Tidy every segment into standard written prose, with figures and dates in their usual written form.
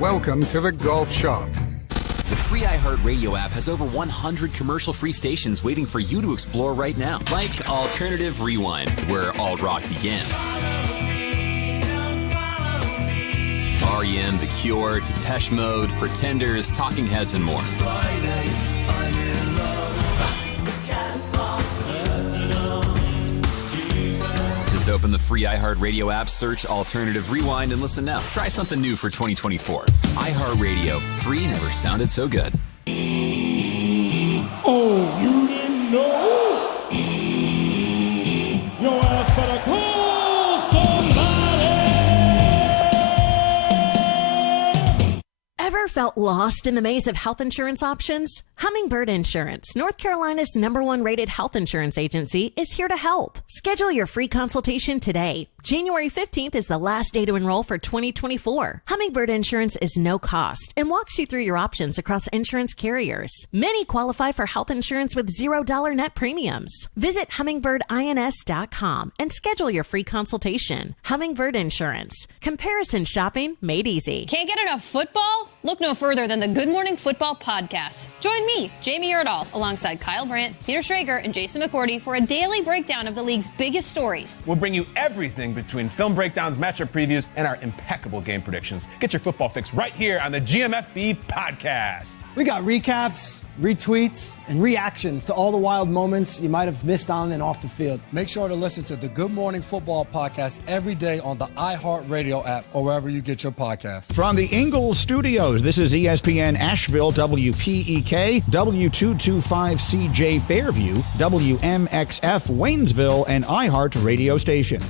Welcome to the Golf Shop. The free iHeartRadio app has over 100 commercial-free stations waiting for you to explore right now. Like Alternative Rewind, where alt rock began. R.E.M., The Cure, Depeche Mode, Pretenders, Talking Heads, and more. Just open the free iHeartRadio app, search Alternative Rewind, and listen now. Try something new for 2024. iHeartRadio. Free never sounded so good. Oh, you didn't know? Your ass better call somebody! Ever felt lost in the maze of health insurance options? Hummingbird Insurance, North Carolina's #1 rated health insurance agency, is here to help. Schedule your free consultation today. January 15th is the last day to enroll for 2024. Hummingbird Insurance is no cost and walks you through your options across insurance carriers. Many qualify for health insurance with $0 net premiums. Visit hummingbirdins.com and schedule your free consultation. Hummingbird Insurance. Comparison shopping made easy. Can't get enough football? Look no further than the Good Morning Football podcast. Join me, Jamie Erdahl, alongside Kyle Brandt, Peter Schrager, and Jason McCourty for a daily breakdown of the league's biggest stories. We'll bring you everything between film breakdowns, matchup previews, and our impeccable game predictions. Get your football fix right here on the GMFB podcast. We got recaps, retweets, and reactions to all the wild moments you might have missed on and off the field. Make sure to listen to the Good Morning Football podcast every day on the iHeartRadio app or wherever you get your podcasts. From the Ingalls Studios, this is ESPN Asheville, WPEK, W225CJ Fairview, WMXF Waynesville, and iHeart Radio Station.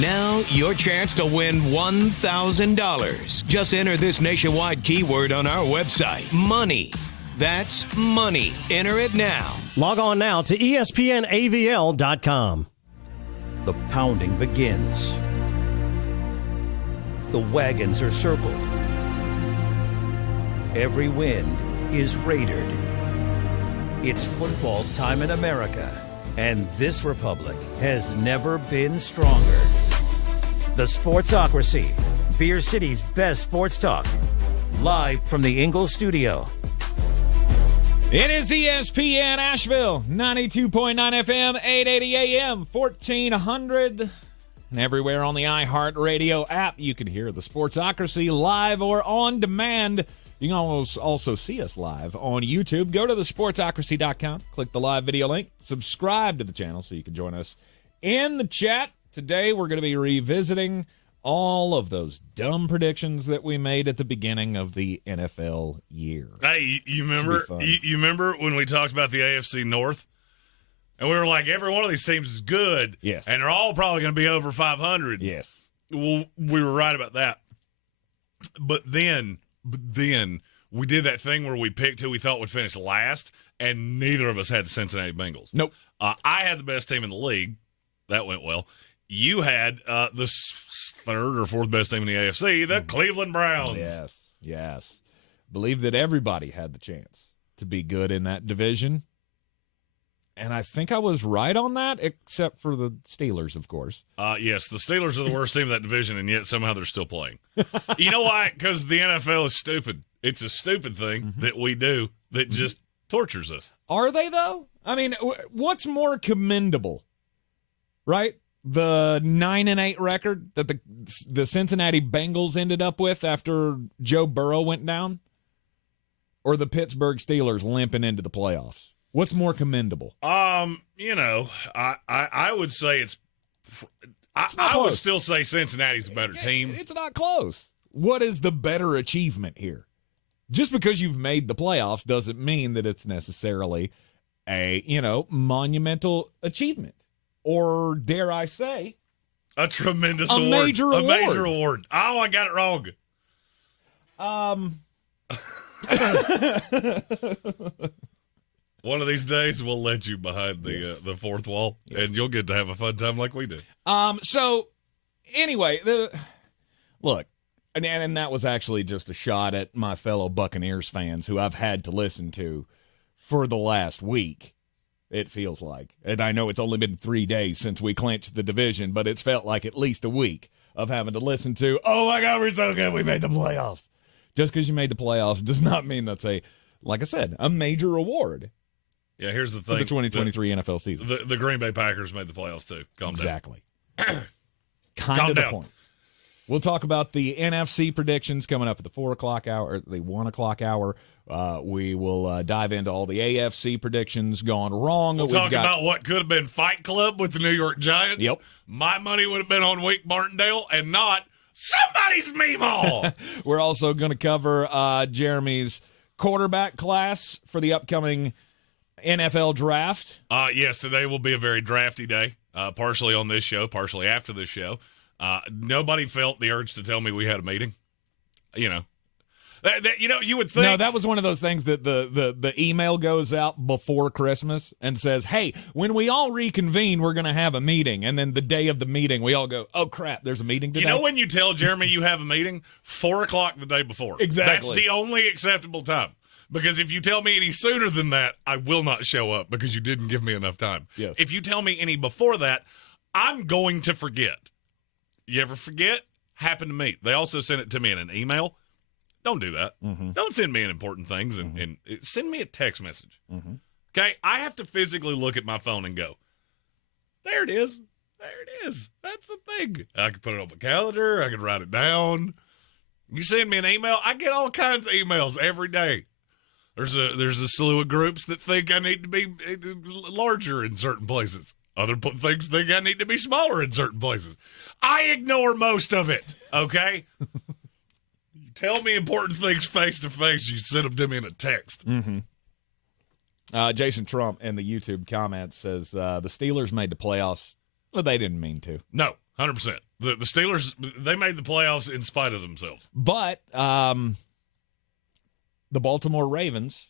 Now, your chance to win $1,000. Just enter this nationwide keyword on our website, money. That's money. Enter it now. Log on now to ESPNAVL.com. The pounding begins. The wagons are circled. Every wind is raided. It's football time in America, and this republic has never been stronger. The Sportsocracy, Beer City's best sports talk, live from the Ingalls studio. It is ESPN Asheville, 92.9 FM, 880 AM, 1400. And everywhere on the iHeartRadio app, you can hear the Sportsocracy live or on demand. You can also see us live on YouTube. Go to thesportsocracy.com, click the live video link, subscribe to the channel so you can join us in the chat. Today, we're going to be revisiting all of those dumb predictions that we made at the beginning of the NFL year. Hey, you remember? You remember when we talked about the AFC North? And we were like, every one of these teams is good. Yes. And they're all probably going to be over 500. Yes. Well, we were right about that. But then we did that thing where we picked who we thought would finish last, and neither of us had the Cincinnati Bengals. Nope. I had the best team in the league. That went well. You had the third or fourth best team in the AFC, the Cleveland Browns. Yes. Believe that everybody had the chance to be good in that division. And I think I was right on that, except for the Steelers, of course. Yes, the Steelers are the worst team in that division, and yet somehow they're still playing. You know why? Because the NFL is stupid. It's a stupid thing that we do that just tortures us. Are they, though? I mean, what's more commendable, right? The 9-8 record that the Cincinnati Bengals ended up with after Joe Burrow went down, or the Pittsburgh Steelers limping into the playoffs? What's more commendable? I would say it's I would still say Cincinnati's a better team. It's not close. What is the better achievement here? Just because you've made the playoffs doesn't mean that it's necessarily a, monumental achievement. Or, dare I say, a tremendous award. Major award. Oh, I got it wrong. One of these days, we'll let you behind the fourth wall, and you'll get to have a fun time like we did. So, anyway, look, and that was actually just a shot at my fellow Buccaneers fans who I've had to listen to for the last week. It feels like. And I know it's only been 3 days since we clinched the division, but it's felt like at least a week of having to listen to, oh my God, we're so good, we made the playoffs. Just because you made the playoffs does not mean that's like I said, a major award. Yeah, here's the thing. For the 2023 NFL season. The Green Bay Packers made the playoffs too. Calm down. Exactly. Kind of the point. We'll talk about the NFC predictions coming up at the 4 o'clock hour, or the 1 o'clock hour. We will dive into all the AFC predictions gone wrong. We'll talk about what could have been Fight Club with the New York Giants. Yep. My money would have been on Wink Martindale and not somebody's Meemaw. We're also going to cover Jeremy's quarterback class for the upcoming NFL draft. Yes, today will be a very drafty day, partially on this show, partially after this show. Nobody felt the urge to tell me we had a meeting. You know, you would think. No, that was one of those things that the email goes out before Christmas and says, hey, when we all reconvene, we're going to have a meeting. And then the day of the meeting, we all go, oh, crap, there's a meeting today. You know when you tell Jeremy you have a meeting? 4 o'clock the day before. Exactly. That's the only acceptable time. Because if you tell me any sooner than that, I will not show up because you didn't give me enough time. Yes. If you tell me any before that, I'm going to forget. You ever forget? Happened to me. They also sent it to me in an email. Don't do that. Mm-hmm. Don't send me in important things and send me a text message. Mm-hmm. Okay? I have to physically look at my phone and go, there it is. There it is. That's the thing. I can put it on my calendar. I can write it down. You send me an email, I get all kinds of emails every day. There's a slew of groups that think I need to be larger in certain places. Other things think I need to be smaller in certain places. I ignore most of it, okay? You tell me important things face to face, you send them to me in a text. Mm-hmm. Jason Trump in the YouTube comments says the Steelers made the playoffs. Well, they didn't mean to. No, 100%. The Steelers, they made the playoffs in spite of themselves. But the Baltimore Ravens,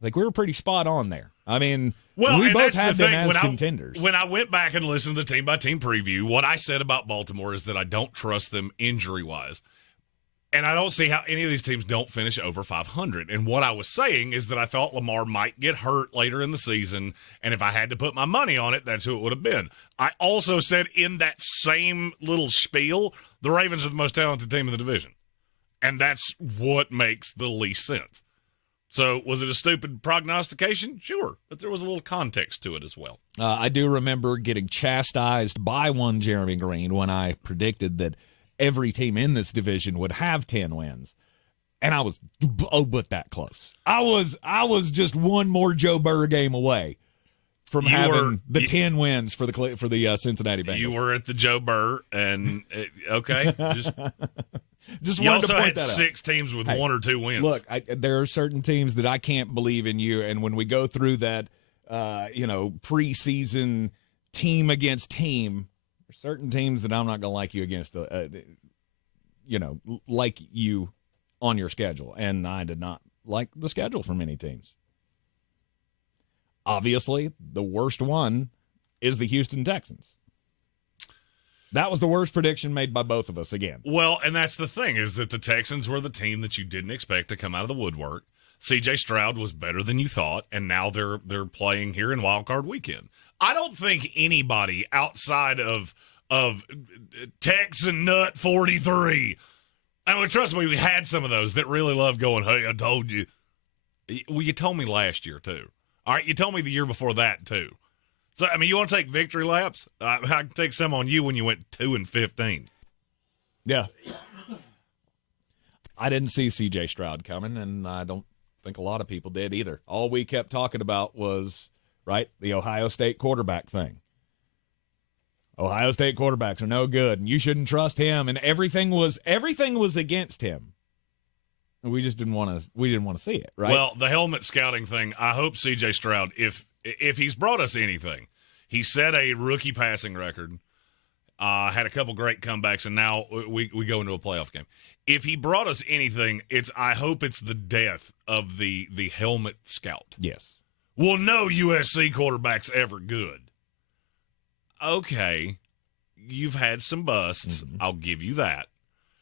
like, we were pretty spot on there. I mean, we both had them as contenders. When I went back and listened to the team-by-team preview, what I said about Baltimore is that I don't trust them injury-wise. And I don't see how any of these teams don't finish over 500. And what I was saying is that I thought Lamar might get hurt later in the season, and if I had to put my money on it, that's who it would have been. I also said in that same little spiel, the Ravens are the most talented team in the division. And that's what makes the least sense. So was it a stupid prognostication? Sure, but there was a little context to it as well. I do remember getting chastised by one Jeremy Green when I predicted that every team in this division would have 10 wins. And I was, but that close. I was just one more Joe Burrow game away from having 10 wins for the Cincinnati Bengals. You were at the Joe Burrow, and okay, just you wanted also to point had that out. 6 teams with 1 or 2 wins. Look, there are certain teams that I can't believe in you, and when we go through that, preseason team against team, there's certain teams that I'm not going to like you against, like you on your schedule, and I did not like the schedule for many teams. Obviously, the worst one is the Houston Texans. That was the worst prediction made by both of us again. Well, and that's the thing, is that the Texans were the team that you didn't expect to come out of the woodwork. C.J. Stroud was better than you thought, and now they're playing here in Wild Card Weekend. I don't think anybody outside of Texan Nut 43, I mean, trust me, we had some of those that really love going, hey, I told you. Well, you told me last year, too. All right, you told me the year before that, too. So, I mean, you want to take victory laps? I can take some on you when you went 2-15. Yeah. I didn't see C.J. Stroud coming, and I don't think a lot of people did either. All we kept talking about was, right, the Ohio State quarterback thing. Ohio State quarterbacks are no good, and you shouldn't trust him, and everything was against him. We just didn't want to see it, right? Well, the helmet scouting thing, I hope C.J. Stroud, if he's brought us anything, he set a rookie passing record, had a couple great comebacks, and now we go into a playoff game. If he brought us anything, I hope it's the death of the helmet scout. Yes. Well, no USC quarterback's ever good. Okay, you've had some busts. Mm-hmm. I'll give you that.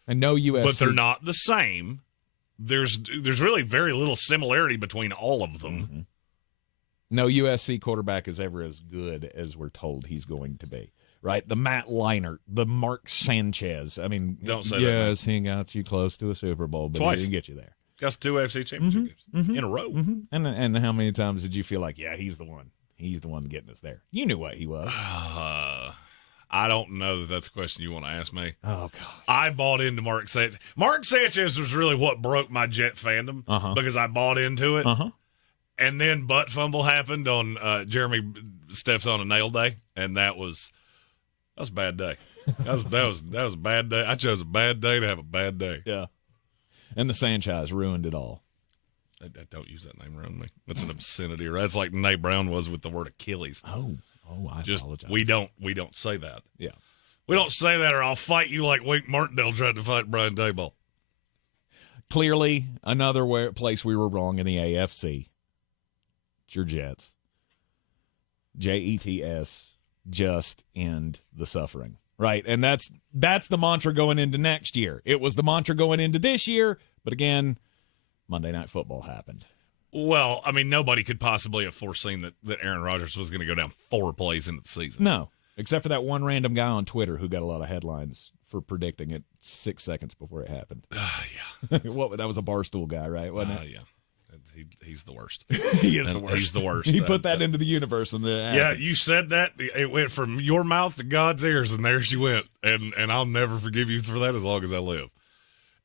And no USC. But they're not the same. There's really very little similarity between all of them. Mm-hmm. No USC quarterback is ever as good as we're told he's going to be. right? The Matt Leinart, the Mark Sanchez. I mean, Don't say yes, he got you close to a Super Bowl, but Twice. he didn't get you there. Got 2 AFC championship games in a row. And how many times did you feel like, yeah, he's the one? He's the one getting us there. You knew what he was. I don't know that that's a question you want to ask me. Oh, gosh. I bought into Mark Sanchez. Mark Sanchez was really what broke my Jet fandom because I bought into it. And then butt fumble happened on Jeremy steps on a nail day, and that was a bad day. That was a bad day. I chose a bad day to have a bad day. Yeah. And the Sanchez ruined it all. I don't use that name around me. That's an obscenity. Right? That's like Nate Brown was with the word Achilles. Oh, I apologize. We don't say that. Yeah. We don't say that, or I'll fight you like Wink Martindale tried to fight Brian Daboll. Clearly, another place we were wrong in the AFC. It's your Jets. JETS, just end the suffering. Right? And that's the mantra going into next year. It was the mantra going into this year, but again, Monday Night Football happened. Well, I mean, nobody could possibly have foreseen that Aaron Rodgers was going to go down 4 plays into the season. No, except for that one random guy on Twitter who got a lot of headlines for predicting it 6 seconds before it happened. Yeah. That was a Barstool guy, right? Wasn't it? Yeah. He's the worst. He is the worst. He's the worst. He put that into the universe. Yeah, you said that. It went from your mouth to God's ears, and there she went. And I'll never forgive you for that as long as I live.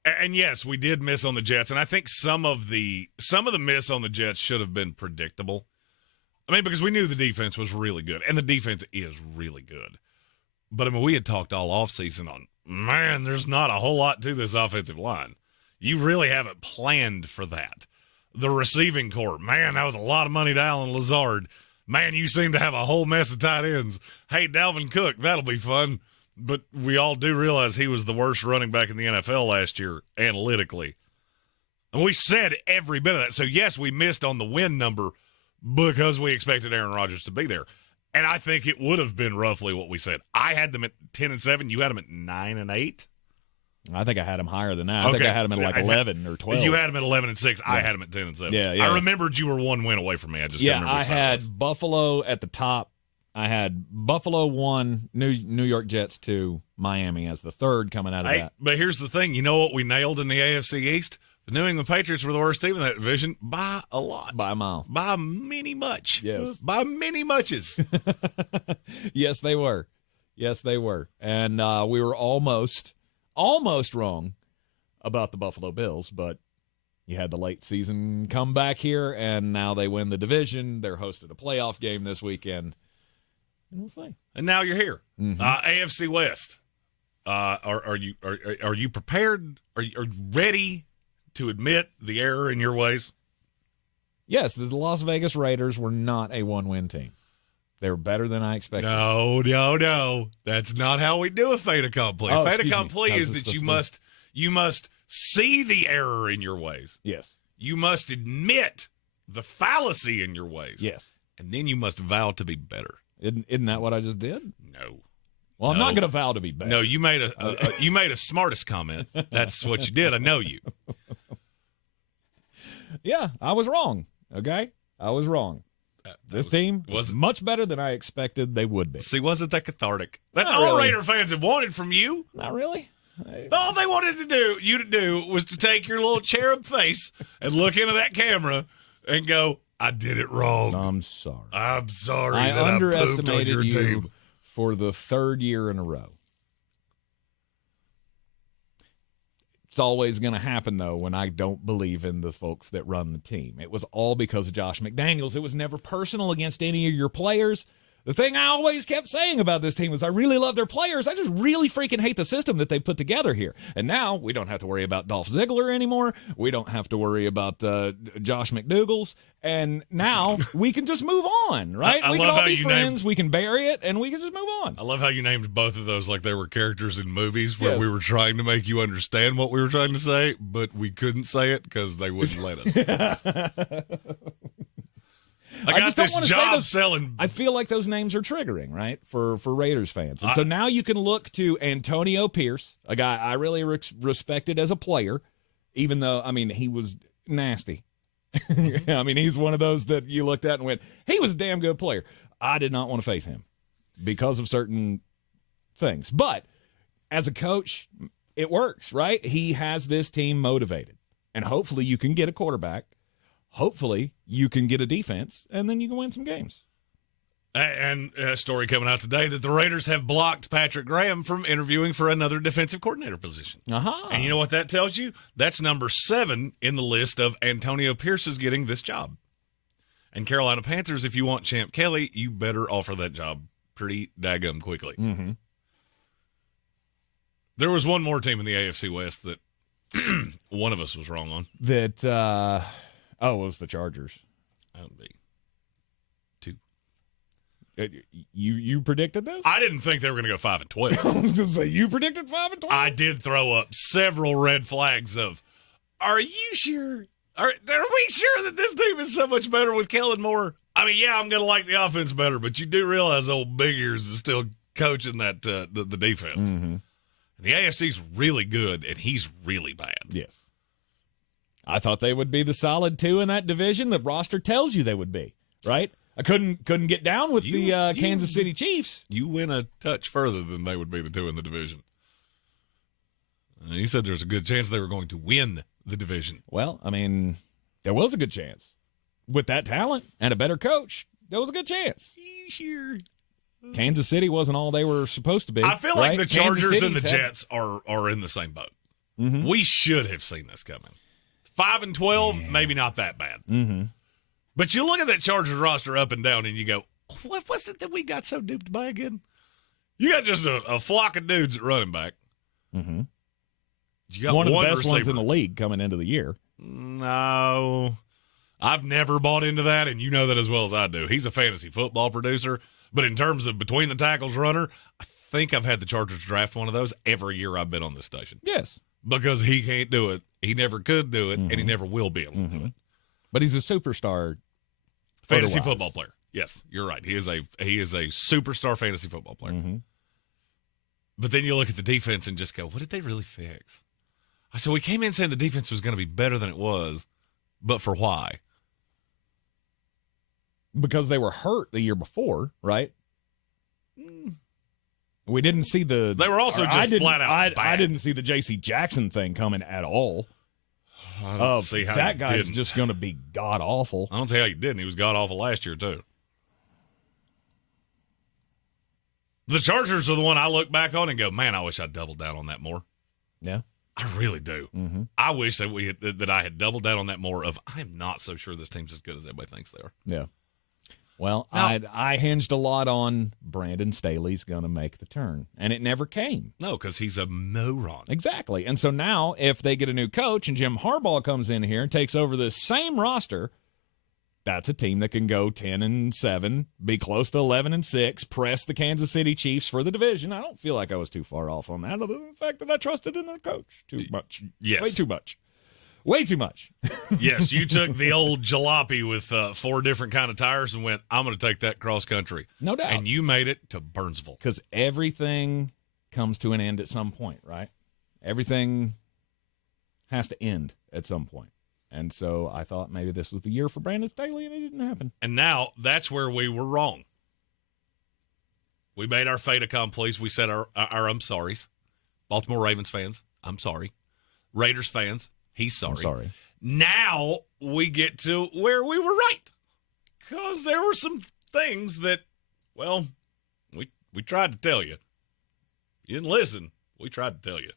And yes, we did miss on the Jets, and I think some of the miss on the Jets should have been predictable. I mean, because we knew the defense was really good, and the defense is really good. But I mean, we had talked all offseason on, man, there's not a whole lot to this offensive line. You really haven't planned for that. The receiving corps, man, that was a lot of money to Allen Lazard. Man, you seem to have a whole mess of tight ends. Hey, Dalvin Cook, that'll be fun. But we all do realize he was the worst running back in the NFL last year, analytically. And we said every bit of that. So, yes, we missed on the win number because we expected Aaron Rodgers to be there. And I think it would have been roughly what we said. I had them at 10-7. You had them at 9-8. I think I had him higher than that. I think I had him at like 11 or 12. You had him at 11-6. I had him at 10-7. Yeah. I remembered you were 1 win away from me. I just didn't remember. I had Buffalo at the top. I had Buffalo 1, New York Jets 2, Miami as the third coming out of that. But here's the thing. You know what we nailed in the AFC East? The New England Patriots were the worst team in that division by a lot. By a mile. By many much. Yes. By many muches. Yes, they were. Yes, they were. And we were almost wrong about the Buffalo Bills, but you had the late season comeback here, and now they win the division. They're hosting a playoff game this weekend. And we'll see. And now you're here. Mm-hmm. AFC West. Are you prepared? Are you ready to admit the error in your ways? Yes, the Las Vegas Raiders were not a one-win team. They were better than I expected. No. That's not how we do a fait accompli. Oh, fait accompli is that you must see the error in your ways. Yes. You must admit the fallacy in your ways. Yes. And then you must vow to be better. Isn't that what I just did? No. Well, I'm not going to vow to be better. No, you made a smartest comment. That's what you did. I know you. Yeah, I was wrong. Okay? I was wrong. This team was much better than I expected they would be. See, wasn't that cathartic? That's Not all really. Raider fans have wanted from you. Not really. All they wanted you to do was to take your little cherub face and look into that camera and go, I did it wrong. I'm sorry. I'm sorry I that underestimated I pooped on your you team. for the third year in a row. It's always going to happen, though, when I don't believe in the folks that run the team. It was all because of Josh McDaniels. It was never personal against any of your players. The thing I always kept saying about this team was I really love their players. I just really freaking hate the system that they put together here. And now we don't have to worry about Dolph Ziggler anymore. We don't have to worry about Josh McDougals. And now we can just move on, right? I we love can all how be you friends. We can bury it, and we can just move on. I love how you named both of those like they were characters in movies where Yes. we were trying to make you understand what we were trying to say, but we couldn't say it because they wouldn't let us. I got just don't this wanna say job those- selling. I feel like those names are triggering, right, for Raiders fans. And so now you can look to Antonio Pierce, a guy I really respected as a player, even though, I mean, he was nasty. I mean, he's one of those that you looked at and went, he was a damn good player. I did not want to face him because of certain things. But as a coach, it works, right? He has this team motivated. And hopefully you can get a quarterback. Hopefully you can get a defense, and then you can win some games. And a story coming out today that the Raiders have blocked Patrick Graham from interviewing for another defensive coordinator position. Uh-huh. And you know what that tells you? That's number 7 in the list of Antonio Pierce's getting this job. And Carolina Panthers, if you want Champ Kelly, you better offer that job pretty daggum quickly. Mm-hmm. There was one more team in the AFC West that one of us was wrong on. That, it was the Chargers. That would be 2. You predicted this? I didn't think they were going to go 5-12. I was going to say, you predicted 5-12? I did throw up several red flags of, are you sure? Are we sure that this team is so much better with Kellen Moore? I mean, yeah, I'm going to like the offense better, but you do realize old Big Ears is still coaching that the defense. Mm-hmm. The AFC's really good, and he's really bad. Yes. I thought they would be the solid 2 in that division. The roster tells you they would be, right? I couldn't get down with the Kansas City Chiefs. You went a touch further than they would be the 2 in the division. You said there's a good chance they were going to win the division. Well, I mean, there was a good chance. With that talent and a better coach, there was a good chance. Sure. Kansas City wasn't all they were supposed to be. I feel right? like the Chargers and the Jets are in the same boat. Mm-hmm. We should have seen this coming. 5-12, maybe not that bad. Mm-hmm. But you look at that Chargers roster up and down, and you go, what was it that we got so duped by again? You got just a flock of dudes at running back. Mm-hmm. You got one of the best receiver. ones in the league coming into the year. No. I've never bought into that, and you know that as well as I do. He's a fantasy football producer, but in terms of between the tackles runner, I think I've had the Chargers draft one of those every year I've been on this station. Yes. Because he can't do it. He never could do it, and he never will be able to do it. But he's a superstar fantasy football player. Yes, you're right. He is a superstar fantasy football player. Mm-hmm. But then you look at the defense and just go, what did they really fix? I said, we came in saying the defense was going to be better than it was, but for why? Because they were hurt the year before, right? We didn't see the... They were also just flat out bad. I didn't see the J.C. Jackson thing coming at all. I don't see how that you guy's didn't. just going to be god-awful. I don't see how you didn't. He was god-awful last year, too. The Chargers are the one I look back on and go, man, I wish I'd doubled down on that more. Yeah. I really do. Mm-hmm. I wish that I had doubled down on that more of, I'm not so sure this team's as good as everybody thinks they are. Yeah. Well, now, I hinged a lot on Brandon Staley's going to make the turn, and it never came. No, because he's a moron. Exactly. And so now if they get a new coach and Jim Harbaugh comes in here and takes over the same roster, that's a team that can go 10-7, be close to 11-6, press the Kansas City Chiefs for the division. I don't feel like I was too far off on that, other than the fact that I trusted in the coach too much. Yes. Way too much. Way too much. Yes, you took the old jalopy with 4 different kind of tires and went, I'm going to take that cross country. No doubt. And you made it to Burnsville. Because everything comes to an end at some point, right? Everything has to end at some point. And so I thought maybe this was the year for Brandon Staley, and it didn't happen. And now that's where we were wrong. We made our fait accompli. We said our I'm sorries. Baltimore Ravens fans, I'm sorry. Raiders fans, he's sorry. I'm sorry. Now we get to where we were right. Because there were some things that, well, we tried to tell you. You didn't listen. We tried to tell you.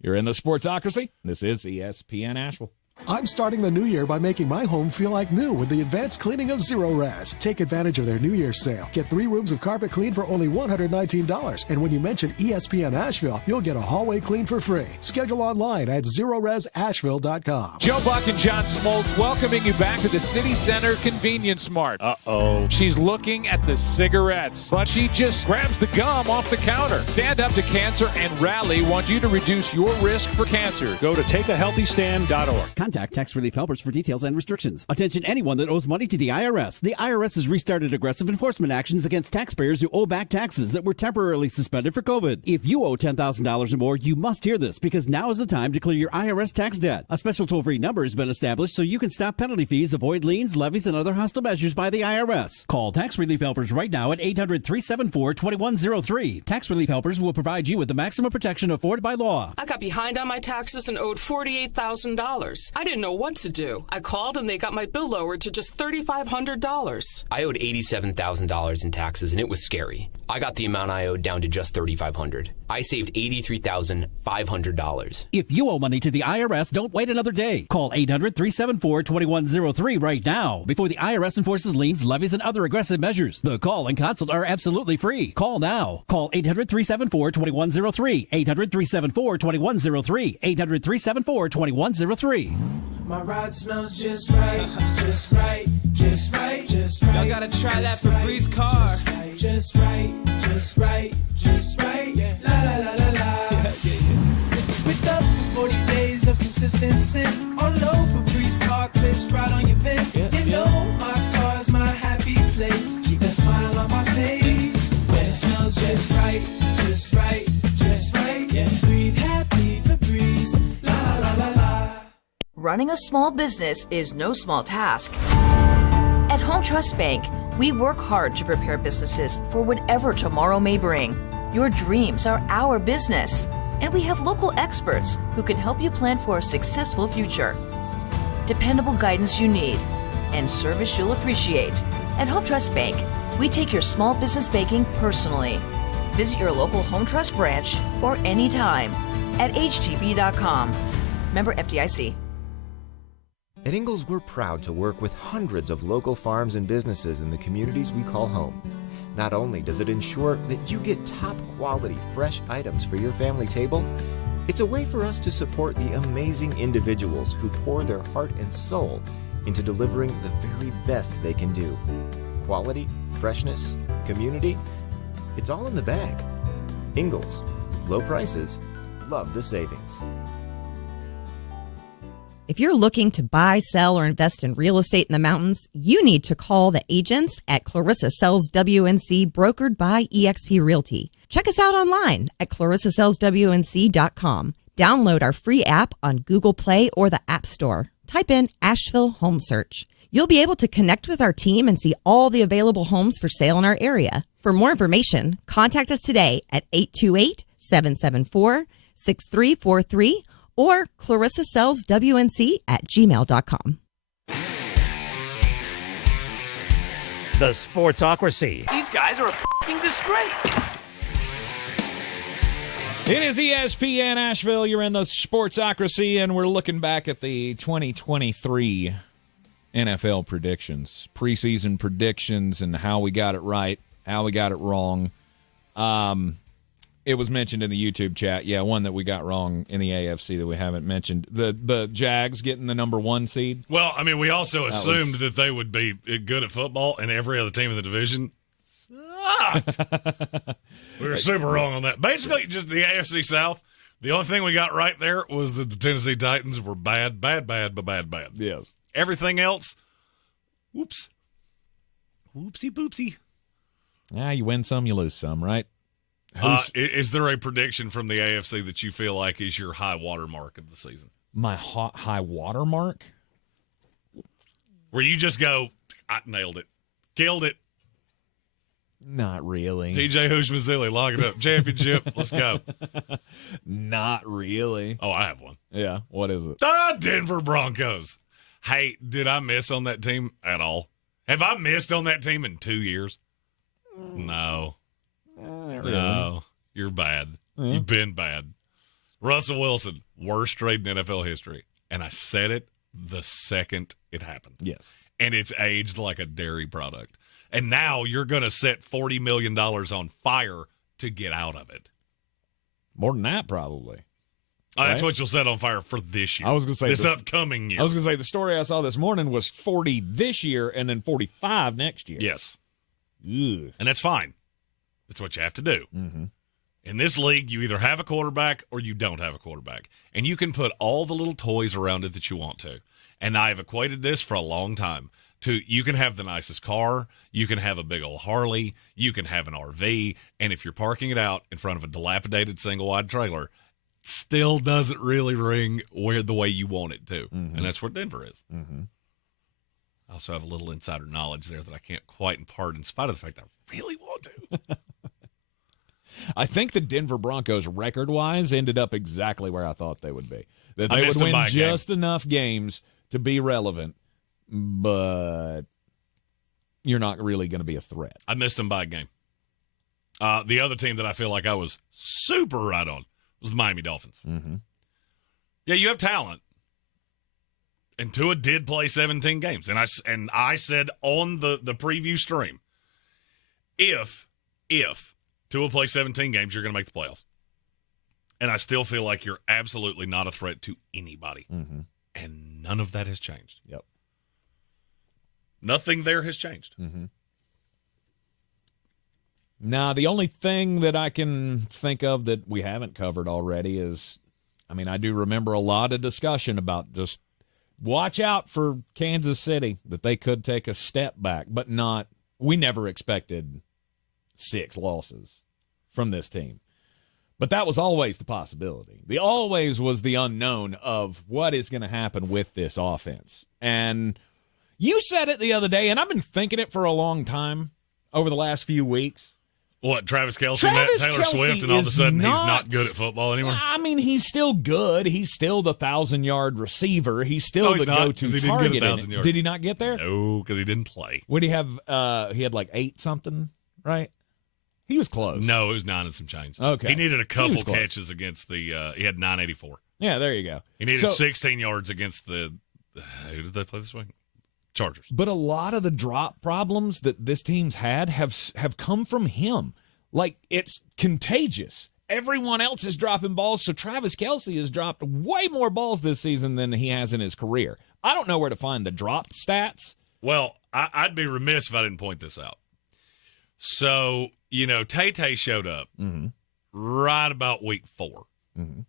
You're in the Sportsocracy. This is ESPN Asheville. I'm starting the new year by making my home feel like new with the advanced cleaning of Zero Res. Take advantage of their New Year's sale. Get 3 rooms of carpet clean for only $119. And when you mention ESPN Asheville, you'll get a hallway clean for free. Schedule online at ZeroResAsheville.com. Joe Buck and John Smoltz welcoming you back to the City Center Convenience Mart. Uh-oh. She's looking at the cigarettes, but she just grabs the gum off the counter. Stand Up to Cancer and Rally want you to reduce your risk for cancer. Go to takeahealthystand.org. Contact Tax Relief Helpers for details and restrictions. Attention anyone that owes money to the IRS. The IRS has restarted aggressive enforcement actions against taxpayers who owe back taxes that were temporarily suspended for COVID. If you owe $10,000 or more, you must hear this because now is the time to clear your IRS tax debt. A special toll-free number has been established so you can stop penalty fees, avoid liens, levies, and other hostile measures by the IRS. Call Tax Relief Helpers right now at 800-374-2103. Tax Relief Helpers will provide you with the maximum protection afforded by law. I got behind on my taxes and owed $48,000. I didn't know what to do. I called and they got my bill lowered to just $3,500. I owed $87,000 in taxes and it was scary. I got the amount I owed down to just $3,500. I saved $83,500. If you owe money to the IRS, don't wait another day. Call 800-374-2103 right now before the IRS enforces liens, levies, and other aggressive measures. The call and consult are absolutely free. Call now. Call 800-374-2103. 800-374-2103. 800-374-2103. My ride smells just right, just right, just right, just right. Y'all gotta try that Febreze car. Just right, just right, just right. Yeah. La la la la la. With up to 40 days of consistency, all over Febreze car clips right on your vent. You know my car's my happy place. Keep that smile on my face when it smells just right, just right, just right. Yeah. Breathe happy Febreze. La la la la la. Running a small business is no small task. At Home Trust Bank, we work hard to prepare businesses for whatever tomorrow may bring. Your dreams are our business, and we have local experts who can help you plan for a successful future. Dependable guidance you need and service you'll appreciate. At Home Trust Bank, we take your small business banking personally. Visit your local Home Trust branch or anytime at htb.com. Member FDIC. At Ingalls, we're proud to work with hundreds of local farms and businesses in the communities we call home. Not only does it ensure that you get top quality fresh items for your family table, it's a way for us to support the amazing individuals who pour their heart and soul into delivering the very best they can do. Quality, freshness, community, it's all in the bag. Ingalls, low prices, love the savings. If you're looking to buy, sell, or invest in real estate in the mountains, you need to call the agents at Clarissa Sells WNC, brokered by eXp Realty. Check us out online at clarissasellswnc.com. Download our free app on Google Play or the App Store. Type in Asheville Home Search. You'll be able to connect with our team and see all the available homes for sale in our area. For more information, contact us today at 828-774-6343 or clarissasellswnc@gmail.com. The Sportsocracy. These guys are a f***ing disgrace. It is ESPN Asheville. You're in the Sportsocracy, and we're looking back at the 2023 NFL predictions, preseason predictions, and how we got it right, how we got it wrong. It was mentioned in the YouTube chat. Yeah, one that we got wrong in the AFC that we haven't mentioned. The Jags getting the number 1 seed. Well, I mean, we also assumed that they would be good at football, and every other team in the division sucked. We were super wrong on that. Basically, just the AFC South, the only thing we got right there was that the Tennessee Titans were bad, but bad. Yes. Everything else, whoops. Whoopsie poopsie. Yeah, you win some, you lose some, right? Is there a prediction from the AFC that you feel like is your high water mark of the season? My high water mark? Where you just go, I nailed it. Killed it. Not really. TJ Houshmandzili, lock it up. Championship. Let's go. Not really. Oh, I have one. Yeah. What is it? The Denver Broncos. Hey, did I miss on that team at all? Have I missed on that team in 2 years? No. No, you're bad. Yeah. You've been bad. Russell Wilson, worst trade in NFL history. And I said it the second it happened. Yes. And it's aged like a dairy product. And now you're going to set $40 million on fire to get out of it. More than that, probably. Oh, that's what you'll set on fire for this year. I was going to say this upcoming year. I was going to say the story I saw this morning was 40 this year and then 45 next year. Yes. Ugh. And that's fine. That's what you have to do. Mm-hmm. In this league, you either have a quarterback or you don't have a quarterback. And you can put all the little toys around it that you want to. And I have equated this for a long time to you can have the nicest car, you can have a big old Harley, you can have an RV, and if you're parking it out in front of a dilapidated single-wide trailer, it still doesn't really ring the way you want it to. Mm-hmm. And that's where Denver is. Mm-hmm. I also have a little insider knowledge there that I can't quite impart in spite of the fact that I really want to. I think the Denver Broncos, record-wise, ended up exactly where I thought they would be. That they would win just enough games to be relevant, but you're not really going to be a threat. I missed them by a game. The other team that I feel like I was super right on was the Miami Dolphins. Mm-hmm. Yeah, you have talent. And Tua did play 17 games. And I said on the preview stream, if Tua plays 17 games, you're going to make the playoffs. And I still feel like you're absolutely not a threat to anybody. Mm-hmm. And none of that has changed. Yep. Nothing there has changed. Mm-hmm. Now, the only thing that I can think of that we haven't covered already is, I do remember a lot of discussion about just watch out for Kansas City, that they could take a step back, but we never expected 6 losses from this team. But that was always the possibility. Always was the unknown of what is going to happen with this offense. And you said it the other day, and I've been thinking it for a long time over the last few weeks. What, Travis Kelce met Taylor Swift, and all of a sudden he's not good at football anymore? He's still good. He's still the 1,000-yard receiver. He's still the go-to target. Did he not get there? No, because he didn't play. What did he have? He had like 8-something, right? He was close. No, it was 9 and some change. Okay. He needed a couple catches against the he had 984. Yeah, there you go. He needed 16 yards against the who did they play this week? Chargers. But a lot of the drop problems that this team's had have come from him. Like, it's contagious. Everyone else is dropping balls, so Travis Kelce has dropped way more balls this season than he has in his career. I don't know where to find the dropped stats. Well, I'd be remiss if I didn't point this out. So, Tay-Tay showed up right about week 4. Mm-hmm.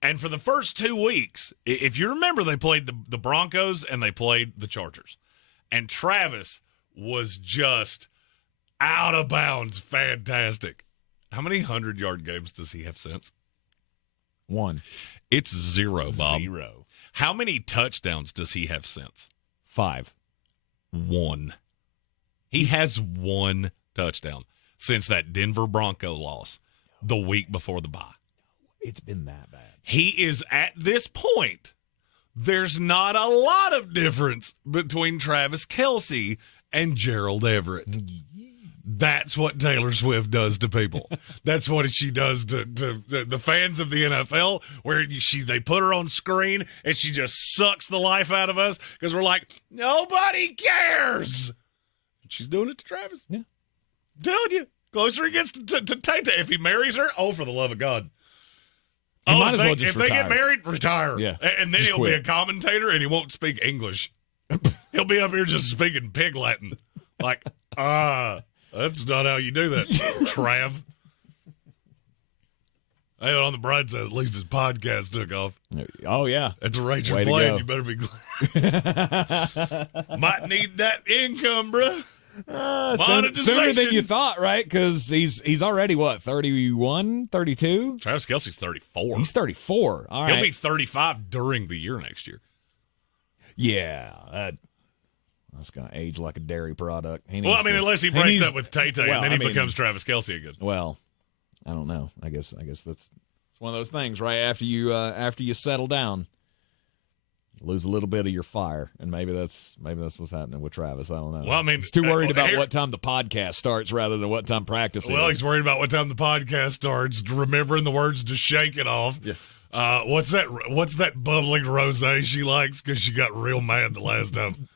And for the first 2 weeks, if you remember, they played the Broncos and they played the Chargers. And Travis was just out of bounds fantastic. How many 100-yard games does he have since? 1. It's 0, Bob. 0. How many touchdowns does he have since? 5. 1. He has 1 touchdown since that Denver Bronco loss the week before the bye. It's been that bad. He is at this point. There's not a lot of difference between Travis Kelce and Gerald Everett. That's what Taylor Swift does to people. That's what she does to the fans of the NFL, where they put her on screen and she just sucks the life out of us because we're like, nobody cares. She's doing it to Travis. Yeah. I'm telling you. Closer he gets to Tay-Tay. If he marries her, for the love of God. If they get married, retire. Yeah. And then he'll be a commentator and he won't speak English. He'll be up here just speaking pig Latin. Like, that's not how you do that, Trav. Hey, on the bright side, at least his podcast took off. Oh, yeah. That's a rate you're playing. You better be glad. Might need that income, bro. Sooner than you thought, right? Because he's already, 31, 32? Travis Kelce's 34. He's 34. All right. He'll be 35 during the year next year. Yeah. That's going to age like a dairy product. Unless he breaks up with Tay-Tay and then he becomes Travis Kelce again. Well, I don't know. I guess that's one of those things, right? After you settle down, lose a little bit of your fire, and maybe that's what's happening with Travis. I don't know. Well, he's too worried about what time the podcast starts rather than what time practice is. Well, he's worried about what time the podcast starts, remembering the words to shake it off. Yeah. What's that bubbling rosé she likes because she got real mad the last time.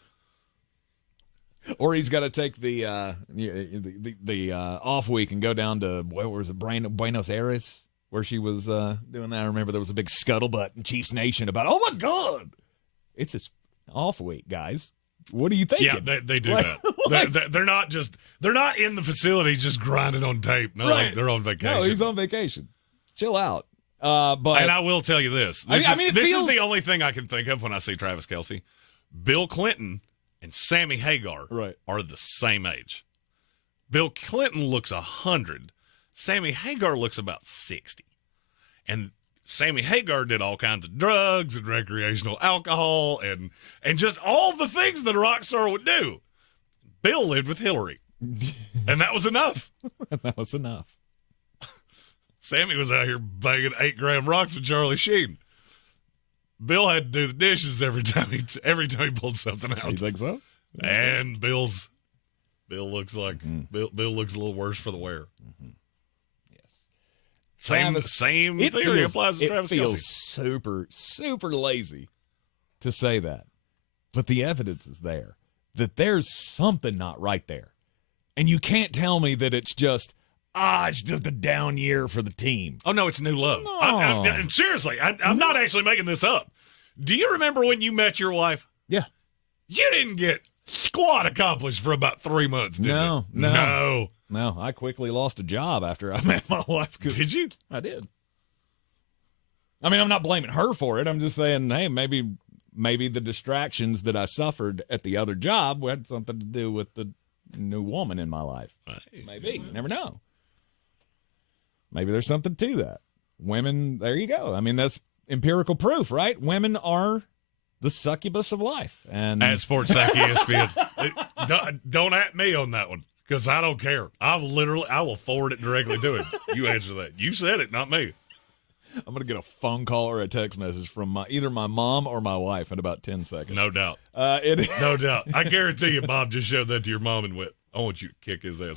Or he's got to take the off week and go down to, where was it, Buenos Aires, where she was doing that. I remember there was a big scuttlebutt in Chiefs Nation about, oh, my God. It's his off week, guys. What are you thinking? Yeah, they do that. They're not in the facility just grinding on tape. No, Right. they're on vacation. No, he's on vacation. Chill out. But and I will tell you this. This feels... is the only thing I can think of when I see Travis Kelce. Bill Clinton and Sammy Hagar are the same age. Bill Clinton looks 100. Sammy Hagar looks about 60. And Sammy Hagar did all kinds of drugs and recreational alcohol and just all the things that a rock star would do. Bill lived with Hillary. And that was enough. That was enough. Sammy was out here banging 8-gram rocks with Charlie Sheen. Bill had to do the dishes every time he pulled something out. You think so? And Bill looks like Bill looks a little worse for the wear. Mm-hmm. Yes. Same theory applies to Travis Kelce. It feels super, super lazy to say that. But the evidence is there that there's something not right there. And you can't tell me that it's just a down year for the team. Oh, no, it's new love. No. And seriously, I'm not actually making this up. Do you remember when you met your wife? Yeah. You didn't get squat accomplished for about 3 months, did you? No. I quickly lost a job after I met my wife. Did you? I did. I mean, I'm not blaming her for it. I'm just saying, hey, maybe the distractions that I suffered at the other job had something to do with the new woman in my life. Maybe. You never know. Maybe there's something to that. Women, there you go. I mean, that's empirical proof, right? Women are the succubus of life. And at Sportsocracy ESPN. Don't at me on that one, because I don't care. I will forward it directly to him. You answer that. You said it, not me. I'm going to get a phone call or a text message from either my mom or my wife in about 10 seconds. No doubt. No doubt. I guarantee you Bob just showed that to your mom and went, I want you to kick his ass.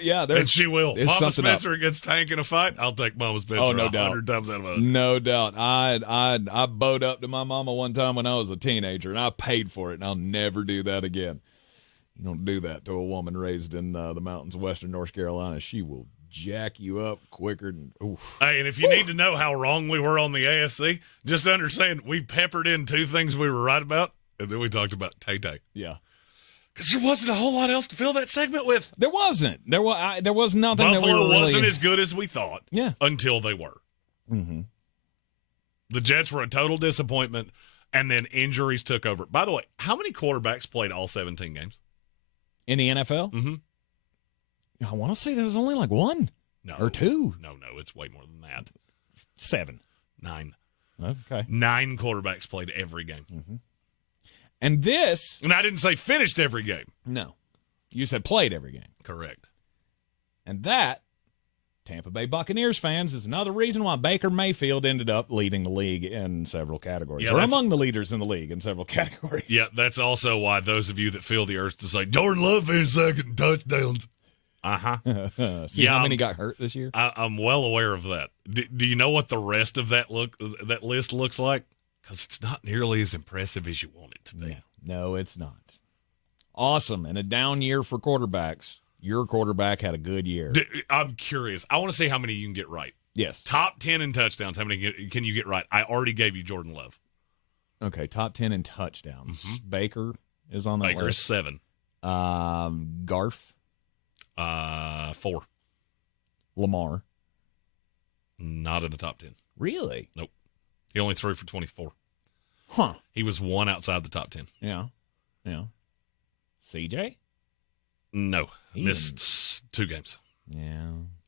Yeah, and she will. Mama Spencer up. Against Tank in a fight, I'll take Mama Spencer 100 times out of it. No doubt. I bowed up to my mama one time when I was a teenager, and I paid for it, and I'll never do that again. You don't do that to a woman raised in the mountains of western North Carolina. She will jack you up quicker than oof. Hey, and if you need to know how wrong we were on the AFC, just understand we peppered in 2 things we were right about, and then we talked about Tay-Tay. Yeah. Because there wasn't a whole lot else to fill that segment with. There wasn't. There was nothing. Buffalo that wasn't as good as we thought. Yeah. Until they were. Mm-hmm. The Jets were a total disappointment, and then injuries took over. By the way, how many quarterbacks played all 17 games? In the NFL? Mm-hmm. I want to say there was only like 1 or 2. No, it's way more than that. 7. 9. Okay. 9 quarterbacks played every game. Mm-hmm. And this... And I didn't say finished every game. No. You said played every game. Correct. And that, Tampa Bay Buccaneers fans, is another reason why Baker Mayfield ended up leading the league in several categories. Yeah, or among the leaders in the league in several categories. Yeah, that's also why those of you that feel the urge to say, Jordan Love finished second in touchdowns. Uh-huh. See how many got hurt this year? I'm well aware of that. Do you know what the rest of that list looks like? Because it's not nearly as impressive as you want it to be. No, it's not. Awesome. And a down year for quarterbacks. Your quarterback had a good year. I'm curious. I want to see how many you can get right. Yes. Top 10 in touchdowns. How many can you get right? I already gave you Jordan Love. Okay, top 10 in touchdowns. Mm-hmm. Baker is on that Baker's list. 7. Garf. 4. Lamar. Not in the top 10. Really? Nope. He only threw for 24. Huh. He was 1 outside the top 10. Yeah. CJ? No. Missed 2 games. Yeah.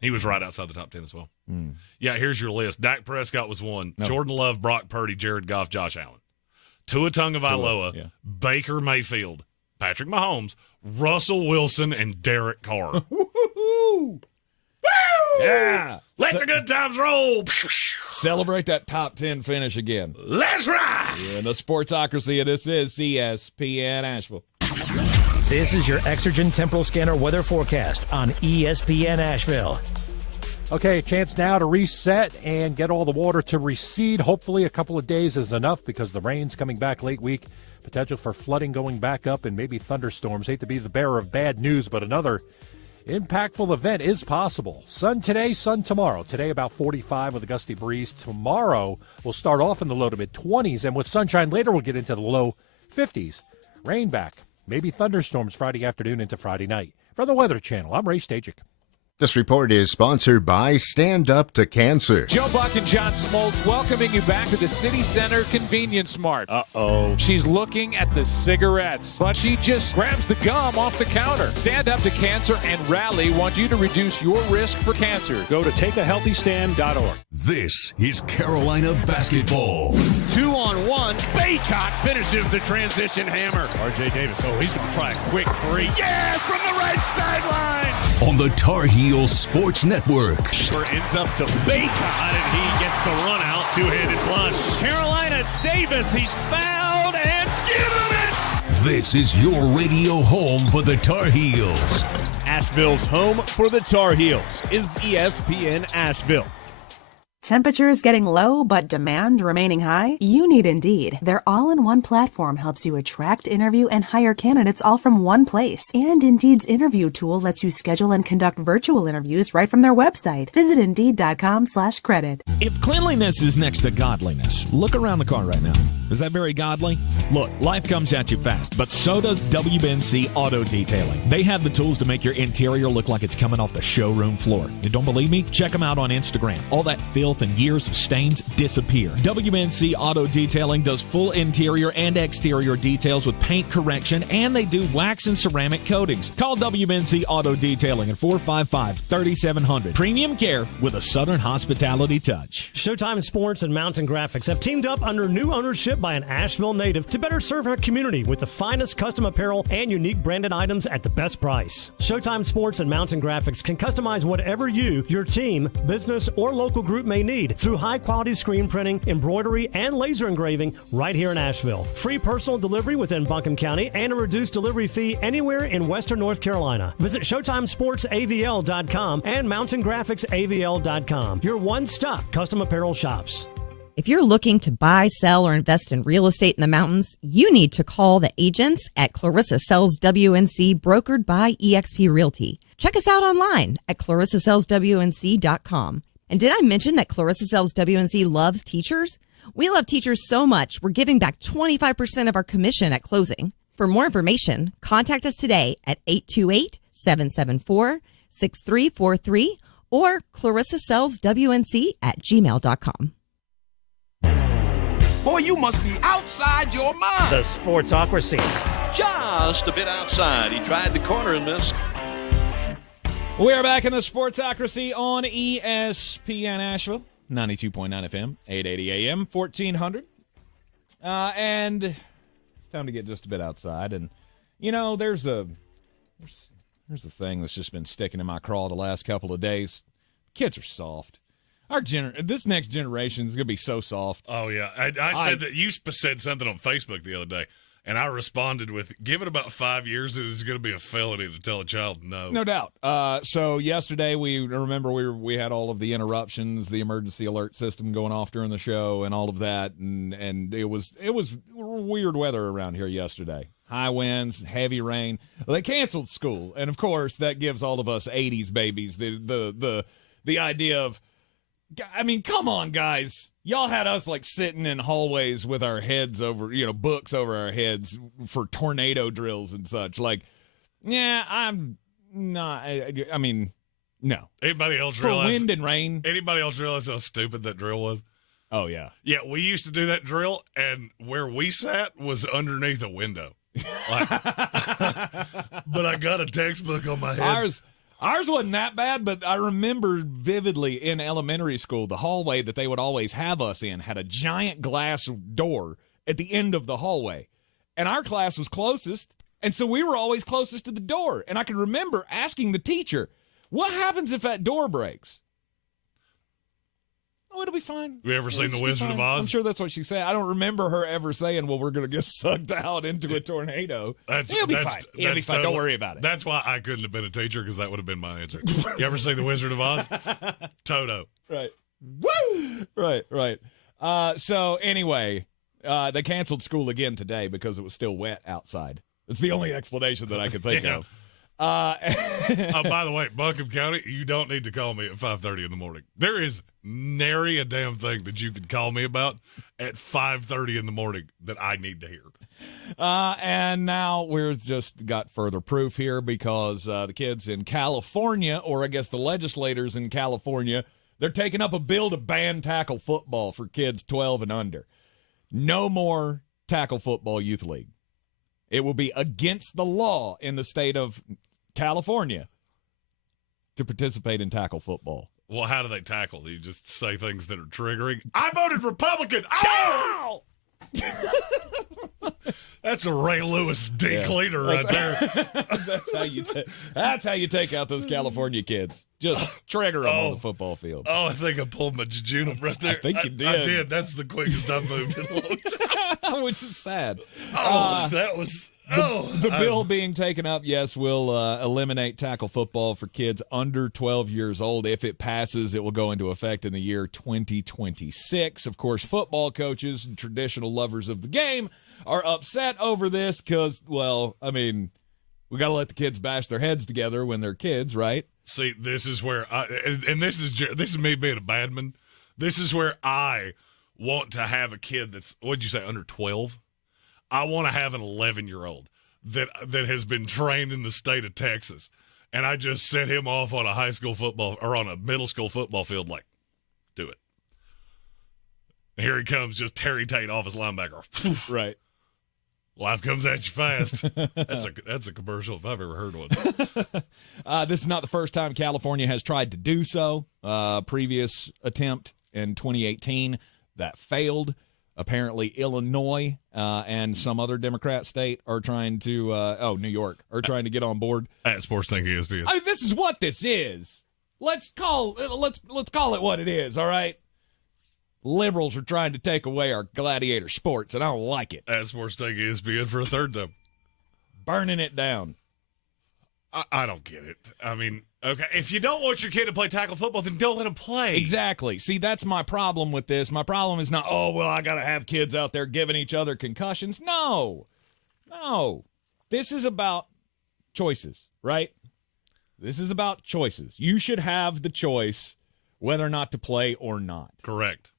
He was right outside the top 10 as well. Mm. Yeah, here's your list. Dak Prescott was 1. No. Jordan Love, Brock Purdy, Jared Goff, Josh Allen. Tua Tagovailoa, Baker Mayfield, Patrick Mahomes, Russell Wilson, and Derek Carr. Woo-hoo-hoo! Yeah. Let the good times roll. Celebrate that top 10 finish again. Let's ride. You're in the Sportsocracy, and this is ESPN Asheville. This is your Exergen Temporal Scanner weather forecast on ESPN Asheville. Okay, chance now to reset and get all the water to recede. Hopefully a couple of days is enough because the rain's coming back late week. Potential for flooding going back up and maybe thunderstorms. Hate to be the bearer of bad news, but another Impactful event is possible. Sun today, sun tomorrow. Today about 45 with a gusty breeze. Tomorrow we'll start off in the low to mid-20s, and with sunshine later we'll get into the low 50s. Rain back. Maybe thunderstorms Friday afternoon into Friday night. For the Weather Channel, I'm Ray Stajic. This report is sponsored by Stand Up to Cancer. Joe Buck and John Smoltz welcoming you back to the City Center Convenience Mart. Uh-oh. She's looking at the cigarettes, but she just grabs the gum off the counter. Stand Up to Cancer and Rally want you to reduce your risk for cancer. Go to takeahealthystand.org. This is Carolina basketball. 2-on-1. Baycott finishes the transition hammer. R.J. Davis, he's going to try a quick three. Yes, from the right sideline. On the Tar Heels Sports Network. Ends up to Baycott, and he gets the run out. Two-handed flush. Carolina, it's Davis. He's fouled, and give him it. This is your radio home for the Tar Heels. Asheville's home for the Tar Heels is ESPN Asheville. Temperatures getting low, but demand remaining high? You need Indeed. Their all-in-one platform helps you attract, interview, and hire candidates all from one place. And Indeed's interview tool lets you schedule and conduct virtual interviews right from their website. Visit Indeed.com/credit. If cleanliness is next to godliness, look around the car right now. Is that very godly? Look, life comes at you fast, but so does WBNC Auto Detailing. They have the tools to make your interior look like it's coming off the showroom floor. You don't believe me? Check them out on Instagram. All that filth and years of stains disappear. WBNC Auto Detailing does full interior and exterior details with paint correction, and they do wax and ceramic coatings. Call WBNC Auto Detailing at 455-3700. Premium care with a Southern hospitality touch. Showtime Sports and Mountain Graphics have teamed up under new ownership by an Asheville native to better serve our community with the finest custom apparel and unique branded items at the best price. Showtime Sports and Mountain Graphics can customize whatever you, your team, business, or local group may need through high-quality screen printing, embroidery, and laser engraving right here in Asheville. Free personal delivery within Buncombe County and a reduced delivery fee anywhere in Western North Carolina. Visit ShowtimeSportsAVL.com and MountainGraphicsAVL.com. Your one-stop custom apparel shops. If you're looking to buy, sell, or invest in real estate in the mountains, you need to call the agents at Clarissa Sells WNC, brokered by eXp Realty. Check us out online at ClarissaSellsWNC.com. And did I mention that Clarissa Sells WNC loves teachers? We love teachers so much, we're giving back 25% of our commission at closing. For more information, contact us today at 828-774-6343 or ClarissaSellsWNC@gmail.com. Boy, you must be outside your mind. The Sportsocracy. Just a bit outside. He tried the corner and missed. We are back in the Sportsocracy on ESPN Asheville, 92.9 FM, 880 AM, 1400. And it's time to get just a bit outside. And, you know, there's a thing that's just been sticking in my craw the last couple of days. Kids are soft. This next generation is going to be so soft. Oh, yeah. I said that you said something on Facebook the other day, and I responded with, give it about 5 years, it is going to be a felony to tell a child no. No doubt. So yesterday, we had all of the interruptions, the emergency alert system going off during the show and all of that, and it was weird weather around here yesterday. High winds, heavy rain. Well, they canceled school, and of course, that gives all of us 80s babies the idea of, I mean, come on, guys. Y'all had us, like, sitting in hallways with our heads over, books over our heads for tornado drills and such. Like, yeah, I'm not, I mean, no. Anybody else for wind and rain? Anybody else realize how stupid that drill was? Oh, yeah. Yeah, we used to do that drill, and where we sat was underneath a window. Like, but I got a textbook on my head. Ours wasn't that bad, but I remember vividly in elementary school, the hallway that they would always have us in had a giant glass door at the end of the hallway. And our class was closest, and so we were always closest to the door. And I can remember asking the teacher, what happens if that door breaks? Oh, it'll be fine. You ever seen The Wizard of Oz? I'm sure that's what she said. I don't remember her ever saying, well, we're going to get sucked out into a tornado. It'll be fine. It'll be fine. Don't worry about it. That's why I couldn't have been a teacher, because that would have been my answer. You ever see The Wizard of Oz? Toto. Right. Woo! Right. So anyway, they canceled school again today because it was still wet outside. It's the only explanation that I could think of. By the way, Buncombe County, you don't need to call me at 5:30 in the morning. There is nary a damn thing that you could call me about at 5:30 in the morning that I need to hear. And now we've just got further proof here because the kids in California, or I guess the legislators in California, they're taking up a bill to ban tackle football for kids 12 and under. No more tackle football youth league. It will be against the law in the state of California to participate in tackle football. Well, how do they tackle? Do you just say things that are triggering? I voted Republican. Ow! That's a Ray Lewis dink leader right there. That's how you take out those California kids. Just trigger them on the football field. Oh, I think I pulled my jejunum right there. I think you did. I did. That's the quickest I've moved in a long time. Which is sad. That was... The bill being taken up, yes, will eliminate tackle football for kids under 12 years old. If it passes, it will go into effect in the year 2026. Of course, football coaches and traditional lovers of the game are upset over this because, well, I mean, we got to let the kids bash their heads together when they're kids, right? See, this is where this is me being a bad man. This is where I want to have a kid that's, what'd you say, under 12? I want to have an 11-year-old that has been trained in the state of Texas, and I just set him off on a high school football or on a middle school football field like, do it. And here he comes, just Terry Tate off his linebacker. Right. Life comes at you fast. That's a commercial if I've ever heard one. This is not the first time California has tried to do so. Previous attempt in 2018 that failed. Apparently, Illinois and some other Democrat state are trying to, New York, are trying to get on board. At Sports Think ESPN. I mean, this is what this is. Let's call it what it is, all right? Liberals are trying to take away our gladiator sports, and I don't like it. At Sports Think ESPN for a third time. Burning it down. I don't get it. I mean, okay, if you don't want your kid to play tackle football, then don't let him play. Exactly. See, that's my problem with this. My problem is not, I got to have kids out there giving each other concussions. No. This is about choices, right? This is about choices. You should have the choice whether or not to play or not. Correct.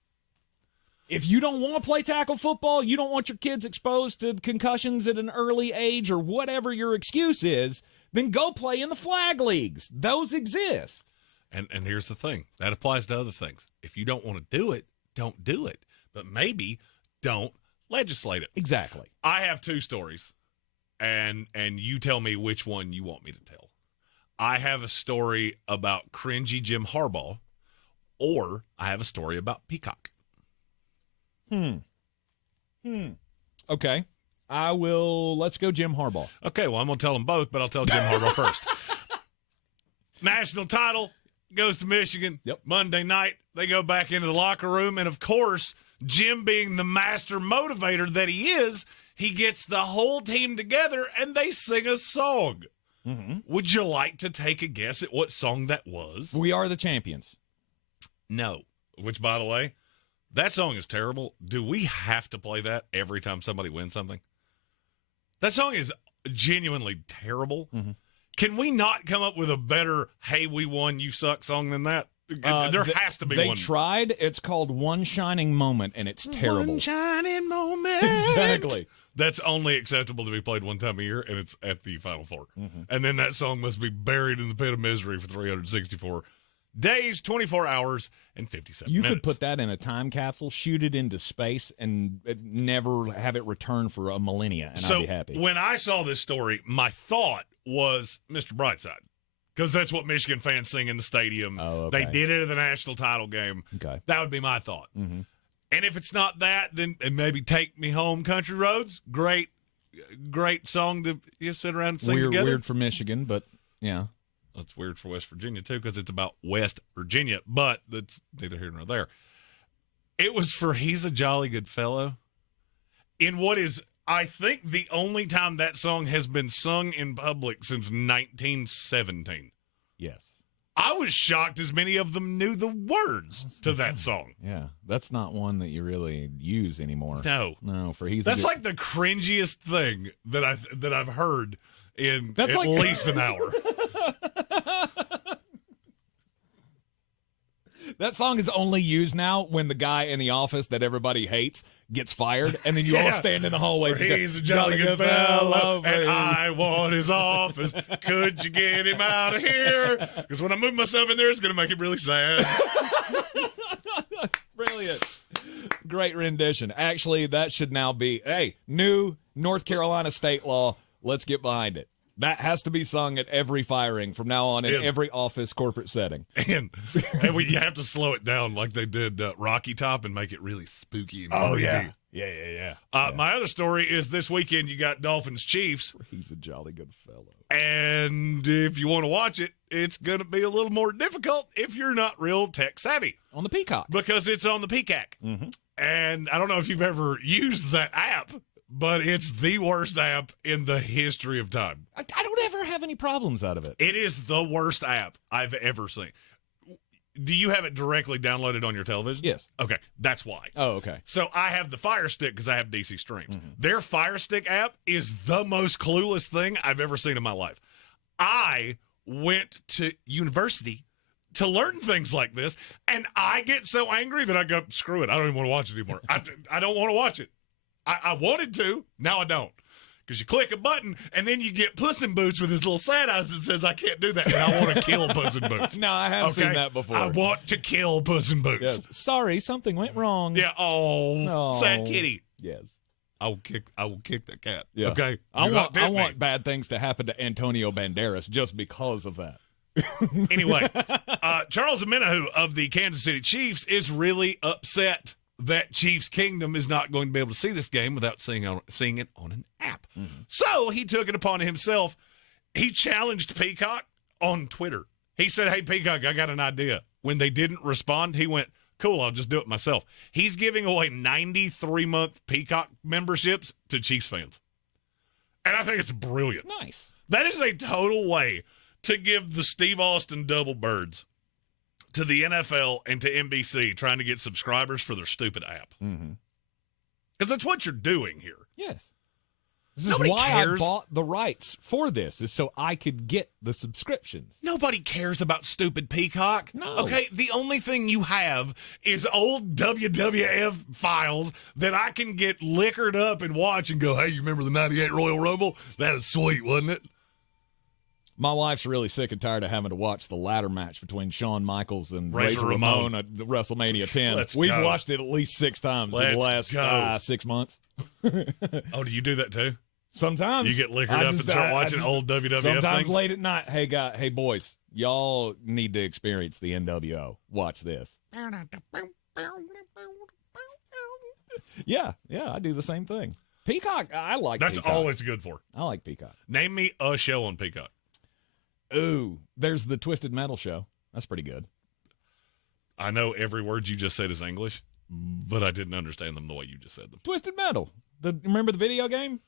If you don't want to play tackle football, you don't want your kids exposed to concussions at an early age or whatever your excuse is, then go play in the flag leagues. Those exist. And here's the thing. That applies to other things. If you don't want to do it, don't do it. But maybe don't legislate it. Exactly. I have two stories, and you tell me which one you want me to tell. I have a story about cringy Jim Harbaugh, or I have a story about Peacock. Okay. Let's go Jim Harbaugh. Okay, well, I'm going to tell them both, but I'll tell Jim Harbaugh first. National title goes to Michigan. Yep. Monday night, they go back into the locker room, and, of course, Jim being the master motivator that he is, he gets the whole team together, and they sing a song. Mm-hmm. Would you like to take a guess at what song that was? We Are the Champions. No. Which, by the way, that song is terrible. Do we have to play that every time somebody wins something? That song is genuinely terrible. Mm-hmm. Can we not come up with a better "Hey, we won, you suck" song than that? There has to be one. They tried. It's called One Shining Moment, and it's terrible. One shining moment. Exactly. That's only acceptable to be played one time a year, and it's at the Final Four. Mm-hmm. And then that song must be buried in the pit of misery for 364 days, 24 hours, and 57 minutes. You could put that in a time capsule, shoot it into space, and never have it return for a millennia, and I'd be happy. When I saw this story, my thought was Mr. Brightside, because that's what Michigan fans sing in the stadium. Oh, okay. They did it at the national title game. Okay. That would be my thought. Mm-hmm. And if it's not that, then maybe Take Me Home, Country Roads. Great song to sit around and sing together. Weird for Michigan, but yeah. That's weird for West Virginia, too, because it's about West Virginia, but that's neither here nor there. It was for He's a Jolly Good Fellow. In what is, I think, the only time that song has been sung in public since 1917. Yes. I was shocked as many of them knew the words to that song. Yeah, that's not one that you really use anymore. No, for that's like the cringiest thing that I've heard in That's at least an hour. That song is only used now when the guy in the office that everybody hates gets fired, and then you all stand in the hallway. He's a jolly good fellow, and I want his office. Could you get him out of here? Because when I move my stuff in there, it's going to make him really sad. Brilliant. Great rendition. Actually, that should now be, new North Carolina state law. Let's get behind it. That has to be sung at every firing from now on in every office corporate setting. And you have to slow it down like they did Rocky Top and make it really spooky and Oh, creepy. yeah. My other story is this weekend you got Dolphins-Chiefs. He's a jolly good fellow. And if you want to watch it, it's going to be a little more difficult if you're not real tech savvy. On the Peacock. Because it's on the Peacock. Mm-hmm. And I don't know if you've ever used that app, but it's the worst app in the history of time. I don't ever have any problems out of it. It is the worst app I've ever seen. Do you have it directly downloaded on your television? Yes. Okay, that's why. Oh, okay. So I have the Fire Stick because I have DC Streams. Mm-hmm. Their Fire Stick app is the most clueless thing I've ever seen in my life. I went to university to learn things like this, and I get so angry that I go, screw it, I don't even want to watch it anymore. I don't want to watch it. I wanted to, now I don't. Because you click a button, and then you get Puss in Boots with his little sad eyes that says, I can't do that, and I want to kill Puss in Boots. No, I have seen that before. I want to kill Puss in Boots. Yes. Sorry, something went wrong. Yeah, sad kitty. Yes. I will kick that cat. Yeah. Okay. I want bad things to happen to Antonio Banderas just because of that. Anyway, Charles Omenihu of the Kansas City Chiefs is really upset that Chiefs Kingdom is not going to be able to see this game without seeing it on an app. Mm-hmm. So he took it upon himself. He challenged Peacock on Twitter. He said, hey, Peacock, I got an idea. When they didn't respond, he went, cool, I'll just do it myself. He's giving away 93-month Peacock memberships to Chiefs fans. And I think it's brilliant. Nice. That is a total way to give the Steve Austin double birds to the NFL and to NBC trying to get subscribers for their stupid app. Mm-hmm. Because that's what you're doing here. Yes. This is Nobody why cares. I bought the rights for this, is so I could get the subscriptions. Nobody cares about stupid Peacock. No. Okay, the only thing you have is old WWF files that I can get liquored up and watch and go, hey, you remember the 98 Royal Rumble? That was sweet, wasn't it? My wife's really sick and tired of having to watch the ladder match between Shawn Michaels and Razor Razor Ramon. Ramon at the WrestleMania 10. Let's We've go. watched it at least 6 times in the last 6 months. Oh, do you do that too? Sometimes. You get liquored up and start watching old WWF sometimes things? late at night. Hey, boys, y'all need to experience the NWO. Watch this. Yeah, I do the same thing. Peacock, I like That's Peacock. all it's good for. I like Peacock. Name me a show on Peacock. Ooh, there's the Twisted Metal show. That's pretty good. I know every word you just said is English, but I didn't understand them the way you just said them. Twisted Metal. Remember the video game?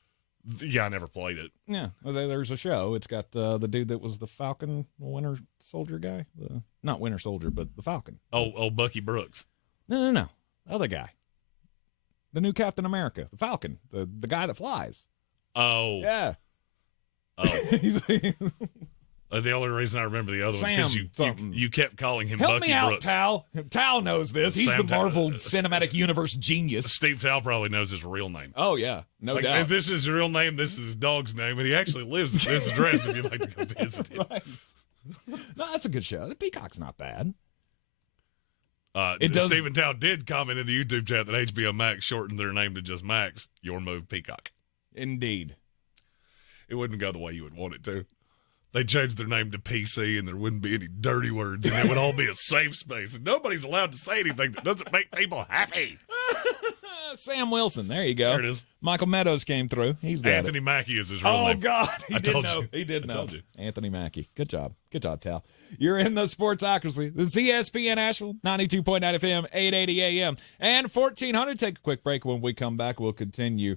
Yeah, I never played it. Yeah, well, there's a show. It's got the dude that was the Falcon Winter Soldier guy. Not Winter Soldier, but the Falcon. Oh, Bucky Brooks. No. Other guy. The new Captain America. The Falcon. The guy that flies. Oh. Yeah. Oh. The only reason I remember the other one is because you kept calling him Help Bucky me out, Brooks. Tal. Tal knows this. He's Sam the Marvel Cinematic Universe genius. Steve Tal probably knows his real name. Oh, yeah. No doubt. If this is his real name, this is his dog's name, and he actually lives at this address if you'd like to go visit him. Right. No, that's a good show. The Peacock's not bad. Stephen Tal did comment in the YouTube chat that HBO Max shortened their name to just Max. Your move, Peacock. Indeed. It wouldn't go the way you would want it to. They changed their name to PC, and there wouldn't be any dirty words, and it would all be a safe space, and nobody's allowed to say anything that doesn't make people happy. Sam Wilson. There you go. There it is. Michael Meadows came through. He's got Anthony Mackie is his real name. Oh, God. I told you. He did I know. told you. Anthony Mackie. Good job. Good job, Tal. You're in the Sportsocracy. The ESPN Asheville, 92.9 FM, 880 AM, and 1400. Take a quick break. When we come back, we'll continue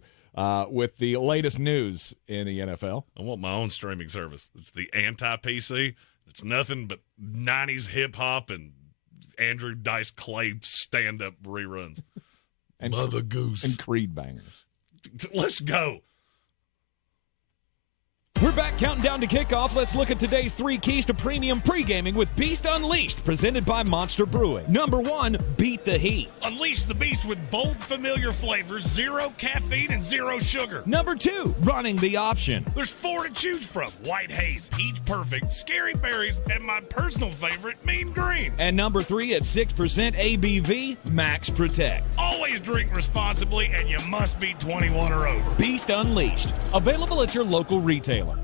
with the latest news in the NFL. I want my own streaming service. It's the anti-PC. It's nothing but 90s hip-hop and Andrew Dice Clay stand-up reruns. And Mother Goose. And Creed bangers. Let's go. We're back, counting down to kickoff. Let's look at today's 3 keys to premium pre-gaming with Beast Unleashed, presented by Monster Brewing. Number 1, beat the heat. Unleash the beast with bold, familiar flavors, 0 caffeine and 0 sugar. Number 2, running the option. There's 4 to choose from: White Haze, Peach Perfect, Scary Berries, and my personal favorite, Mean Green. And number 3, at 6% ABV, Max Protect. Always drink responsibly, and you must be 21 or over. Beast Unleashed, available at your local retailer.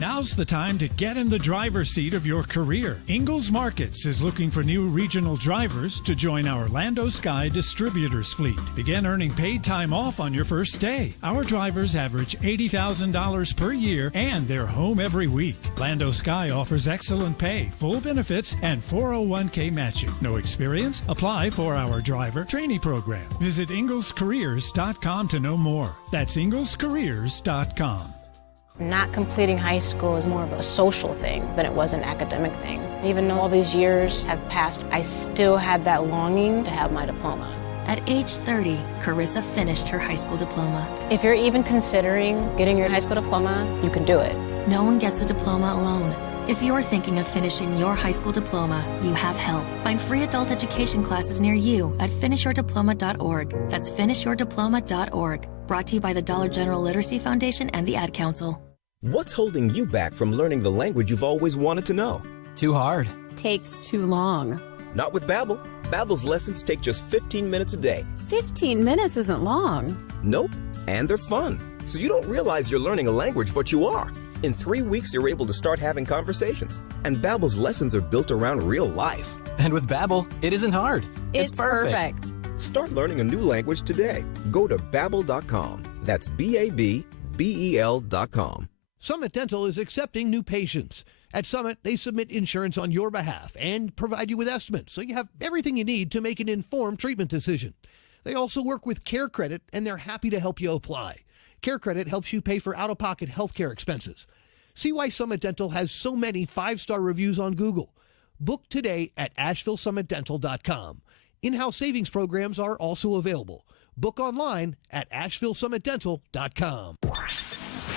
Now's the time to get in the driver's seat of your career. Ingalls Markets is looking for new regional drivers to join our Lando Sky Distributors fleet. Begin earning paid time off on your first day. Our drivers average $80,000 per year, and they're home every week. Lando Sky offers excellent pay, full benefits, and 401k matching. No experience? Apply for our driver trainee program. Visit inglescareers.com to know more. That's inglescareers.com. Not completing high school is more of a social thing than it was an academic thing. Even though all these years have passed, I still had that longing to have my diploma. At age 30, Carissa finished her high school diploma. If you're even considering getting your high school diploma, you can do it. No one gets a diploma alone. If you're thinking of finishing your high school diploma, you have help. Find free adult education classes near you at finishyourdiploma.org. That's finishyourdiploma.org. Brought to you by the Dollar General Literacy Foundation and the Ad Council. What's holding you back from learning the language you've always wanted to know? Too hard. Takes too long. Not with Babbel. Babbel's lessons take just 15 minutes a day. 15 minutes isn't long. Nope, and they're fun. So you don't realize you're learning a language, but you are. In 3 weeks, you're able to start having conversations. And Babbel's lessons are built around real life. And with Babbel, it isn't hard. It's perfect. Start learning a new language today. Go to Babbel.com. That's BABBEL.com. Summit Dental is accepting new patients. At Summit, they submit insurance on your behalf and provide you with estimates, so you have everything you need to make an informed treatment decision. They also work with Care Credit, and they're happy to help you apply. Care Credit helps you pay for out-of-pocket healthcare expenses. See why Summit Dental has so many 5-star reviews on Google. Book today at AshevilleSummitDental.com. In-house savings programs are also available. Book online at AshevilleSummitDental.com.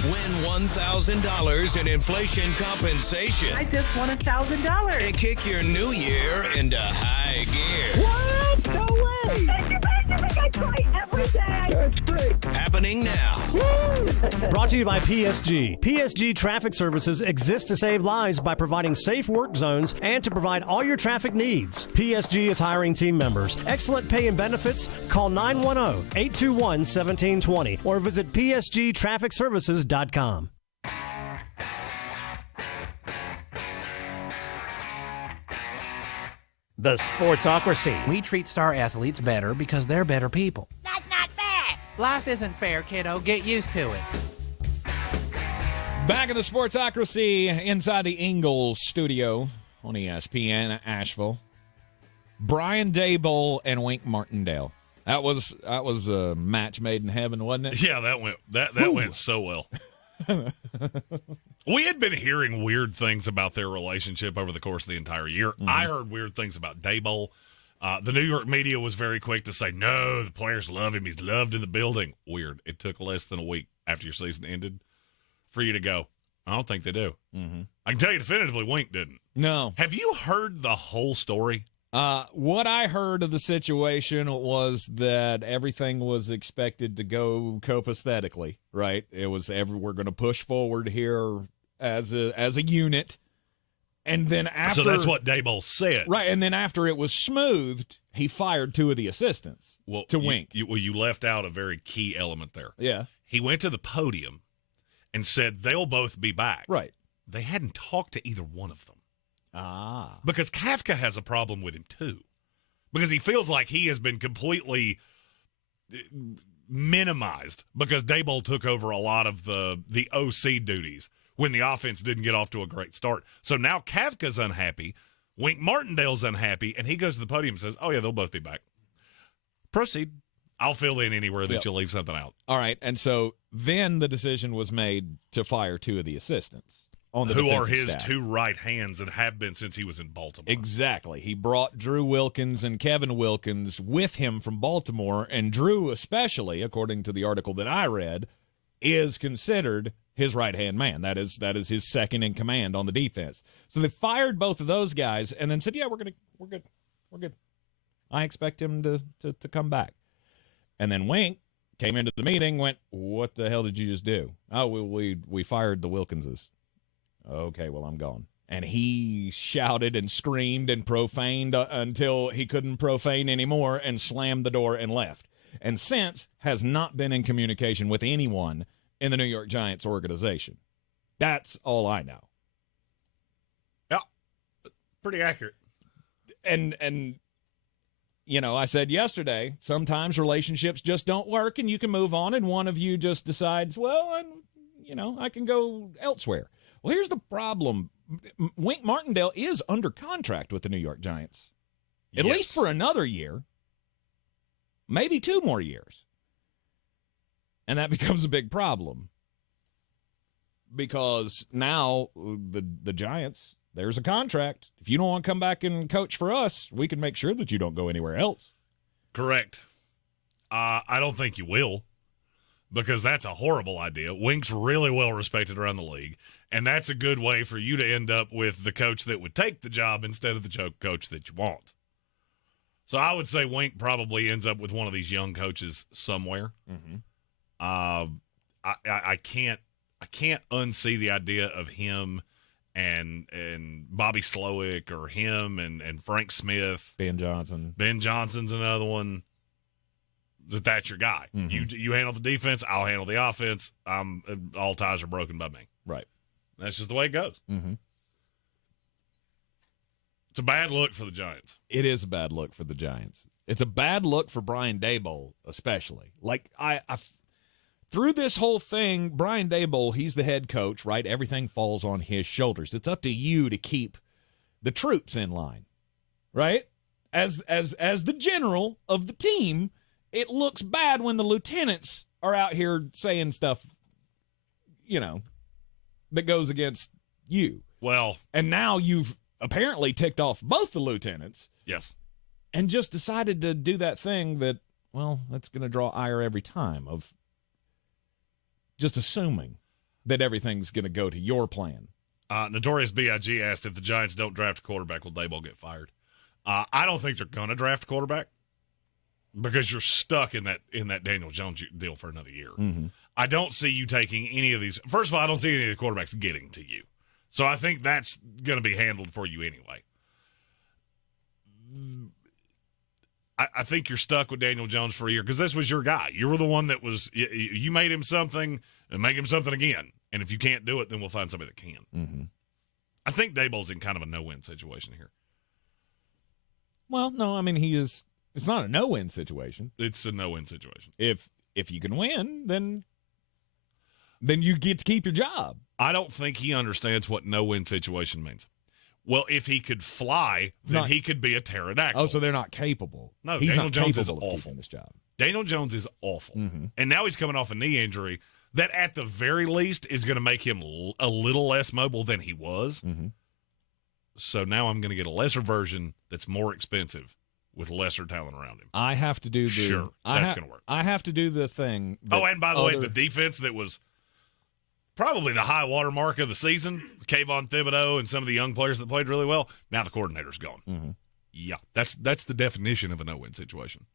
Win $1,000 in inflation compensation. I just won $1,000. And kick your new year into high gear. What? No way. Thank you. I try every day. That's great. Happening now. Brought to you by PSG. PSG Traffic Services exists to save lives by providing safe work zones and to provide all your traffic needs. PSG is hiring team members. Excellent pay and benefits. Call 910-821-1720 or visit psgtrafficservices.com. The Sportsocracy. We treat star athletes better because they're better people. That's not fair. Life isn't fair, kiddo. Get used to it. Back in the Sportsocracy inside the Ingalls studio on ESPN Asheville. Brian Daboll and Wink Martindale. That was a match made in heaven, wasn't it? Yeah, that went so well. We had been hearing weird things about their relationship over the course of the entire year. Mm-hmm. I heard weird things about Daboll. The New York media was very quick to say, no, the players love him. He's loved in the building. Weird. It took less than a week after your season ended for you to go, I don't think they do. Mm-hmm. I can tell you definitively Wink didn't. No. Have you heard the whole story? What I heard of the situation was that everything was expected to go copacetically, right? It was we're going to push forward here as a unit, and then after. So that's what Daboll said, right? And then after it was smoothed, he fired 2 of the assistants to Wink. You left out a very key element there. Yeah, he went to the podium and said they'll both be back. Right. They hadn't talked to either one of them. Ah. Because Kafka has a problem with him, too. Because he feels like he has been completely minimized because Daboll took over a lot of the OC duties when the offense didn't get off to a great start. So now Kafka's unhappy, Wink Martindale's unhappy, and he goes to the podium and says, oh, yeah, they'll both be back. Proceed. I'll fill in anywhere that you leave something out. All right, and so then the decision was made to fire 2 of the assistants. On the who are defensive his staff. 2 right hands and have been since he was in Baltimore. Exactly. He brought Drew Wilkins and Kevin Wilkins with him from Baltimore, and Drew especially, according to the article that I read, is considered his right-hand man. That is his second in command on the defense. So they fired both of those guys and then said, yeah, we're good. I expect him to come back. And then Wink came into the meeting, went, what the hell did you just do? Oh, we fired the Wilkinses. Okay, well, I'm gone. And he shouted and screamed and profaned until he couldn't profane anymore and slammed the door and left. And since has not been in communication with anyone in the New York Giants organization. That's all I know. Yeah, pretty accurate. And I said yesterday, sometimes relationships just don't work and you can move on and one of you just decides, well, I can go elsewhere. Well, here's the problem. Wink Martindale is under contract with the New York Giants, at least for another year, maybe 2 more years. And that becomes a big problem because now the Giants, there's a contract. If you don't want to come back and coach for us, we can make sure that you don't go anywhere else. Correct. I don't think you will. Because that's a horrible idea. Wink's really well respected around the league, and that's a good way for you to end up with the coach that would take the job instead of the coach that you want. So I would say Wink probably ends up with one of these young coaches somewhere. Mm-hmm. I can't unsee the idea of him and Bobby Slowick or him and Frank Smith. Ben Johnson. Ben Johnson's another one. That's your guy. Mm-hmm. You handle the defense, I'll handle the offense. All ties are broken by me. Right. That's just the way it goes. Mm-hmm. It's a bad look for the Giants. It is a bad look for the Giants. It's a bad look for Brian Daboll, especially. Like, I through this whole thing, Brian Daboll, he's the head coach, right? Everything falls on his shoulders. It's up to you to keep the troops in line, right? As the general of the team, it looks bad when the lieutenants are out here saying stuff, that goes against you. Well, and now you've apparently ticked off both the lieutenants. Yes. And just decided to do that thing that, well, that's going to draw ire every time of just assuming that everything's going to go to your plan. Notorious B.I.G. asked if the Giants don't draft a quarterback, will Daboll get fired? I don't think they're going to draft a quarterback. Because you're stuck in that Daniel Jones deal for another year. Mm-hmm. I don't see you taking any of these. First of all, I don't see any of the quarterbacks getting to you. So I think that's going to be handled for you anyway. I think you're stuck with Daniel Jones for a year because this was your guy. You were the one that was – you made him something and make him something again. And if you can't do it, then we'll find somebody that can. Mm-hmm. I think Daboll's in kind of a no-win situation here. Well, no, I mean, he is – it's not a no-win situation. It's a no-win situation. If you can win, then you get to keep your job. I don't think he understands what no-win situation means. Well, if he could fly, then he could be a pterodactyl. Oh, so they're not capable. No, he's Daniel not Jones is capable of awful. keeping this job. Daniel Jones is awful. Mm-hmm. And now he's coming off a knee injury that at the very least is going to make him a little less mobile than he was. Mm-hmm. So now I'm going to get a lesser version that's more expensive with lesser talent around him. I have to do the sure. That's going to work. I have to do the thing. And by the way, the defense that was probably the high water mark of the season, Kayvon Thibodeau and some of the young players that played really well. Now the coordinator's gone. Mm-hmm. Yeah, that's the definition of a no-win situation.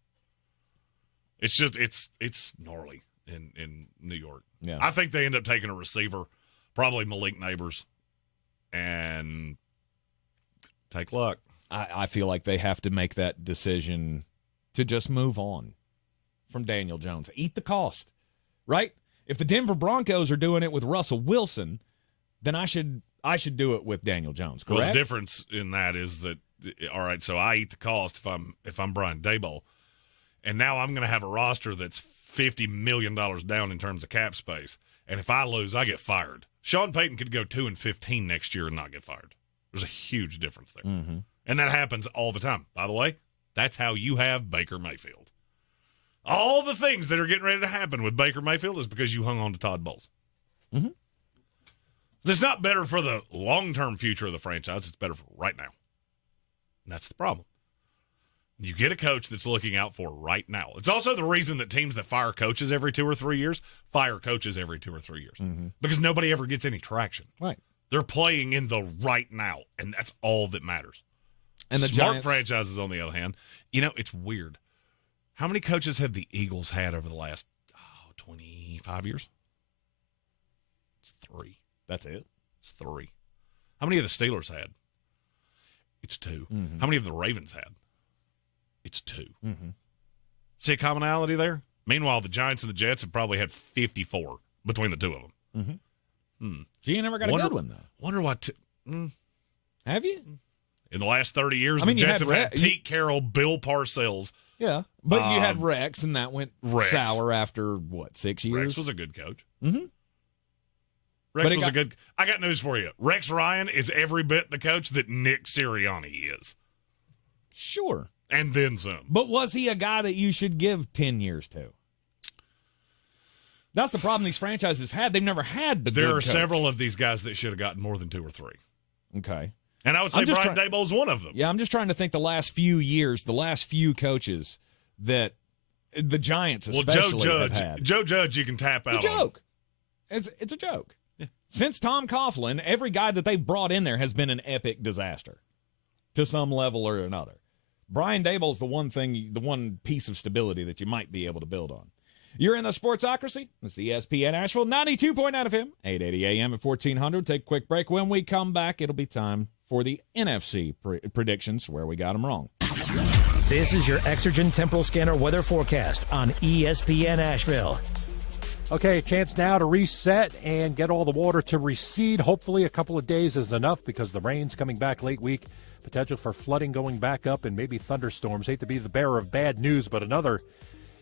It's just it's gnarly in New York. Yeah, I think they end up taking a receiver, probably Malik Neighbors, and take luck. I feel like they have to make that decision to just move on from Daniel Jones. Eat the cost, right? If the Denver Broncos are doing it with Russell Wilson, then I should do it with Daniel Jones, correct? Well, the difference in that is that, all right, so I eat the cost if I'm Brian Daboll, and now I'm going to have a roster that's $50 million down in terms of cap space, and if I lose, I get fired. Sean Payton could go 2-15 next year and not get fired. There's a huge difference there. Mm-hmm. And that happens all the time. By the way, that's how you have Baker Mayfield. All the things that are getting ready to happen with Baker Mayfield is because you hung on to Todd Bowles. Mm-hmm. It's not better for the long-term future of the franchise. It's better for right now. And that's the problem. You get a coach that's looking out for right now. It's also the reason that teams that fire coaches every 2 or 3 years fire coaches every 2 or 3 years because nobody ever gets any traction. Right. They're playing in the right now, and that's all that matters. And the smart Giants, franchises, on the other hand, it's weird. How many coaches have the Eagles had over the last 25 years? It's 3. That's it? It's 3. How many have the Steelers had? It's 2. How many have the Ravens had? It's 2. See a commonality there? Meanwhile, the Giants and the Jets have probably had 54 between the two of them. You never got a good one, though. Wonder what. Have you? In the last 30 years, the Jets have had Pete Carroll, Bill Parcells. Yeah, but you had Rex, and that went sour after, 6 years? Rex was a good coach. Rex was a good. I got news for you. Rex Ryan is every bit the coach that Nick Sirianni is. Sure. And then some. But was he a guy that you should give 10 years to? That's the problem these franchises have had. They've never had the There good are coach. Several of these guys that should have gotten more than 2 or 3. Okay. And I would say Brian Daboll's one of them. Yeah, I'm just trying to think the last few years, the last few coaches that the Giants especially have had. Joe Judge, you can tap out on. It's a joke. It's a joke. Yeah. Since Tom Coughlin, every guy that they've brought in there has been an epic disaster to some level or another. Brian Daboll's the one piece of stability that you might be able to build on. You're in the Sportsocracy. It's ESPN Asheville, 92.9 FM, 880 AM at 1400. Take a quick break. When we come back, it'll be time for the NFC predictions where we got them wrong. This is your Exergen Temporal Scanner weather forecast on ESPN Asheville. Okay, a chance now to reset and get all the water to recede. Hopefully a couple of days is enough because the rain's coming back late week. Potential for flooding going back up and maybe thunderstorms. Hate to be the bearer of bad news, but another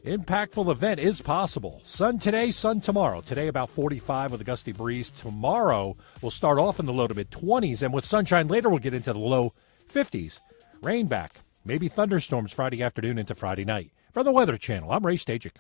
impactful event is possible. Sun today, sun tomorrow. Today about 45 with a gusty breeze. Tomorrow we'll start off in the low to mid-20s, and with sunshine later we'll get into the low 50s. Rain back, maybe thunderstorms Friday afternoon into Friday night. For the Weather Channel, I'm Ray Stajic.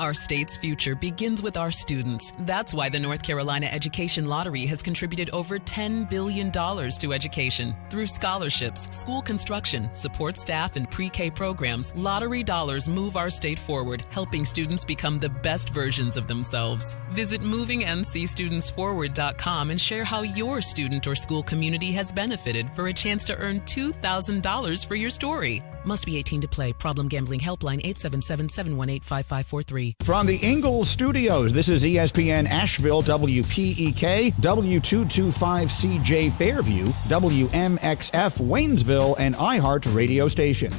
Our state's future begins with our students. That's why the North Carolina Education Lottery has contributed over $10 billion to education. Through scholarships, school construction, support staff, and pre-K programs, lottery dollars move our state forward, helping students become the best versions of themselves. Visit movingncstudentsforward.com and share how your student or school community has benefited for a chance to earn $2,000 for your story. Must be 18 to play. Problem Gambling Helpline 877-718-5543. From the Ingalls Studios, this is ESPN Asheville, WPEK, W225CJ Fairview, WMXF Waynesville, and iHeart Radio Station.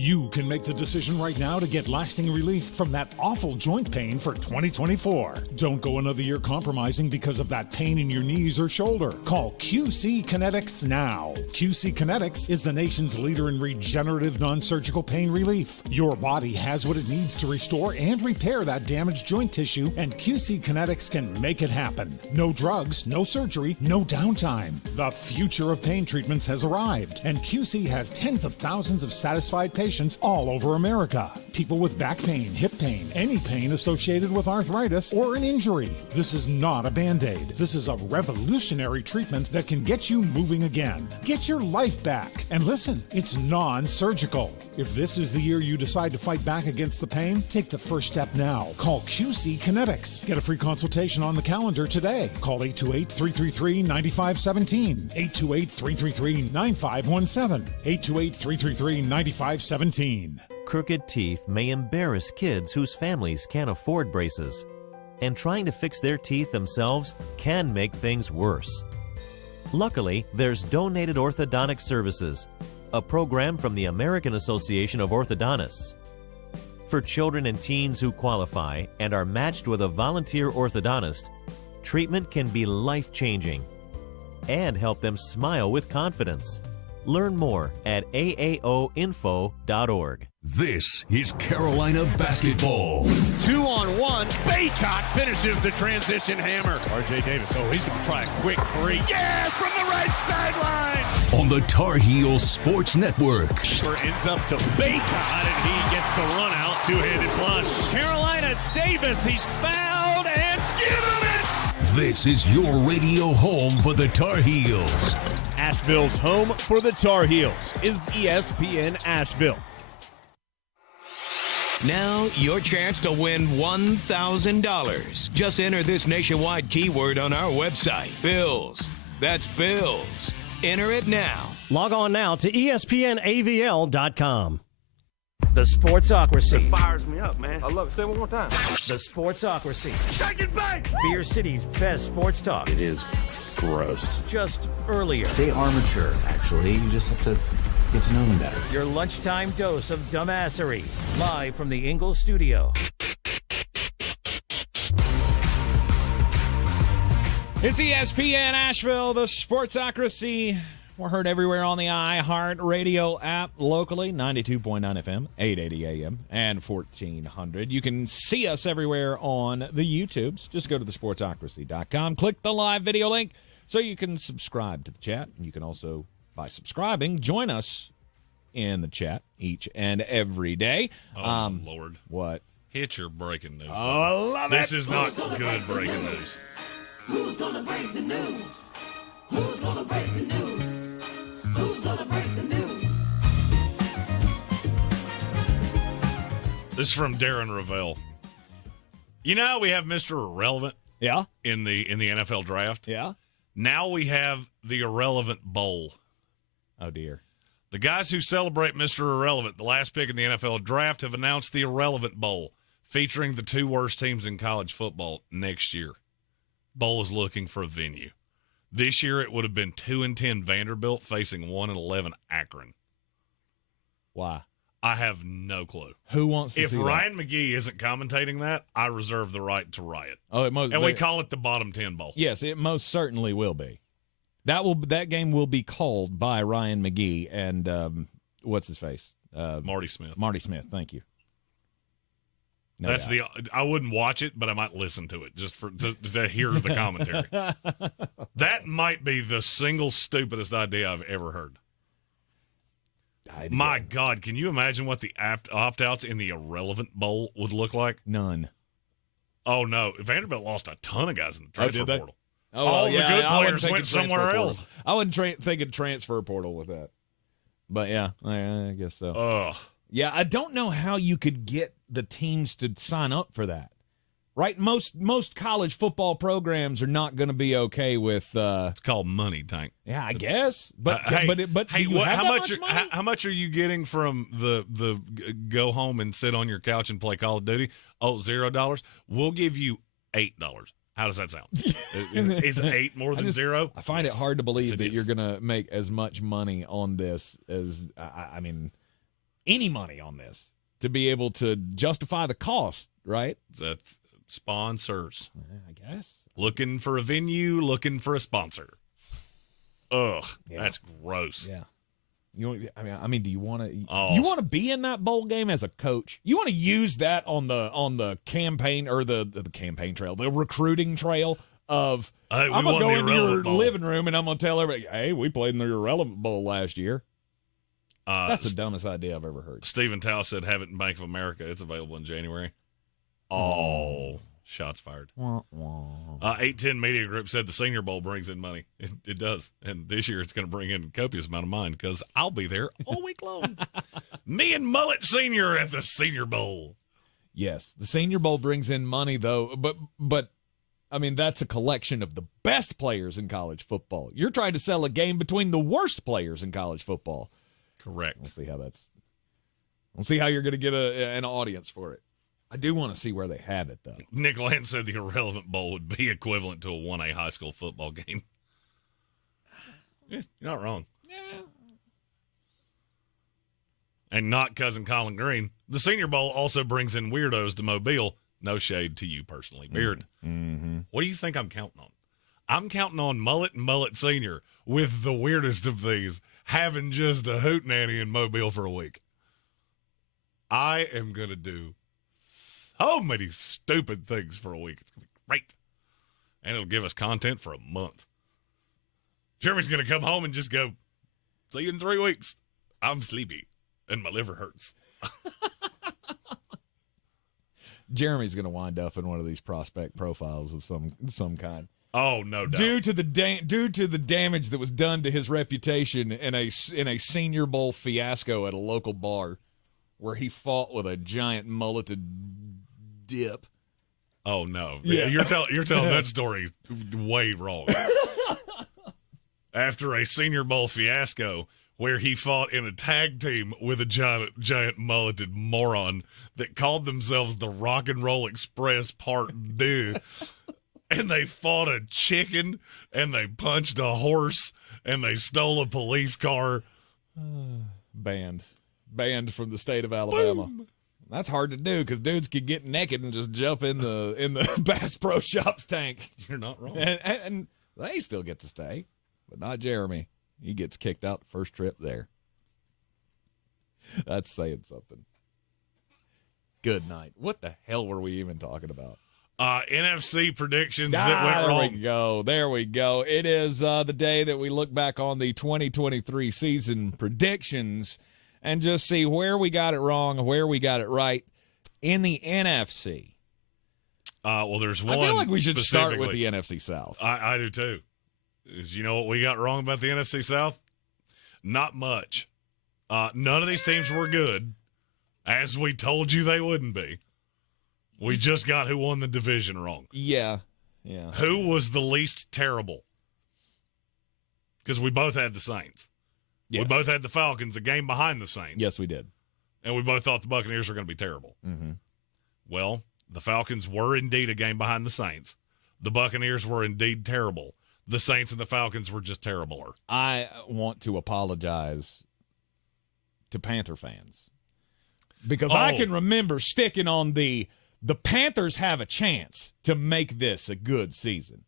You can make the decision right now to get lasting relief from that awful joint pain for 2024. Don't go another year compromising because of that pain in your knees or shoulder. Call QC Kinetics now. QC Kinetics is the nation's leader in regenerative non-surgical pain relief. Your body has what it needs to restore and repair that damaged joint tissue, and QC Kinetics can make it happen. No drugs, no surgery, no downtime. The future of pain treatments has arrived, and QC has tens of thousands of satisfied patients all over America. People with back pain, hip pain, any pain associated with arthritis or an injury. This is not a Band-Aid. This is a revolutionary treatment that can get you moving again. Get your life back. And listen, it's non-surgical. If this is the year you decide to fight back against the pain, take the first step now. Call QC Kinetics. Get a free consultation on the calendar today. Call 828-333-9517. 828-333-9517. 828-333-9517. Crooked teeth may embarrass kids whose families can't afford braces, and trying to fix their teeth themselves can make things worse. Luckily, there's Donated Orthodontic Services, a program from the American Association of Orthodontists. For children and teens who qualify and are matched with a volunteer orthodontist, treatment can be life-changing and help them smile with confidence. Learn more at aaoinfo.org. This is Carolina basketball. 2-on-1. Baycott finishes the transition hammer. R.J. Davis, he's going to try a quick three. Yes, from the right sideline. On the Tar Heels Sports Network. Ends up to Baycott, and he gets the run out. Two-handed flush. Carolina, it's Davis. He's fouled, and give him it. This is your radio home for the Tar Heels. Asheville's home for the Tar Heels is ESPN Asheville. Now, your chance to win $1,000. Just enter this nationwide keyword on our website, Bills. That's Bills. Enter it now. Log on now to ESPNAVL.com. The Sportsocracy. It fires me up, man. I love it. Say it one more time. The Sportsocracy. Shake it back! Beer City's best sports talk. It is gross. Just earlier. They are mature, actually. You just have to get to know them better. Your lunchtime dose of dumbassery. Live from the Ingalls studio. It's ESPN Asheville, the Sportsocracy. We're heard everywhere on the iHeart Radio app locally, 92.9 FM, 880 AM, and 1400. You can see us everywhere on the YouTubes. Just go to thesportsocracy.com, click the live video link so you can subscribe to the chat. You can also, by subscribing, join us in the chat each and every day. Oh, Lord. What? Hit your breaking news. Oh, I love this it. This is not good breaking news. Who's gonna break the news? Who's gonna break the news? Who's gonna break the news? This is from Darren Ravel. You know how we have Mr. Irrelevant? Yeah. In the NFL draft? Yeah. Now we have the Irrelevant Bowl. Oh, dear. The guys who celebrate Mr. Irrelevant, the last pick in the NFL draft, have announced the Irrelevant Bowl, featuring the two worst teams in college football next year. Bowl is looking for a venue. This year it would have been 2-10 Vanderbilt facing 1-11 Akron. Why? I have no clue. Who wants to If see Ryan McGee isn't commentating that, I reserve the right to riot. Oh, we call it the Bottom 10 Bowl. Yes, it most certainly will be. That game will be called by Ryan McGee and what's his face? Marty Smith. Marty Smith, thank you. No That's doubt. I wouldn't watch it, but I might listen to it just to hear the commentary. That might be the single stupidest idea I've ever heard. My God, can you imagine what the opt-outs in the Irrelevant Bowl would look like? None. Oh, no. Vanderbilt lost a ton of guys in the transfer portal. Oh, all well, the yeah, good I wasn't players thinking went somewhere transfer else. portal. I wasn't thinking transfer portal with that. But, yeah, I guess so. Ugh. Yeah, I don't know how you could get the teams to sign up for that. Right? Most college football programs are not going to be okay with. It's called money, Tank. Yeah, I guess. But hey, do you have how that much? money? How much are you getting from the go home and sit on your couch and play Call of Duty? Oh, $0. We'll give you $8. How does that sound? Is 8 more than 0? I find it hard to believe that is. you're going to make as much money on this as I mean, any money on this to be able to justify the cost, right? That's sponsors. I guess. Looking for a venue, looking for a sponsor. Ugh, Yeah. That's gross. Yeah. I mean, do you want to? Oh, you want to be in that bowl game as a coach? You want to use that on the campaign or the campaign trail, the recruiting trail of Hey, I'm gonna go into your Irrelevant Bowl. living room and I'm gonna tell everybody, hey, we played in the Irrelevant Bowl last year. That's the dumbest idea I've ever heard. Stephen Tao said, have it in Bank of America. It's available in January. Oh, shots fired. Wah, wah. 810 Media Group said the Senior Bowl brings in money. It does. And this year it's going to bring in a copious amount of mine because I'll be there all week long. Me and Mullet Senior at the Senior Bowl. Yes, the Senior Bowl brings in money, though, but I mean, that's a collection of the best players in college football. You're trying to sell a game between the worst players in college football. Correct. We'll see how you're going to get an audience for it. I do want to see where they have it, though. Nick Land said the Irrelevant Bowl would be equivalent to a 1A high school football game. Yeah, you're not wrong. Yeah. And not Cousin Colin Green. The Senior Bowl also brings in weirdos to Mobile. No shade to you personally, Beard. Mm-hmm. What do you think I'm counting on? I'm counting on Mullet and Mullet Senior with the weirdest of these having just a hootenanny in Mobile for a week. I am going to do so many stupid things for a week. It's going to be great. And it'll give us content for a month. Jeremy's going to come home and just go, see you in 3 weeks. I'm sleepy and my liver hurts. Jeremy's going to wind up in one of these prospect profiles of some kind. Oh, no doubt. Due to the damage that was done to his reputation in a Senior Bowl fiasco at a local bar. where he fought with a giant mulleted dip. Oh no! Yeah. You're telling that story way wrong. After a Senior Bowl fiasco, where he fought in a tag team with a giant mulleted moron that called themselves the Rock and Roll Express Part 2, and they fought a chicken, and they punched a horse, and they stole a police car. Banned from the state of Alabama. Boom. That's hard to do because dudes could get naked and just jump in the Bass Pro Shops tank. You're not wrong. And they still get to stay, but not Jeremy. He gets kicked out the first trip there. That's saying something. Good night. What the hell were we even talking about? NFC predictions that went wrong. There we go. It is the day that we look back on the 2023 season predictions and just see where we got it wrong, where we got it right in the NFC. Well, there's one. I feel like we should start with the NFC South. I do too. You know what we got wrong about the NFC South? Not much. None of these teams were good, as we told you they wouldn't be. We just got who won the division wrong. Yeah. Who was the least terrible? Because we both had the Saints. Yes. We both had the Falcons, a game behind the Saints. Yes, we did. And we both thought the Buccaneers were going to be terrible. Mm-hmm. Well, the Falcons were indeed a game behind the Saints. The Buccaneers were indeed terrible. The Saints and the Falcons were just terribler. I want to apologize to Panther fans because I can remember sticking on the Panthers have a chance to make this a good season.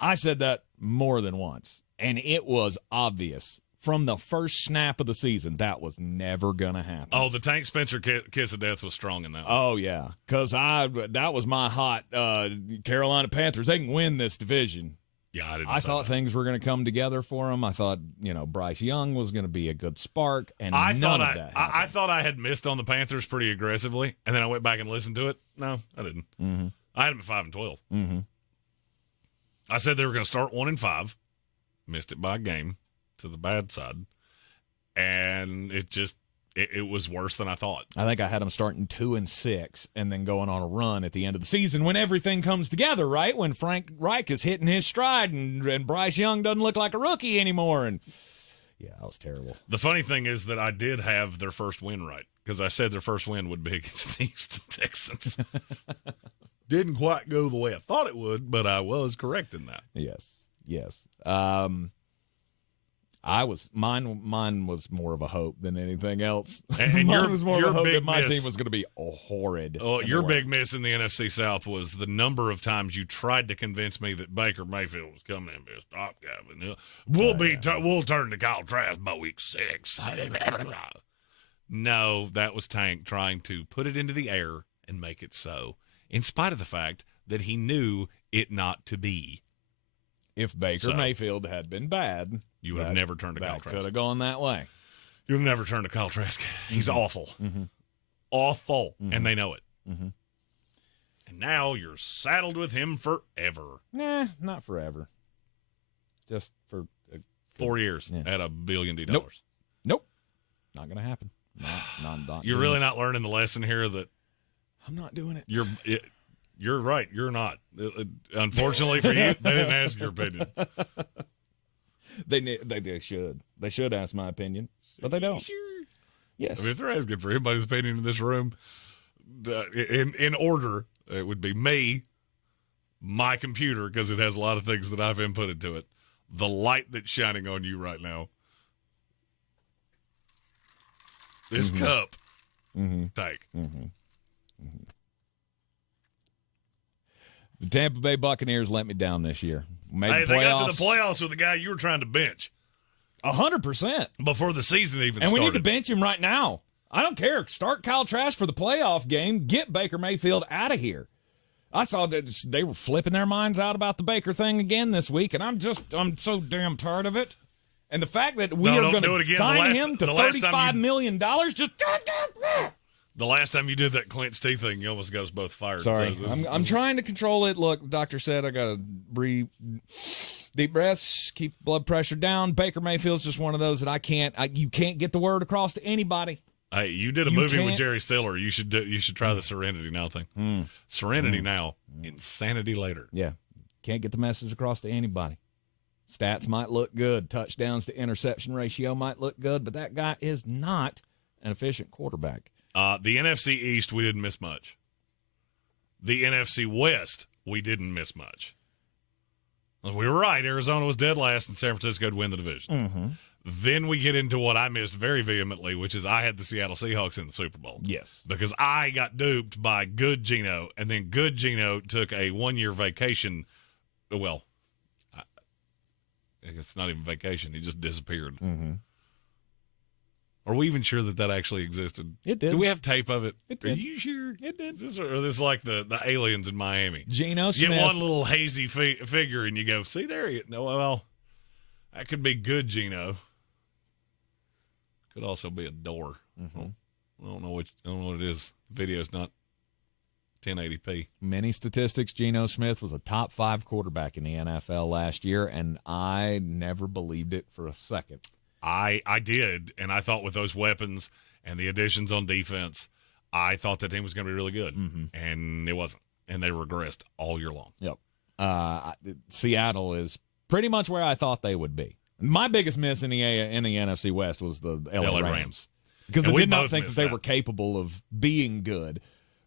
I said that more than once, and it was obvious from the first snap of the season that was never going to happen. Oh, the Tank Spencer kiss of death was strong in that one. Oh, yeah, because that was my hot Carolina Panthers. They can win this division. Yeah, I thought things were going to come together for them. I thought, Bryce Young was going to be a good spark, and none of that happened. I thought I had missed on the Panthers pretty aggressively, and then I went back and listened to it. No, I didn't. Mm-hmm. I had them at 5-12. Mm-hmm. I said they were going to start 1-5, missed it by a game to the bad side, and it was worse than I thought. I think I had them starting 2-6 and then going on a run at the end of the season when everything comes together, right? When Frank Reich is hitting his stride and Bryce Young doesn't look like a rookie anymore. And yeah, that was terrible. The funny thing is that I did have their first win right because I said their first win would be against the Houston Texans. Didn't quite go the way I thought it would, but I was correct in that. Yes. Mine was more of a hope than anything else. And mine was more of a hope that my miss, team was going to be horrid. Oh, your big miss in the NFC South was the number of times you tried to convince me that Baker Mayfield was coming in as stopgap. We'll turn to Kyle Trask by week 6. No, that was Tank trying to put it into the air and make it so, in spite of the fact that he knew it not to be. If Baker Mayfield had been bad, you would have never turned to Kyle Trask. Could have gone that way. You would have never turned to Kyle Trask. He's awful. Mm-hmm. Awful. Mm-hmm. And they know it. Mm-hmm. And now you're saddled with him forever. Nah, not forever. Just for 4 years at $1 billion. Nope. Not going to happen. Not you're really not learning the lesson here that I'm not doing it. You're right. You're not. Unfortunately for you, they didn't ask your opinion. They should. They should ask my opinion, but they don't. Sure. Yes. I mean, if they're asking for anybody's opinion in this room, in order, it would be me, my computer, because it has a lot of things that I've inputted to it, the light that's shining on you right now, this cup, take. The Tampa Bay Buccaneers let me down this year. They got to the playoffs with the guy you were trying to bench. 100%. Before the season even started. And we need to bench him right now. I don't care. Start Kyle Trask for the playoff game. Get Baker Mayfield out of here. I saw that they were flipping their minds out about the Baker thing again this week, and I'm so damn tired of it. And the fact that we are going to sign him to $35 million, just... The last time you did that clenched teeth thing, you almost got us both fired. Sorry. So I'm trying to control it. Look, the doctor said I got to breathe deep breaths, keep blood pressure down. Baker Mayfield's just one of those that you can't get the word across to anybody. Hey, you did a movie with Jerry Stiller. You should try the Serenity Now thing. Serenity Now, insanity later. Yeah. Can't get the message across to anybody. Stats might look good. Touchdowns to interception ratio might look good, but that guy is not an efficient quarterback. The NFC East, we didn't miss much. The NFC West, we didn't miss much. We were right. Arizona was dead last, and San Francisco would win the division. Mm-hmm. Then we get into what I missed very vehemently, which is I had the Seattle Seahawks in the Super Bowl. Yes. Because I got duped by good Geno, and then good Geno took a one-year vacation. Well, it's not even vacation. He just disappeared. Mm-hmm. Are we even sure that actually existed? It did. Do we have tape of it? It did. Are you sure? It did. Is this like the aliens in Miami? Geno You Smith. get one little hazy figure, and you go, see there? No, well, that could be good Geno. Could also be a door. Mm-hmm. I don't know what it is. The video's not 1080p. Many statistics. Geno Smith was a top 5 quarterback in the NFL last year, and I never believed it for a second. I did, and I thought with those weapons and the additions on defense, I thought that team was going to be really good, and it wasn't, and they regressed all year long. Yep. Seattle is pretty much where I thought they would be. My biggest miss in the NFC West was the LA Rams. Because I did not think that they were capable of being good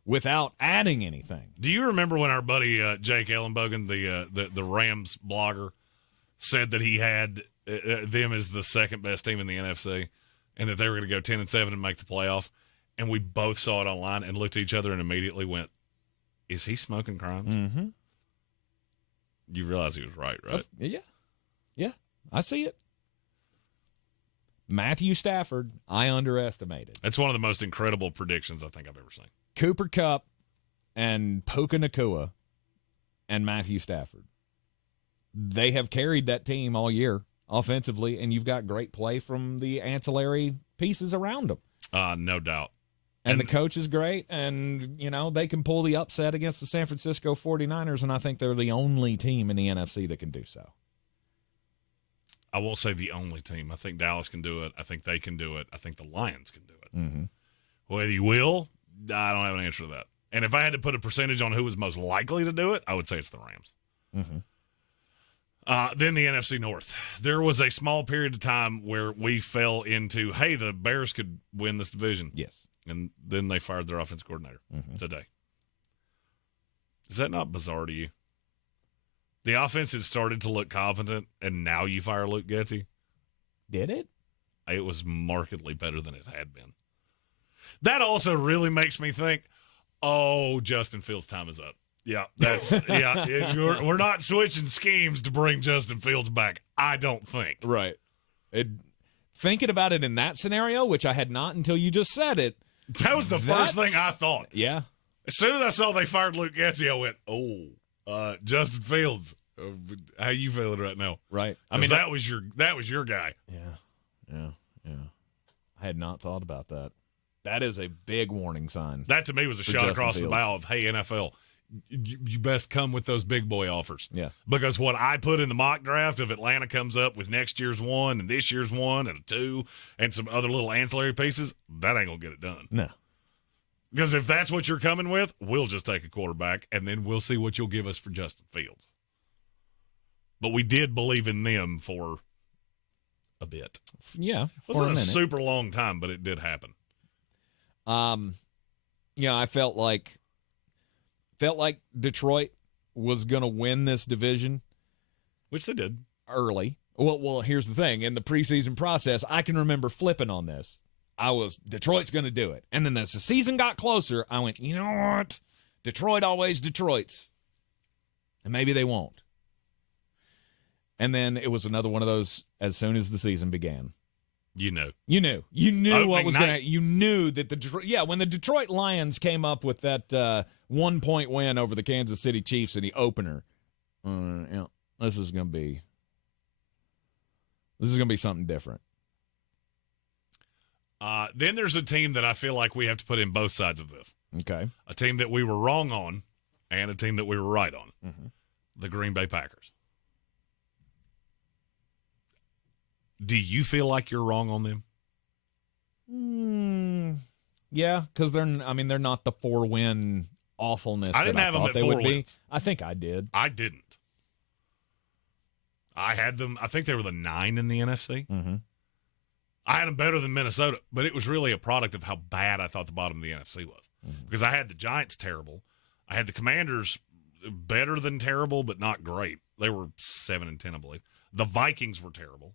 without adding anything. Do you remember when our buddy Jake Ellenbogen, the Rams blogger, said that he had them as the second best team in the NFC and that they were going to go 10-7 and make the playoffs? And we both saw it online and looked at each other and immediately went, is he smoking crimes? Mm-hmm. You realize he was right? Yeah. I see it. Matthew Stafford, I underestimated. That's one of the most incredible predictions I think I've ever seen. Cooper Kupp and Puka Nacua and Matthew Stafford. They have carried that team all year offensively, and you've got great play from the ancillary pieces around them. No doubt. And the coach is great, and, they can pull the upset against the San Francisco 49ers, and I think they're the only team in the NFC that can do so. I won't say the only team. I think Dallas can do it. I think they can do it. I think the Lions can do it. Mm-hmm. Whether you will, I don't have an answer to that. And if I had to put a percentage on who was most likely to do it, I would say it's the Rams. Mm-hmm. Then the NFC North. There was a small period of time where we fell into, hey, the Bears could win this division. Yes. And then they fired their offense coordinator today. Is that not bizarre to you? The offense had started to look competent, and now you fire Luke Getsy? Did it? It was markedly better than it had been. That also really makes me think, Justin Fields' time is up. Yeah, we're not switching schemes to bring Justin Fields back, I don't think. Right. Thinking about it in that scenario, which I had not until you just said it. That was the first thing I thought. Yeah. As soon as I saw they fired Luke Getsy, I went, Justin Fields, how you feeling right now? Right. I mean, that was your guy. Yeah. I had not thought about that. That is a big warning sign. That to me was a shot Justin across Fields. the bow of, hey, NFL, you best come with those big boy offers. Yeah. Because what I put in the mock draft of Atlanta comes up with next year's 1 and this year's 1 and a 2 and some other little ancillary pieces, that ain't going to get it done. No. Because if that's what you're coming with, we'll just take a quarterback, and then we'll see what you'll give us for Justin Fields. But we did believe in them for a bit. Yeah, it wasn't a super long time, but it did happen. I felt like Detroit was going to win this division. Which they did. Early. Well, here's the thing. In the preseason process, I can remember flipping on this. Detroit's going to do it. And then as the season got closer, I went, you know what? Detroit always Detroits. And maybe they won't. And then it was another one of those as soon as the season began. You knew. You knew Opening what was going night. to. You knew that when the Detroit Lions came up with that 1-point win over the Kansas City Chiefs in the opener, this is going to be something different. Then there's a team that I feel like we have to put in both sides of this. Okay. A team that we were wrong on and a team that we were right on. Mm-hmm. The Green Bay Packers. Do you feel like you're wrong on them? Yeah, because they're not the 4-win awfulness. I didn't that have I them thought at they 4 would wins. be. I think I did. I didn't. I had them. I think they were the 9 in the NFC. Mm-hmm. I had them better than Minnesota, but it was really a product of how bad I thought the bottom of the NFC was. Mm-hmm. Because I had the Giants terrible. I had the Commanders better than terrible, but not great. They were 7-10, I believe. The Vikings were terrible.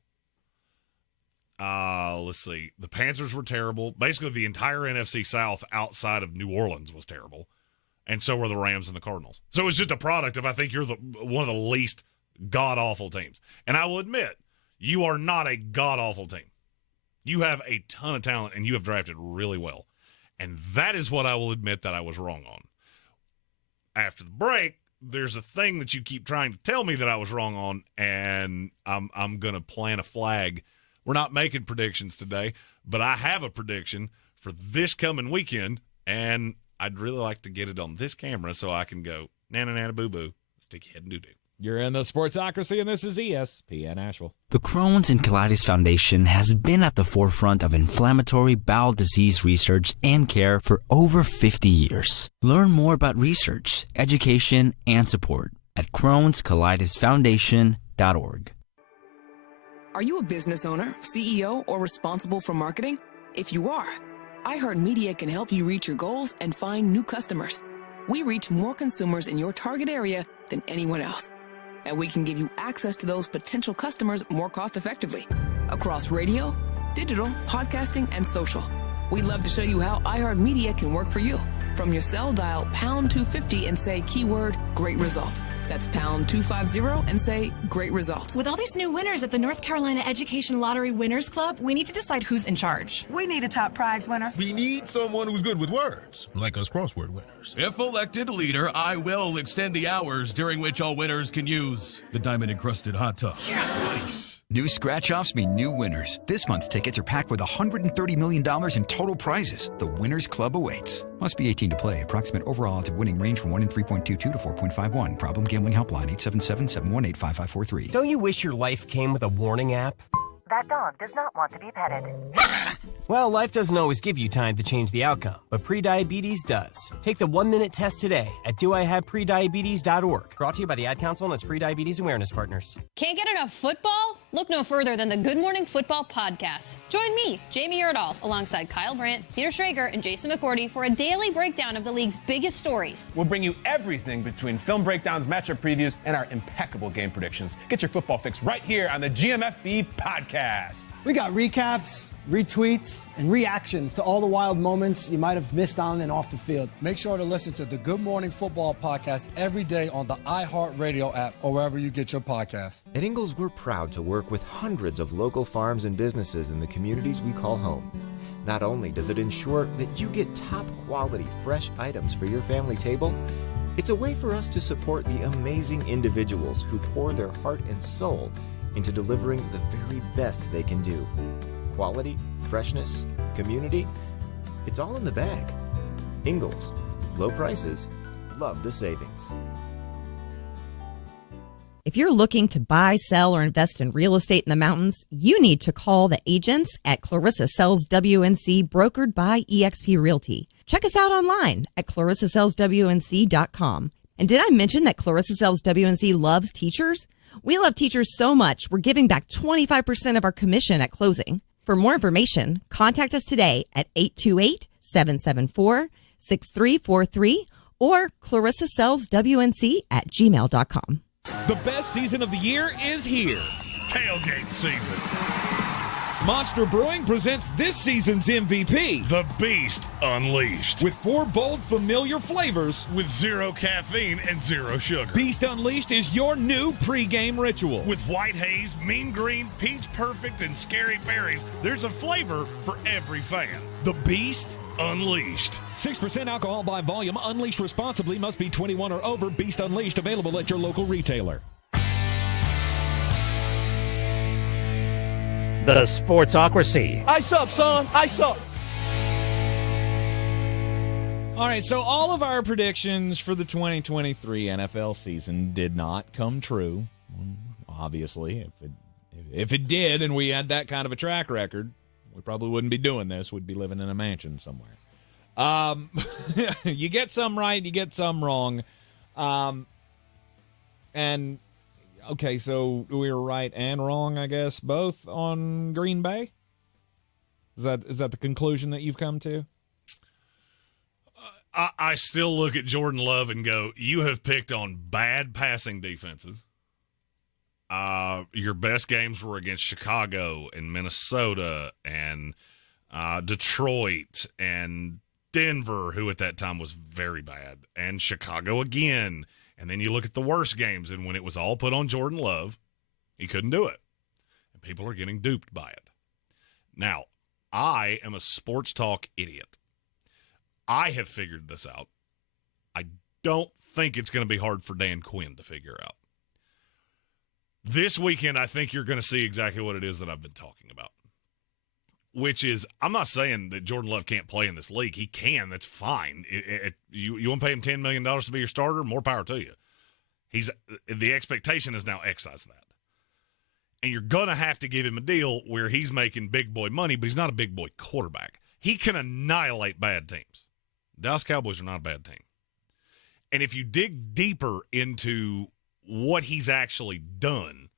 Let's see. The Panthers were terrible. Basically, the entire NFC South outside of New Orleans was terrible. And so were the Rams and the Cardinals. So it was just a product of, I think you're one of the least god-awful teams. And I will admit, you are not a god-awful team. You have a ton of talent, and you have drafted really well. And that is what I will admit that I was wrong on. After the break, there's a thing that you keep trying to tell me that I was wrong on, and I'm going to plant a flag. We're not making predictions today, but I have a prediction for this coming weekend, and I'd really like to get it on this camera so I can go, na-na-na-boo-boo, stick your head and do-do. You're in the Sportsocracy, and this is ESPN Asheville. The Crohn's and Colitis Foundation has been at the forefront of inflammatory bowel disease research and care for over 50 years. Learn more about research, education, and support at Crohn'sColitisFoundation.org. Are you a business owner, CEO, or responsible for marketing? If you are, iHeartMedia can help you reach your goals and find new customers. We reach more consumers in your target area than anyone else. And we can give you access to those potential customers more cost-effectively across radio, digital, podcasting, and social. We'd love to show you how iHeartMedia can work for you. From your cell, dial pound 250 and say keyword great results. That's pound 250 and say great results. With all these new winners at the North Carolina Education Lottery Winners Club, we need to decide who's in charge. We need a top prize winner. We need someone who's good with words, like us crossword winners. If elected leader, I will extend the hours during which all winners can use the diamond-encrusted hot tub. Yes. New scratch-offs mean new winners. This month's tickets are packed with $130 million in total prizes. The Winners Club awaits. Must be 18 to play. Approximate overall odds of winning range from 1 in 3.22 to 4.51. Problem gambling helpline 877-718-5543. Don't you wish your life came with a warning app? That dog does not want to be petted. Well, life doesn't always give you time to change the outcome, but prediabetes does. Take the 1-minute test today at doihaveprediabetes.org. Brought to you by the Ad Council and its prediabetes awareness partners. Can't get enough football? Look no further than the Good Morning Football podcast. Join me, Jamie Erdahl, alongside Kyle Brandt, Peter Schrager, and Jason McCourty for a daily breakdown of the league's biggest stories. We'll bring you everything between film breakdowns, matchup previews, and our impeccable game predictions. Get your football fix right here on the GMFB podcast. We got recaps, retweets, and reactions to all the wild moments you might have missed on and off the field. Make sure to listen to the Good Morning Football podcast every day on the iHeartRadio app or wherever you get your podcasts. At Ingalls, we're proud to work with hundreds of local farms and businesses in the communities we call home. Not only does it ensure that you get top quality fresh items for your family table, it's a way for us to support the amazing individuals who pour their heart and soul into delivering the very best they can do. Quality, freshness, community, it's all in the bag. Ingalls, low prices, love the savings. If you're looking to buy, sell, or invest in real estate in the mountains, you need to call the agents at Clarissa Sells WNC, brokered by eXp Realty. Check us out online at clarissasellswnc.com. And did I mention that Clarissa Sells WNC loves teachers? We love teachers so much, we're giving back 25% of our commission at closing. For more information, contact us today at 828-774-6343 or clarissasellswnc@gmail.com. The best season of the year is here. Tailgate season. Monster Brewing presents this season's MVP. The Beast Unleashed. With 4 bold, familiar flavors. With 0 caffeine and 0 sugar. Beast Unleashed is your new pregame ritual. With white haze, mean green, peach perfect, and scary berries, there's a flavor for every fan. The Beast Unleashed. 6% alcohol by volume. Unleashed responsibly. Must be 21 or over. Beast Unleashed. Available at your local retailer. The Sportsocracy. Ice up, son. Ice up. All right, so all of our predictions for the 2023 NFL season did not come true. Obviously, if it did and we had that kind of a track record, we probably wouldn't be doing this. We'd be living in a mansion somewhere. You get some right, you get some wrong. And, okay, so we were right and wrong, I guess, both on Green Bay? Is that the conclusion that you've come to? I still look at Jordan Love and go, you have picked on bad passing defenses. Your best games were against Chicago and Minnesota and Detroit and Denver, who at that time was very bad, and Chicago again. And then you look at the worst games, and when it was all put on Jordan Love, he couldn't do it. And people are getting duped by it. Now, I am a sports talk idiot. I have figured this out. I don't think it's going to be hard for Dan Quinn to figure out. This weekend, I think you're going to see exactly what it is that I've been talking about, which is, I'm not saying that Jordan Love can't play in this league. He can. That's fine. You want to pay him $10 million to be your starter? More power to you. The expectation is now excise that. And you're going to have to give him a deal where he's making big boy money, but he's not a big boy quarterback. He can annihilate bad teams. Dallas Cowboys are not a bad team. And if you dig deeper into what he's actually done,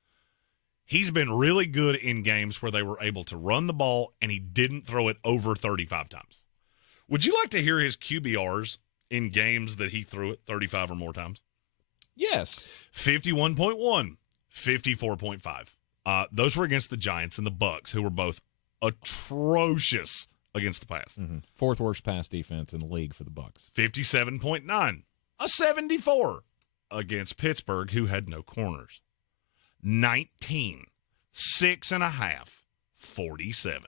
he's been really good in games where they were able to run the ball and he didn't throw it over 35 times. Would you like to hear his QBRs in games that he threw it 35 or more times? Yes. 51.1, 54.5. Those were against the Giants and the Bucks, who were both atrocious against the pass. Mm-hmm. Fourth worst pass defense in the league for the Bucks. 57.9, a 74 against Pittsburgh, who had no corners. 19, 6.5, 47.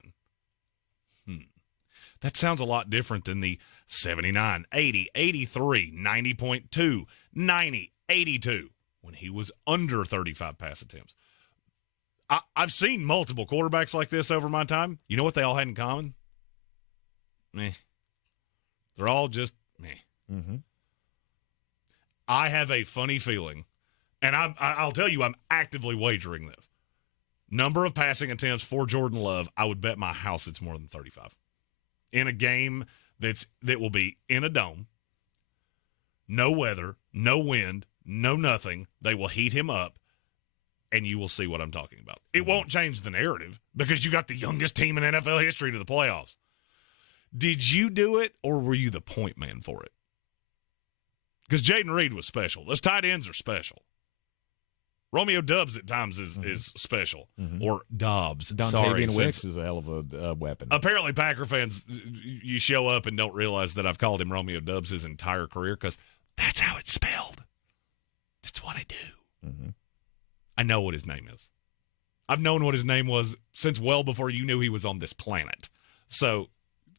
That sounds a lot different than the 79, 80, 83, 90.2, 90, 82 when he was under 35 pass attempts. I've seen multiple quarterbacks like this over my time. You know what they all had in common? Meh. They're all just meh. Mm-hmm. I have a funny feeling, and I'll tell you, I'm actively wagering this. Number of passing attempts for Jordan Love, I would bet my house it's more than 35. In a game that will be in a dome, no weather, no wind, no nothing. They will heat him up, and you will see what I'm talking about. It won't change the narrative because you got the youngest team in NFL history to the playoffs. Did you do it, or were you the point man for it? Because Jaden Reed was special. Those tight ends are special. Romeo Doubs at times is special. Mm-hmm. Or Dobbs. Dontavian Wicks is a hell of a weapon. Apparently, Packer fans, you show up and don't realize that I've called him Romeo Doubs his entire career because that's how it's spelled. That's what I do. Mm-hmm. I know what his name is. I've known what his name was since well before you knew he was on this planet. So,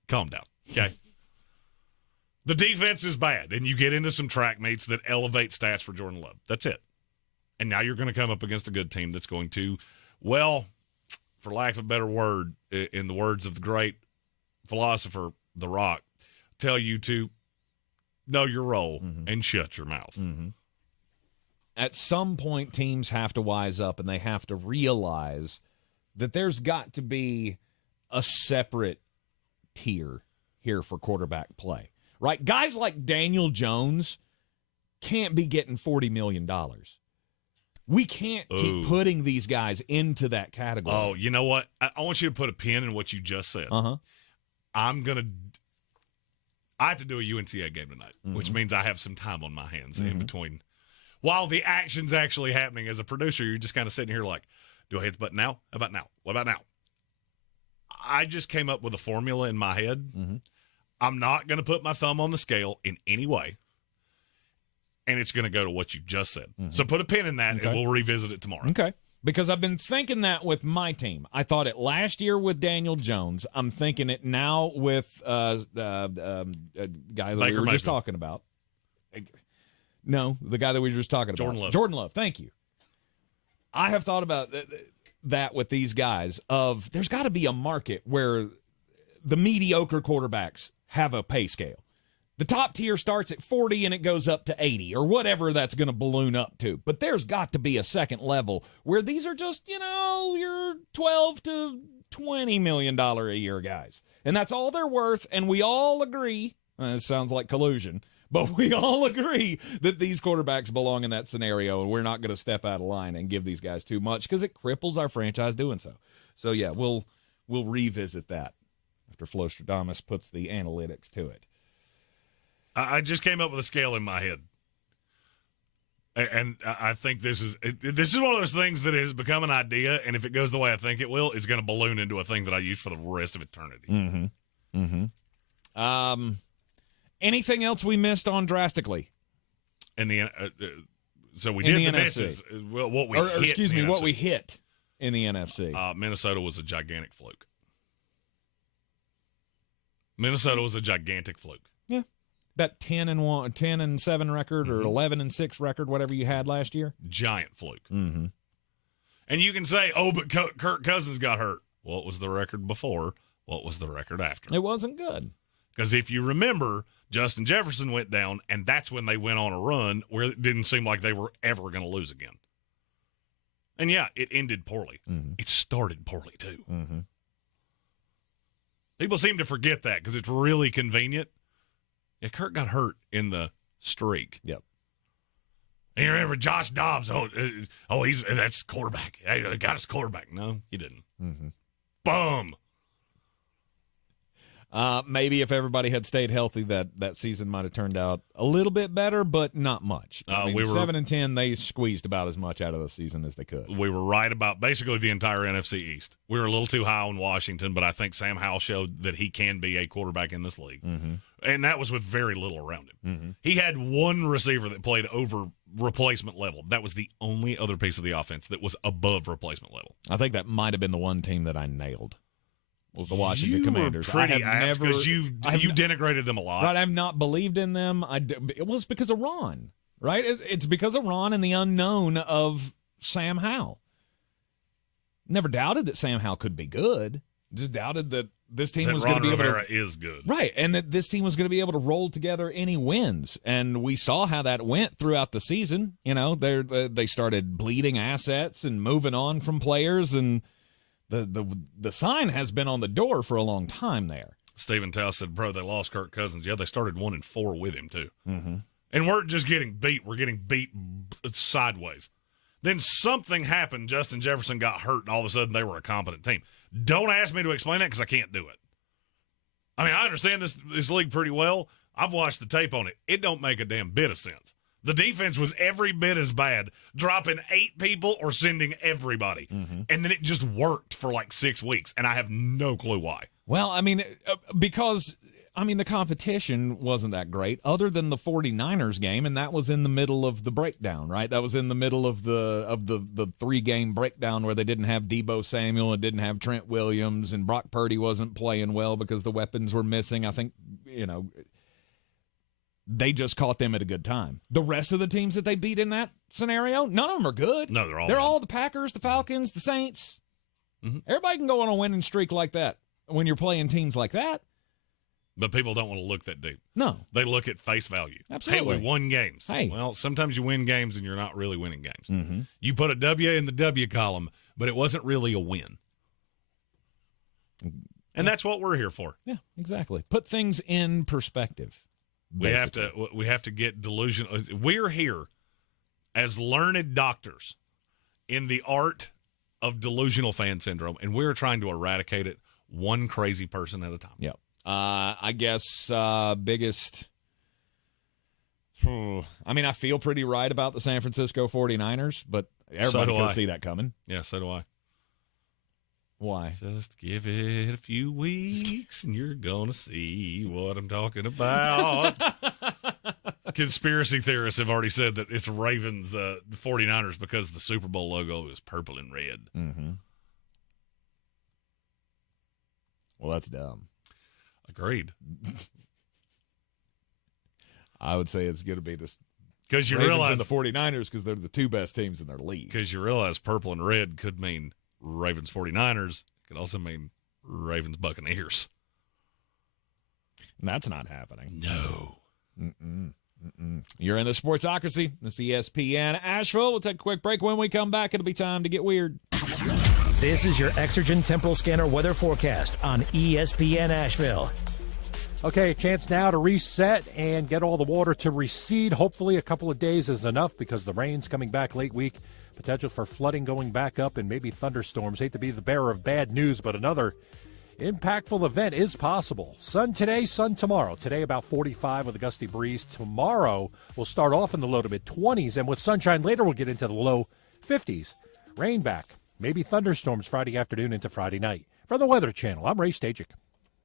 calm down, okay? The defense is bad, and you get into some track meets that elevate stats for Jordan Love. That's it. And now you're going to come up against a good team that's going to, well, for lack of a better word, in the words of the great philosopher, The Rock, tell you to know your role and shut your mouth. Mm-hmm. At some point, teams have to wise up, and they have to realize that there's got to be a separate tier here for quarterback play. Right? Guys like Daniel Jones can't be getting $40 million. We can't keep putting these guys into that category. Oh, you know what? I want you to put a pin in what you just said. Uh-huh. I have to do a UNCA game tonight, which means I have some time on my hands in between. While the action's actually happening as a producer, you're just kind of sitting here like, do I hit the button now? How about now? What about now? I just came up with a formula in my head. Mm-hmm. I'm not going to put my thumb on the scale in any way. And it's going to go to what you just said. Mm-hmm. So put a pin in that, and we'll revisit it tomorrow. Okay. Because I've been thinking that with my team. I thought it last year with Daniel Jones. I'm thinking it now with a guy that we were just talking about. No, the guy that we were just talking about. Jordan Love. Thank you. I have thought about that with these guys of there's got to be a market where the mediocre quarterbacks have a pay scale. The top tier starts at 40 and it goes up to 80 or whatever that's going to balloon up to. But there's got to be a second level where these are just, your $12 to $20 million a year guys. And that's all they're worth. And we all agree It sounds like collusion. But we all agree that these quarterbacks belong in that scenario, and we're not going to step out of line and give these guys too much because it cripples our franchise doing so. So, yeah, we'll revisit that after Flostradamus puts the analytics to it. I just came up with a scale in my head. And I think this is one of those things that has become an idea, and if it goes the way I think it will, it's going to balloon into a thing that I use for the rest of eternity. Mm-hmm. Mm-hmm. Anything else we missed on drastically? In the so we did the misses. What we hit in the NFC. Minnesota was a gigantic fluke. Minnesota was a gigantic fluke. Yeah, that 10-7 record or 11-6 record, whatever you had last year. Giant fluke. Mm-hmm. And you can say, "Oh, but Kirk Cousins got hurt." What was the record before? What was the record after? It wasn't good. Because if you remember, Justin Jefferson went down, and that's when they went on a run where it didn't seem like they were ever going to lose again. And, yeah, it ended poorly. Mm-hmm. It started poorly, too. Mm-hmm. People seem to forget that because it's really convenient. Yeah, Kirk got hurt in the streak. Yep. And you remember Josh Dobbs. That's quarterback. Hey, I got his quarterback. No, he didn't. Mm-hmm. Bum. Maybe if everybody had stayed healthy, that season might have turned out a little bit better, but not much. We were 7-10. They squeezed about as much out of the season as they could. We were right about basically the entire NFC East. We were a little too high on Washington, but I think Sam Howell showed that he can be a quarterback in this league, and that was with very little around him. Mm-hmm. He had one receiver that played over replacement level. That was the only other piece of the offense that was above replacement level. I think that might have been the one team that I nailed. Was the Washington Commanders. Were pretty apt because you denigrated them a lot. Right, I've not believed in them. It was because of Ron, right? It's because of Ron and the unknown of Sam Howell. Never doubted that Sam Howell could be good. Just doubted that this team was going to be able to. Is good. Right, and that this team was going to be able to roll together any wins. And we saw how that went throughout the season. You know, they started bleeding assets and moving on from players, and The sign has been on the door for a long time there. Stephen Towse said, bro, they lost Kirk Cousins. Yeah, they started 1-4 with him, too. Mm-hmm. And we're just getting beat. We're getting beat sideways. Then something happened. Justin Jefferson got hurt, and all of a sudden they were a competent team. Don't ask me to explain that because I can't do it. I mean, I understand this league pretty well. I've watched the tape on it. It don't make a damn bit of sense. The defense was every bit as bad, dropping 8 people or sending everybody. Mm-hmm. And then it just worked for like 6 weeks, and I have no clue why. Well, I mean, because, the competition wasn't that great other than the 49ers game, and that was in the middle of the breakdown, right? That was in the middle of the 3-game breakdown where they didn't have Deebo Samuel and didn't have Trent Williams, and Brock Purdy wasn't playing well because the weapons were missing. I think, they just caught them at a good time. The rest of the teams that they beat in that scenario, none of them are good. No, they're all They're bad. all the Packers, the Falcons, the Saints. Mm-hmm. Everybody can go on a winning streak like that when you're playing teams like that. But people don't want to look that deep. No. They look at face value. Absolutely. Hey, we won games. Hey. Well, sometimes you win games and you're not really winning games. Mm-hmm. You put a W in the W column, but it wasn't really a win. And that's what we're here for. Yeah, exactly. Put things in perspective. Basically. We have to get delusional. We're here as learned doctors in the art of delusional fan syndrome, and we're trying to eradicate it one crazy person at a time. Yep. I guess biggest. I feel pretty right about the San Francisco 49ers, but everybody can see that coming. Yeah, so do I. Why? Just give it a few weeks and you're going to see what I'm talking about. Conspiracy theorists have already said that it's Ravens 49ers because the Super Bowl logo is purple and red. Mm-hmm. Well, that's dumb. Agreed. I would say it's going to be this. Because you Ravens realize. And the 49ers because they're the 2 best teams in their league. Because you realize purple and red could mean Ravens 49ers. It could also mean Ravens Buccaneers. And that's not happening. No. You're in the Sportsocracy. This is ESPN Asheville. We'll take a quick break. When we come back, it'll be time to get weird. This is your Exergen Temporal Scanner weather forecast on ESPN Asheville. Okay, a chance now to reset and get all the water to recede. Hopefully a couple of days is enough because the rain's coming back late week. Potential for flooding going back up and maybe thunderstorms. Hate to be the bearer of bad news, but another impactful event is possible. Sun today, sun tomorrow. Today about 45 with a gusty breeze. Tomorrow we'll start off in the low to mid-20s, and with sunshine later we'll get into the low 50s. Rain back, maybe thunderstorms Friday afternoon into Friday night. From the Weather Channel, I'm Ray Stajic.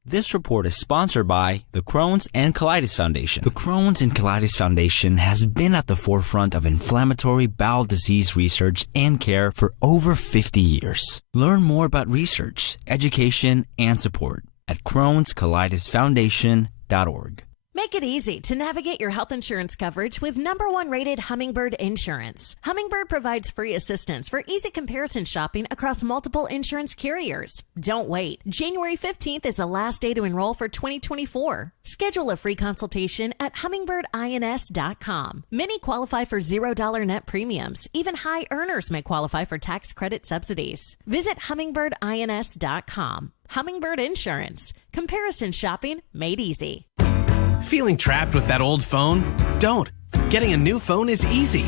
This report is sponsored by the Crohn's and Colitis Foundation. The Crohn's and Colitis Foundation has been at the forefront of inflammatory bowel disease research and care for over 50 years. Learn more about research, education, and support at Crohn'sColitisFoundation.org. Make it easy to navigate your health insurance coverage with #1 rated Hummingbird Insurance. Hummingbird provides free assistance for easy comparison shopping across multiple insurance carriers. Don't wait. January 15th is the last day to enroll for 2024. Schedule a free consultation at hummingbirdins.com. Many qualify for $0 net premiums. Even high earners may qualify for tax credit subsidies. Visit hummingbirdins.com. Hummingbird Insurance. Comparison shopping made easy. Feeling trapped with that old phone? Don't. Getting a new phone is easy.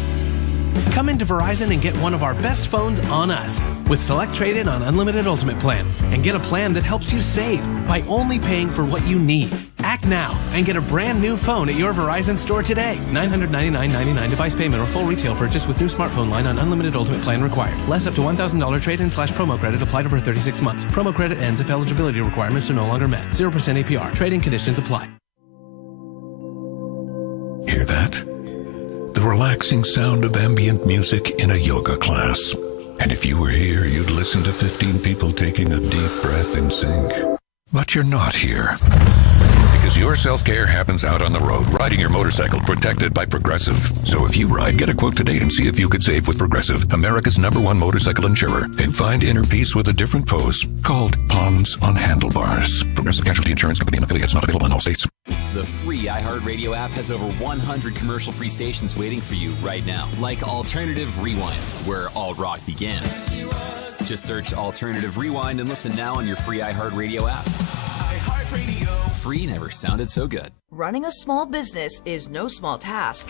Come into Verizon and get one of our best phones on us with Select Trade-In on Unlimited Ultimate Plan and get a plan that helps you save by only paying for what you need. Act now and get a brand new phone at your Verizon store today. $999.99 device payment or full retail purchase with new smartphone line on Unlimited Ultimate Plan required. Less up to $1,000 trade-in/promo credit applied over 36 months. Promo credit ends if eligibility requirements are no longer met. 0% APR. Trade-in conditions apply. Hear that? The relaxing sound of ambient music in a yoga class. And if you were here, you'd listen to 15 people taking a deep breath in sync. But you're not here. Because your self-care happens out on the road, riding your motorcycle protected by Progressive. So if you ride, get a quote today and see if you could save with Progressive, America's #1 motorcycle insurer. And find inner peace with a different pose called Palms on Handlebars. Progressive Casualty Insurance Company and affiliates, not available in all states. The free iHeartRadio app has over 100 commercial-free stations waiting for you right now, like Alternative Rewind, where alt rock began. Just search Alternative Rewind and listen now on your free iHeartRadio app. Free never sounded so good. Running a small business is no small task.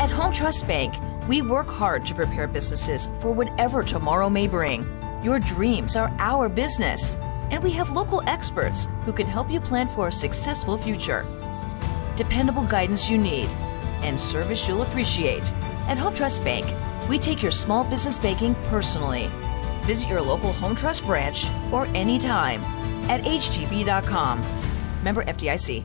At Home Trust Bank, we work hard to prepare businesses for whatever tomorrow may bring. Your dreams are our business, and we have local experts who can help you plan for a successful future. Dependable guidance you need and service you'll appreciate. At Home Trust Bank, we take your small business banking personally. Visit your local Home Trust branch or anytime at htb.com. Member FDIC.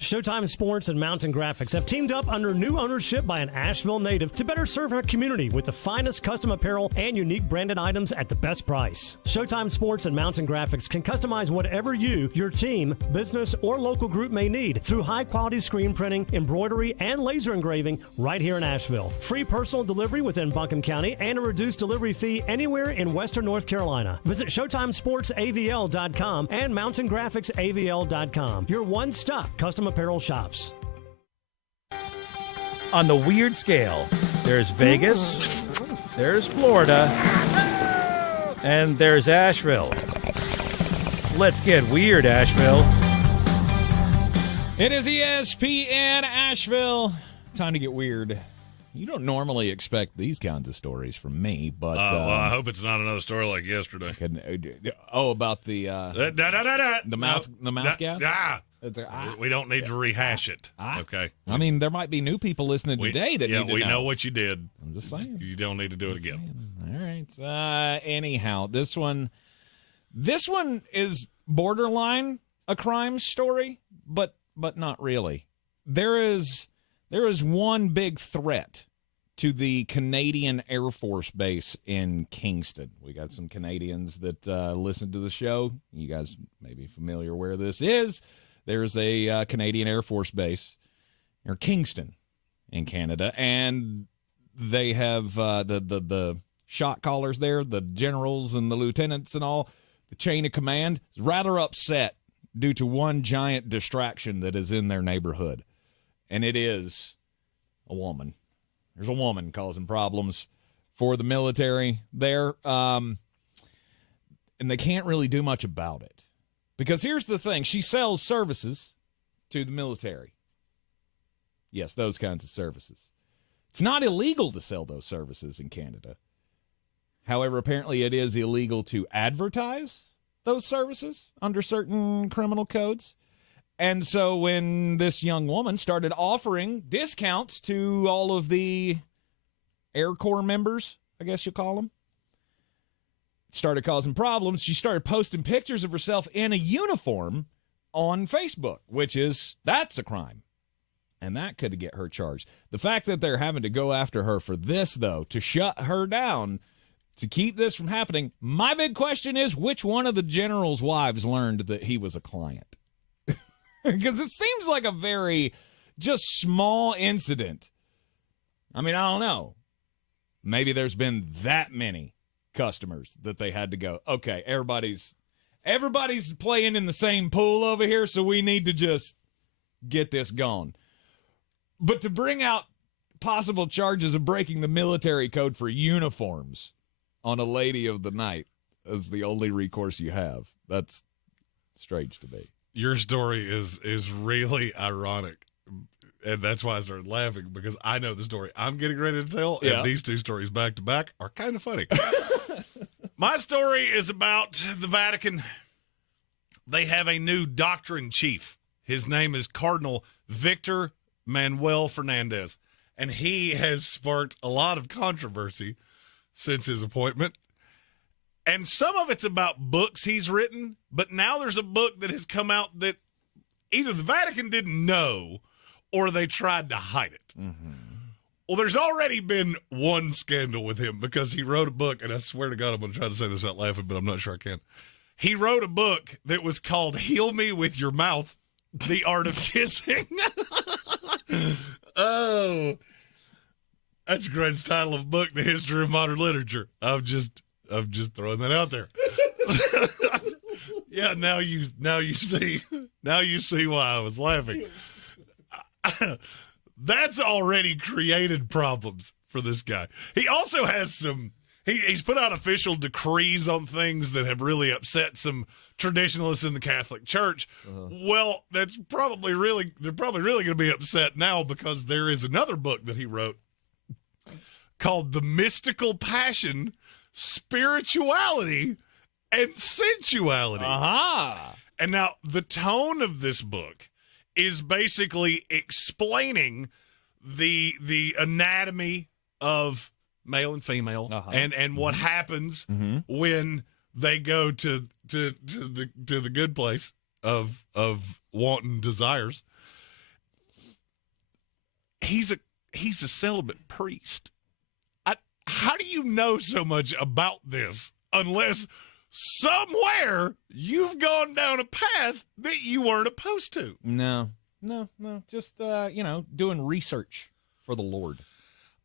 Showtime Sports and Mountain Graphics have teamed up under new ownership by an Asheville native to better serve our community with the finest custom apparel and unique branded items at the best price. Showtime Sports and Mountain Graphics can customize whatever you, your team, business, or local group may need through high-quality screen printing, embroidery, and laser engraving right here in Asheville. Free personal delivery within Buncombe County and a reduced delivery fee anywhere in Western North Carolina. Visit ShowtimeSportsAVL.com and MountainGraphicsAVL.com. Your one-stop custom apparel shops. On the weird scale, there's Vegas, there's Florida, and there's Asheville. Let's get weird, Asheville. It is ESPN Asheville. Time to get weird. You don't normally expect these kinds of stories from me, but well, I hope it's not another story like yesterday. About the mouth gas. We don't need to rehash it. Okay. I mean, there might be new people listening today that need to know. We know what you did. I'm just saying. You don't need to do it again. All right. Anyhow, this one is borderline a crime story, but not really. There is one big threat to the Canadian Air Force Base in Kingston. We got some Canadians that listen to the show. You guys may be familiar where this is. There's a Canadian Air Force Base near Kingston in Canada, and they have the shot callers there, the generals and the lieutenants and all, the chain of command is rather upset due to one giant distraction that is in their neighborhood, and it is a woman. There's a woman causing problems for the military there, and they can't really do much about it. Because here's the thing. She sells services to the military. Yes, those kinds of services. It's not illegal to sell those services in Canada. However, apparently it is illegal to advertise those services under certain criminal codes. And so when this young woman started offering discounts to all of the Air Corps members, I guess you'll call them, it started causing problems. She started posting pictures of herself in a uniform on Facebook, that's a crime. And that could get her charged. The fact that they're having to go after her for this, though, to shut her down, to keep this from happening, my big question is, which one of the general's wives learned that he was a client? Because it seems like a very just small incident. I mean, I don't know. Maybe there's been that many customers that they had to go, okay, everybody's playing in the same pool over here, so we need to just get this gone. But to bring out possible charges of breaking the military code for uniforms on a lady of the night is the only recourse you have. That's strange to me. Your story is really ironic, and that's why I started laughing, because I know the story I'm getting ready to tell, and these two stories back to back are kind of funny. My story is about the Vatican. They have a new doctrine chief. His name is Cardinal Victor Manuel Fernandez, and he has sparked a lot of controversy since his appointment. And some of it's about books he's written, but now there's a book that has come out that either the Vatican didn't know or they tried to hide it. Mm-hmm. Well, there's already been one scandal with him because he wrote a book, and I swear to God I'm going to try to say this out laughing, but I'm not sure I can. He wrote a book that was called Heal Me With Your Mouth, The Art of Kissing. Oh, that's the greatest title of a book, The History of Modern Literature. I'm just throwing that out there. Yeah, now you see why I was laughing. That's already created problems for this guy. He also has he's put out official decrees on things that have really upset some traditionalists in the Catholic Church. Well, they're probably really going to be upset now because there is another book that he wrote called The Mystical Passion, Spirituality, and Sensuality. And now the tone of this book is basically explaining the anatomy of male and female and what happens when they go to the good place of wanton desires. He's a celibate priest. How do you know so much about this unless somewhere you've gone down a path that you weren't opposed to? No. Just, doing research for the Lord.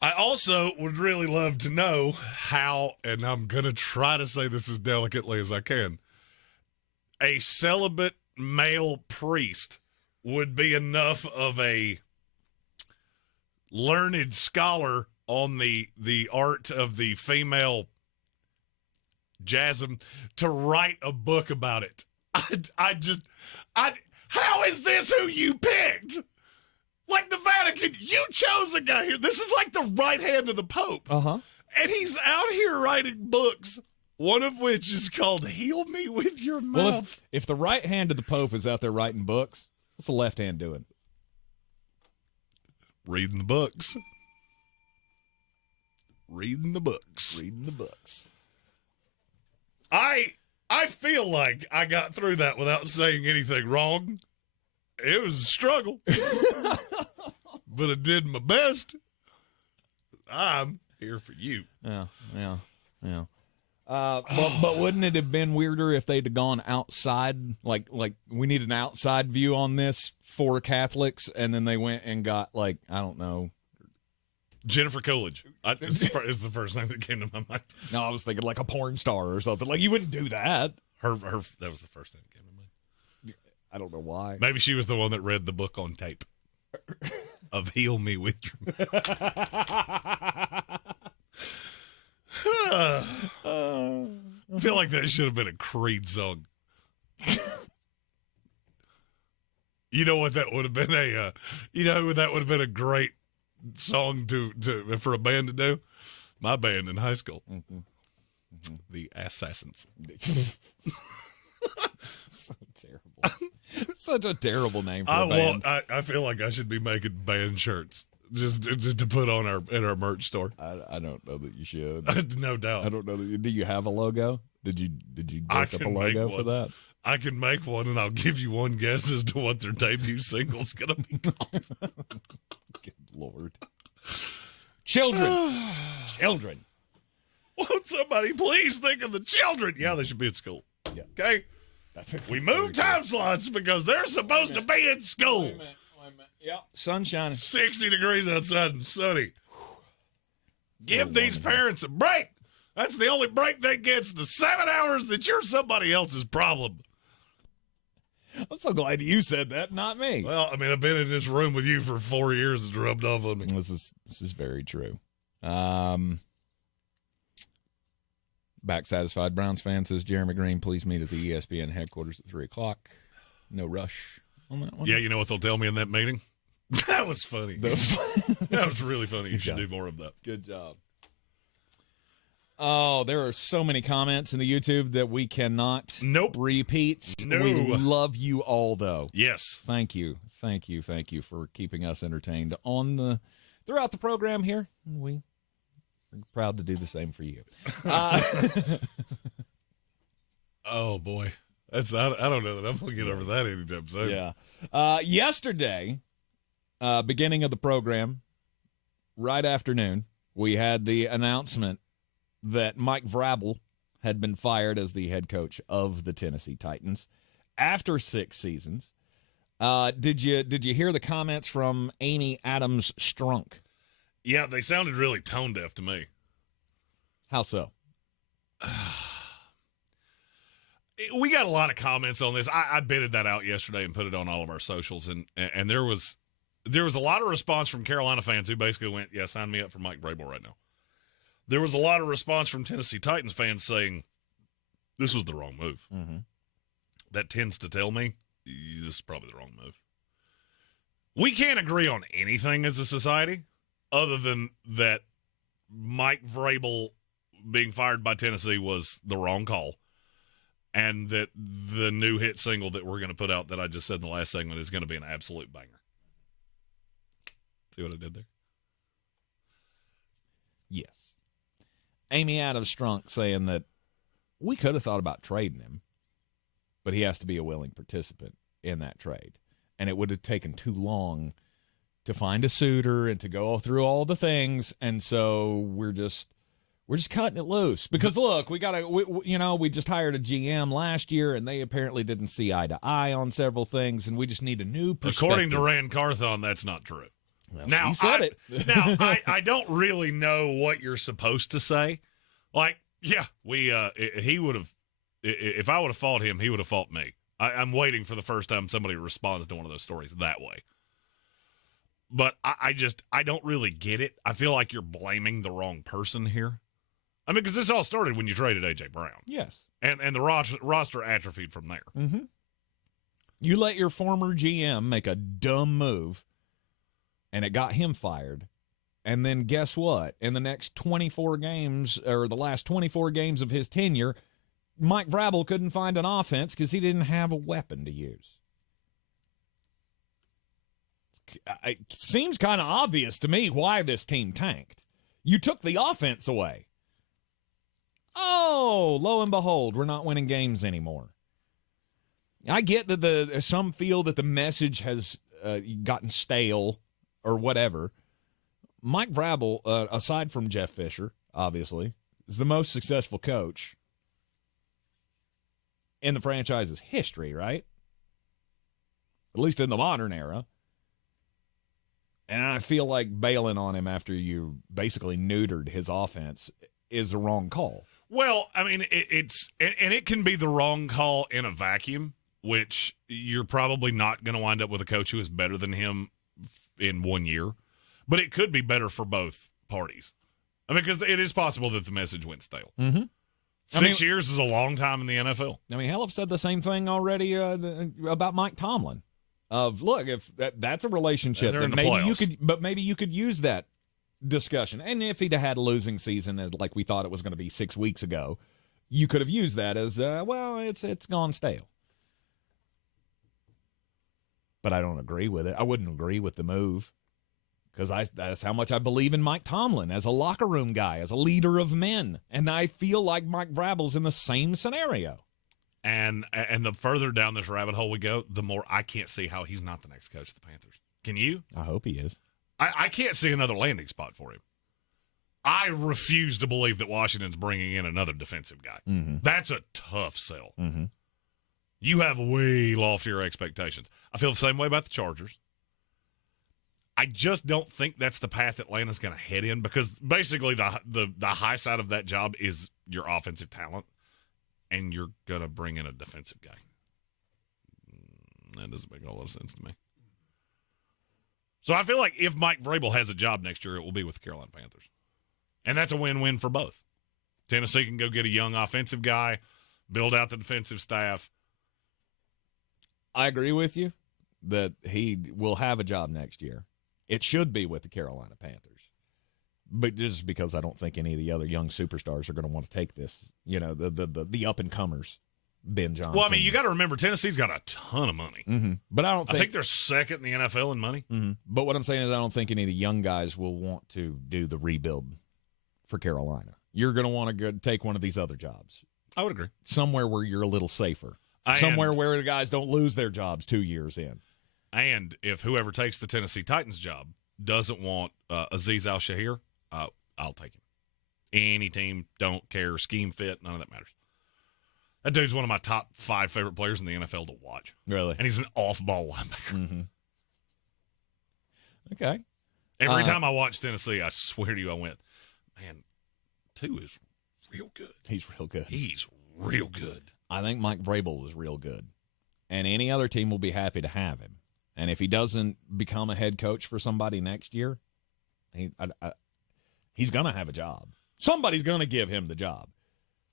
I also would really love to know how, and I'm going to try to say this as delicately as I can, a celibate male priest would be enough of a learned scholar on the art of the female jasm to write a book about it. How is this who you picked? Like the Vatican, you chose a guy here. This is like the right hand of the Pope. And he's out here writing books, one of which is called Heal Me With Your Mouth. Well, if the right hand of the Pope is out there writing books, what's the left hand doing? Reading the books. Reading the books. I feel like I got through that without saying anything wrong. It was a struggle. But I did my best. I'm here for you. Yeah. But wouldn't it have been weirder if they'd have gone outside? Like we need an outside view on this for Catholics, and then they went and got, like, I don't know, Jennifer Coolidge is the first thing that came to my mind. No, I was thinking like a porn star or something. Like, you wouldn't do that. Her that was the first thing that came to mind. I don't know why. Maybe she was the one that read the book on tape of Heal Me With Your I feel like that should have been a Creed song. You know what that would have been that would have been a great song for a band to do? My band in high school. Mm-hmm. Mm-hmm. The Assassins. So terrible. Such a terrible name for a band. I feel like I should be making band shirts just to put on our merch store. I don't know that you should. No doubt. I don't know that do you have a logo? Did you work up a logo for that? I can make one, and I'll give you one guess as to what their debut single's going to be called. Good Lord. Children. Children. Won't somebody please think of the children? Yeah, they should be in school. Yeah. Okay? We moved time slots because they're supposed to be in school. Wait a minute. Yeah. Sun shining. 60 degrees outside and sunny. Give these parents a break. That's the only break they get. The 7 hours that you're somebody else's problem. I'm so glad you said that, not me. Well, I mean, I've been in this room with you for 4 years. It's rubbed off on me. This is very true. Back satisfied Browns fan says Jeremy Green, please meet at the ESPN headquarters at 3:00. No rush on that one. Yeah, you know what they'll tell me in that meeting? That was funny. That was really funny. You should do more of that. Good job. Oh, there are so many comments in the YouTube that we cannot repeat. No. We love you all, though. Yes. Thank you for keeping us entertained throughout the program here. We're proud to do the same for you. Oh, boy. I don't know that I'm going to get over that anytime soon. Yeah. Yesterday, beginning of the program, right afternoon, we had the announcement that Mike Vrabel had been fired as the head coach of the Tennessee Titans after 6 seasons. Did you hear the comments from Amy Adams Strunk? Yeah, they sounded really tone deaf to me. How so? We got a lot of comments on this. I bidded that out yesterday and put it on all of our socials, and there was a lot of response from Carolina fans who basically went, "Yeah, sign me up for Mike Vrabel right now." There was a lot of response from Tennessee Titans fans saying this was the wrong move. Mm-hmm. That tends to tell me this is probably the wrong move. We can't agree on anything as a society other than that Mike Vrabel being fired by Tennessee was the wrong call, and that the new hit single that we're going to put out that I just said in the last segment is going to be an absolute banger. See what I did there? Yes. Amy Adams Strunk saying that we could have thought about trading him, but he has to be a willing participant in that trade. And it would have taken too long to find a suitor and to go through all the things. And so we're just cutting it loose. Because look, we just hired a GM last year and they apparently didn't see eye to eye on several things, and we just need a new perspective. According to Rand Carthon, that's not true. Well, now, he said it. Now, I don't really know what you're supposed to say. Like, yeah, he would have, if I would have fought him, he would have fought me. I'm waiting for the first time somebody responds to one of those stories that way. But I don't really get it. I feel like you're blaming the wrong person here. I mean, because this all started when you traded A.J. Brown. Yes. And the roster atrophied from there. Mm-hmm. You let your former GM make a dumb move, and it got him fired. And then guess what? In the next 24 games, or the last 24 games of his tenure, Mike Vrabel couldn't find an offense because he didn't have a weapon to use. It seems kind of obvious to me why this team tanked. You took the offense away. Oh, lo and behold, we're not winning games anymore. I get that some feel that the message has gotten stale or whatever. Mike Vrabel, aside from Jeff Fisher, obviously, is the most successful coach in the franchise's history, right? At least in the modern era. And I feel like bailing on him after you basically neutered his offense is the wrong call. Well, I mean, it can be the wrong call in a vacuum, which you're probably not going to wind up with a coach who is better than him in 1 year. But it could be better for both parties. I mean, because it is possible that the message went stale. Mm-hmm. 6 years is a long time in the NFL. I mean, hell, I've said the same thing already about Mike Tomlin. Of look, if that's a relationship, They're then in the playoffs. maybe you could use that discussion. And if he'd had a losing season, like we thought it was going to be 6 weeks ago, you could have used that as it's gone stale. But I don't agree with it. I wouldn't agree with the move because that's how much I believe in Mike Tomlin as a locker room guy, as a leader of men, and I feel like Mike Vrabel's in the same scenario. And the further down this rabbit hole we go, the more I can't see how he's not the next coach of the Panthers. Can you? I hope he is. I can't see another landing spot for him. I refuse to believe that Washington's bringing in another defensive guy. Mm-hmm. That's a tough sell. Mm-hmm. You have way loftier expectations. I feel the same way about the Chargers. I just don't think that's the path Atlanta's going to head in because basically the high side of that job is your offensive talent, and you're going to bring in a defensive guy. That doesn't make a lot of sense to me. So I feel like if Mike Vrabel has a job next year, it will be with the Carolina Panthers. And that's a win-win for both. Tennessee can go get a young offensive guy, build out the defensive staff. I agree with you that he will have a job next year. It should be with the Carolina Panthers. But just because I don't think any of the other young superstars are going to want to take this, the up-and-comers, Ben Johnson. Well, I mean, you got to remember, Tennessee's got a ton of money. Mm-hmm. But I think they're second in the NFL in money. Mm-hmm. But what I'm saying is I don't think any of the young guys will want to do the rebuild for Carolina. You're going to want to take one of these other jobs. I would agree. Somewhere where you're a little safer. Somewhere where the guys don't lose their jobs 2 years in. And if whoever takes the Tennessee Titans job doesn't want Azeez Al-Shahir, I'll take him. Any team, don't care, scheme fit, none of that matters. That dude's one of my top 5 favorite players in the NFL to watch. Really? And he's an off-ball linebacker. Mm-hmm. Okay. Every time I watch Tennessee, I swear to you, I went, man, 2 is real good. He's real good. He's real good. I think Mike Vrabel is real good. And any other team will be happy to have him. And if he doesn't become a head coach for somebody next year, he's going to have a job. Somebody's going to give him the job.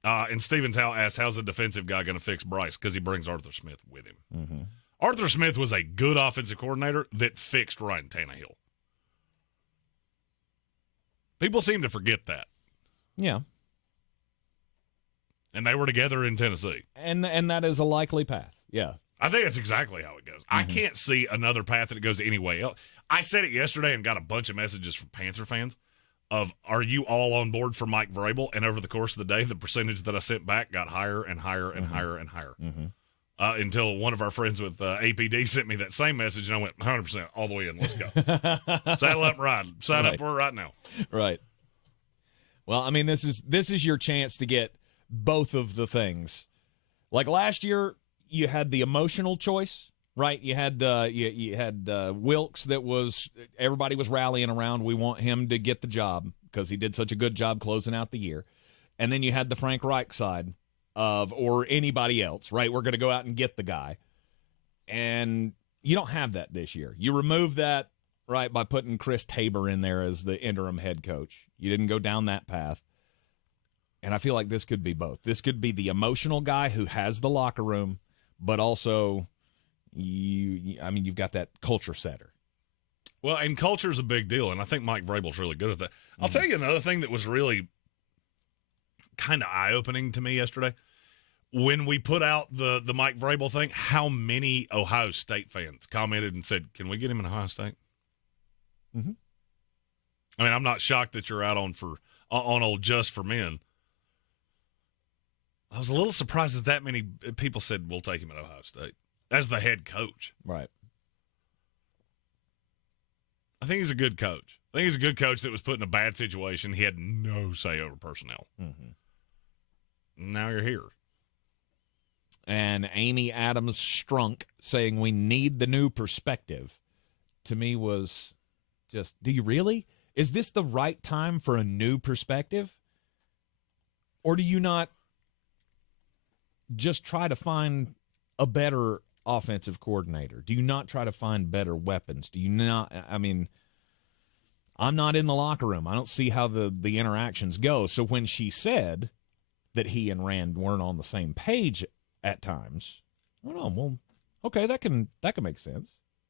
And Stephen Tao asked, how's the defensive guy going to fix Bryce? Because he brings Arthur Smith with him. Mm-hmm. Arthur Smith was a good offensive coordinator that fixed Ryan Tannehill. People seem to forget that. Yeah. And they were together in Tennessee. And that is a likely path. Yeah. I think that's exactly how it goes. Mm-hmm. I can't see another path that it goes any way else. I said it yesterday and got a bunch of messages from Panther fans of, are you all on board for Mike Vrabel? And over the course of the day, the percentage that I sent back got higher and higher and higher and higher. Mm-hmm. Until one of our friends with APD sent me that same message, and I went 100% all the way in. Let's go. Saddle up and ride. Sign up for it right now. Right. Well, I mean, this is your chance to get both of the things. Like last year, you had the emotional choice, right? You had Wilkes that was everybody was rallying around. We want him to get the job because he did such a good job closing out the year. And then you had the Frank Reich side of, or anybody else, right? We're going to go out and get the guy. And you don't have that this year. You remove that, right, by putting Chris Tabor in there as the interim head coach. You didn't go down that path. And I feel like this could be both. This could be the emotional guy who has the locker room, but also you've got that culture setter. Well, and culture is a big deal, and I think Mike Vrabel's really good at that. I'll tell you another thing that was really kind of eye-opening to me yesterday. When we put out the Mike Vrabel thing, how many Ohio State fans commented and said, can we get him in Ohio State? Mm-hmm. I mean, I'm not shocked that you're out on old Just for Men. I was a little surprised that many people said we'll take him at Ohio State as the head coach. Right. I think he's a good coach. I think he's a good coach that was put in a bad situation. He had no say over personnel. Mm-hmm. Now you're here. And Amy Adams Strunk saying we need the new perspective, to me was just, do you really? Is this the right time for a new perspective? Or do you not just try to find a better offensive coordinator? Do you not try to find better weapons? Do you not? I mean, I'm not in the locker room. I don't see how the interactions go. So when she said that he and Rand weren't on the same page at times, I don't know. Well, okay, that can make sense.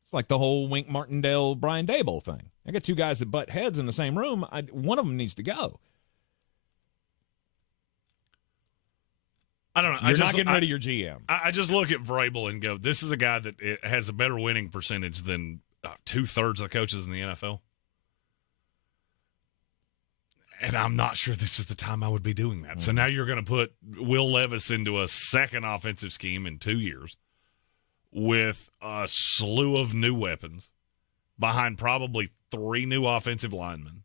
It's like the whole Wink Martindale, Brian Daboll thing. I got two guys that butt heads in the same room. One of them needs to go. I don't know. You're not getting rid of your GM. I just look at Vrabel and go, this is a guy that has a better winning percentage than 2/3 of the coaches in the NFL. And I'm not sure this is the time I would be doing that. So now you're going to put Will Levis into a second offensive scheme in 2 years with a slew of new weapons behind probably 3 new offensive linemen.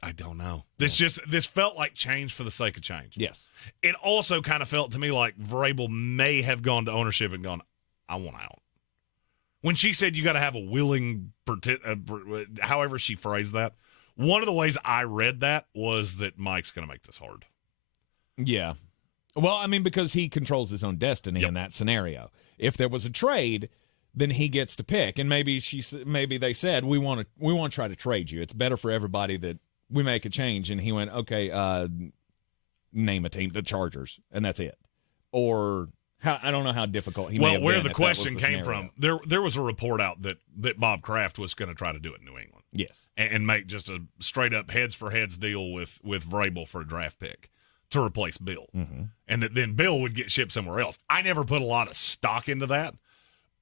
I don't know. This felt like change for the sake of change. Yes. It also kind of felt to me like Vrabel may have gone to ownership and gone, I want out. When she said you got to have a willing, however she phrased that, one of the ways I read that was that Mike's going to make this hard. Yeah. Well, I mean, because he controls his own destiny in that scenario. If there was a trade, then he gets to pick. And maybe they said, we want to try to trade you. It's better for everybody that we make a change. And he went, okay, name a team, the Chargers, and that's it. Or I don't know how difficult he may have been. Well, where the question came from, there was a report out that Bob Kraft was going to try to do it in New England. Yes. And make just a straight-up heads-for-heads deal with Vrabel for a draft pick to replace Bill. Mm-hmm. And that then Bill would get shipped somewhere else. I never put a lot of stock into that.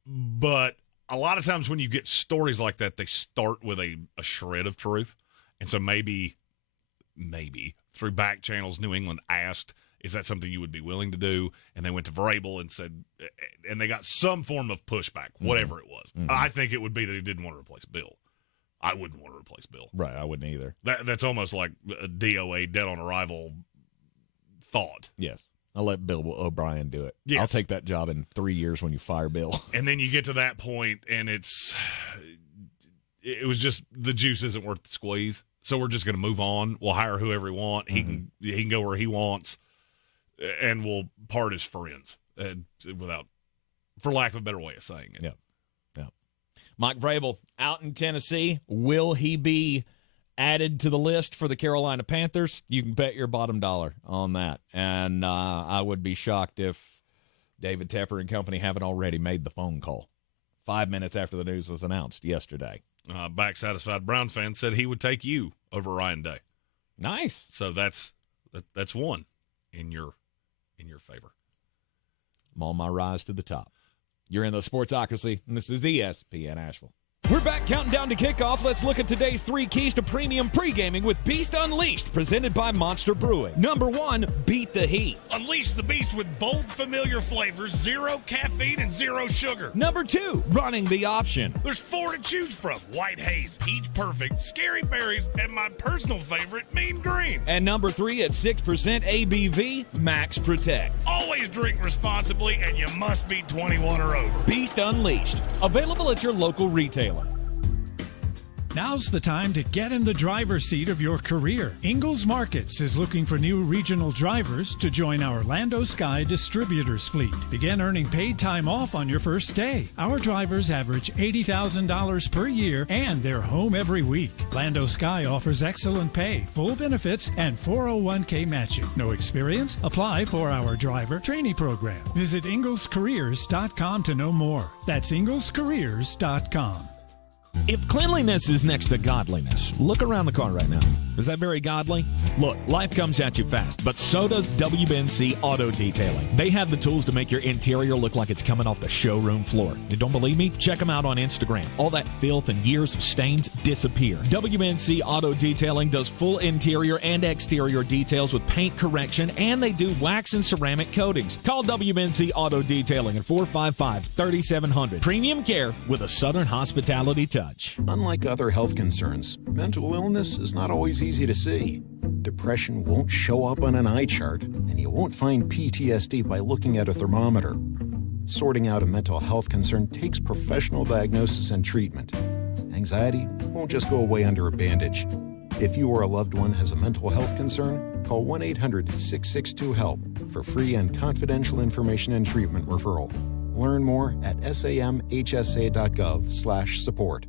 But a lot of times when you get stories like that, they start with a shred of truth. And so maybe through back channels, New England asked, is that something you would be willing to do? And they went to Vrabel and said, and they got some form of pushback, whatever it was. Mm-hmm. I think it would be that he didn't want to replace Bill. I wouldn't want to replace Bill. Right, I wouldn't either. That's almost like a DOA, dead on arrival thought. Yes. I'll let Bill O'Brien do it. Yes. I'll take that job in 3 years when you fire Bill. And then you get to that point, and it was just the juice isn't worth the squeeze. So we're just going to move on. We'll hire whoever we want. He can go where he wants, and we'll part as friends, for lack of a better way of saying it. Yeah. Mike Vrabel out in Tennessee. Will he be added to the list for the Carolina Panthers? You can bet your bottom dollar on that. And I would be shocked if David Tepper and company haven't already made the phone call 5 minutes after the news was announced yesterday. Back satisfied Brown fan said he would take you over Ryan Day. Nice. So that's one in your favor. I'm on my rise to the top. You're in the Sportsocracy, and this is ESPN Asheville. We're back counting down to kickoff. Let's look at today's 3 keys to premium pre-gaming with Beast Unleashed, presented by Monster Brewing. Number 1, beat the heat. Unleash the beast with bold, familiar flavors, 0 caffeine, and 0 sugar. Number 2, running the option. There's 4 to choose from: White Haze, Peach Perfect, Scary Berries, and my personal favorite, Mean Green. And number 3, at 6% ABV, Max Protect. Always drink responsibly, and you must be 21 or over. Beast Unleashed, available at your local retailer. Now's the time to get in the driver's seat of your career. Ingalls Markets is looking for new regional drivers to join our Lando Sky distributors fleet. Begin earning paid time off on your first day. Our drivers average $80,000 per year, and they're home every week. Lando Sky offers excellent pay, full benefits, and 401k matching. No experience? Apply for our driver trainee program. Visit inglescareers.com to know more. That's inglescareers.com. If cleanliness is next to godliness, look around the car right now. Is that very godly? Look, life comes at you fast, but so does WNC Auto Detailing. They have the tools to make your interior look like it's coming off the showroom floor. You don't believe me? Check them out on Instagram. All that filth and years of stains disappear. WNC Auto Detailing does full interior and exterior details with paint correction, and they do wax and ceramic coatings. Call WNC Auto Detailing at 455-3700. Premium care with a Southern hospitality touch. Unlike other health concerns, mental illness is not always easy to see. Depression won't show up on an eye chart, and you won't find PTSD by looking at a thermometer. Sorting out a mental health concern takes professional diagnosis and treatment. Anxiety won't just go away under a bandage. If you or a loved one has a mental health concern, call 1-800-662-HELP for free and confidential information and treatment referral. Learn more at samhsa.gov/support.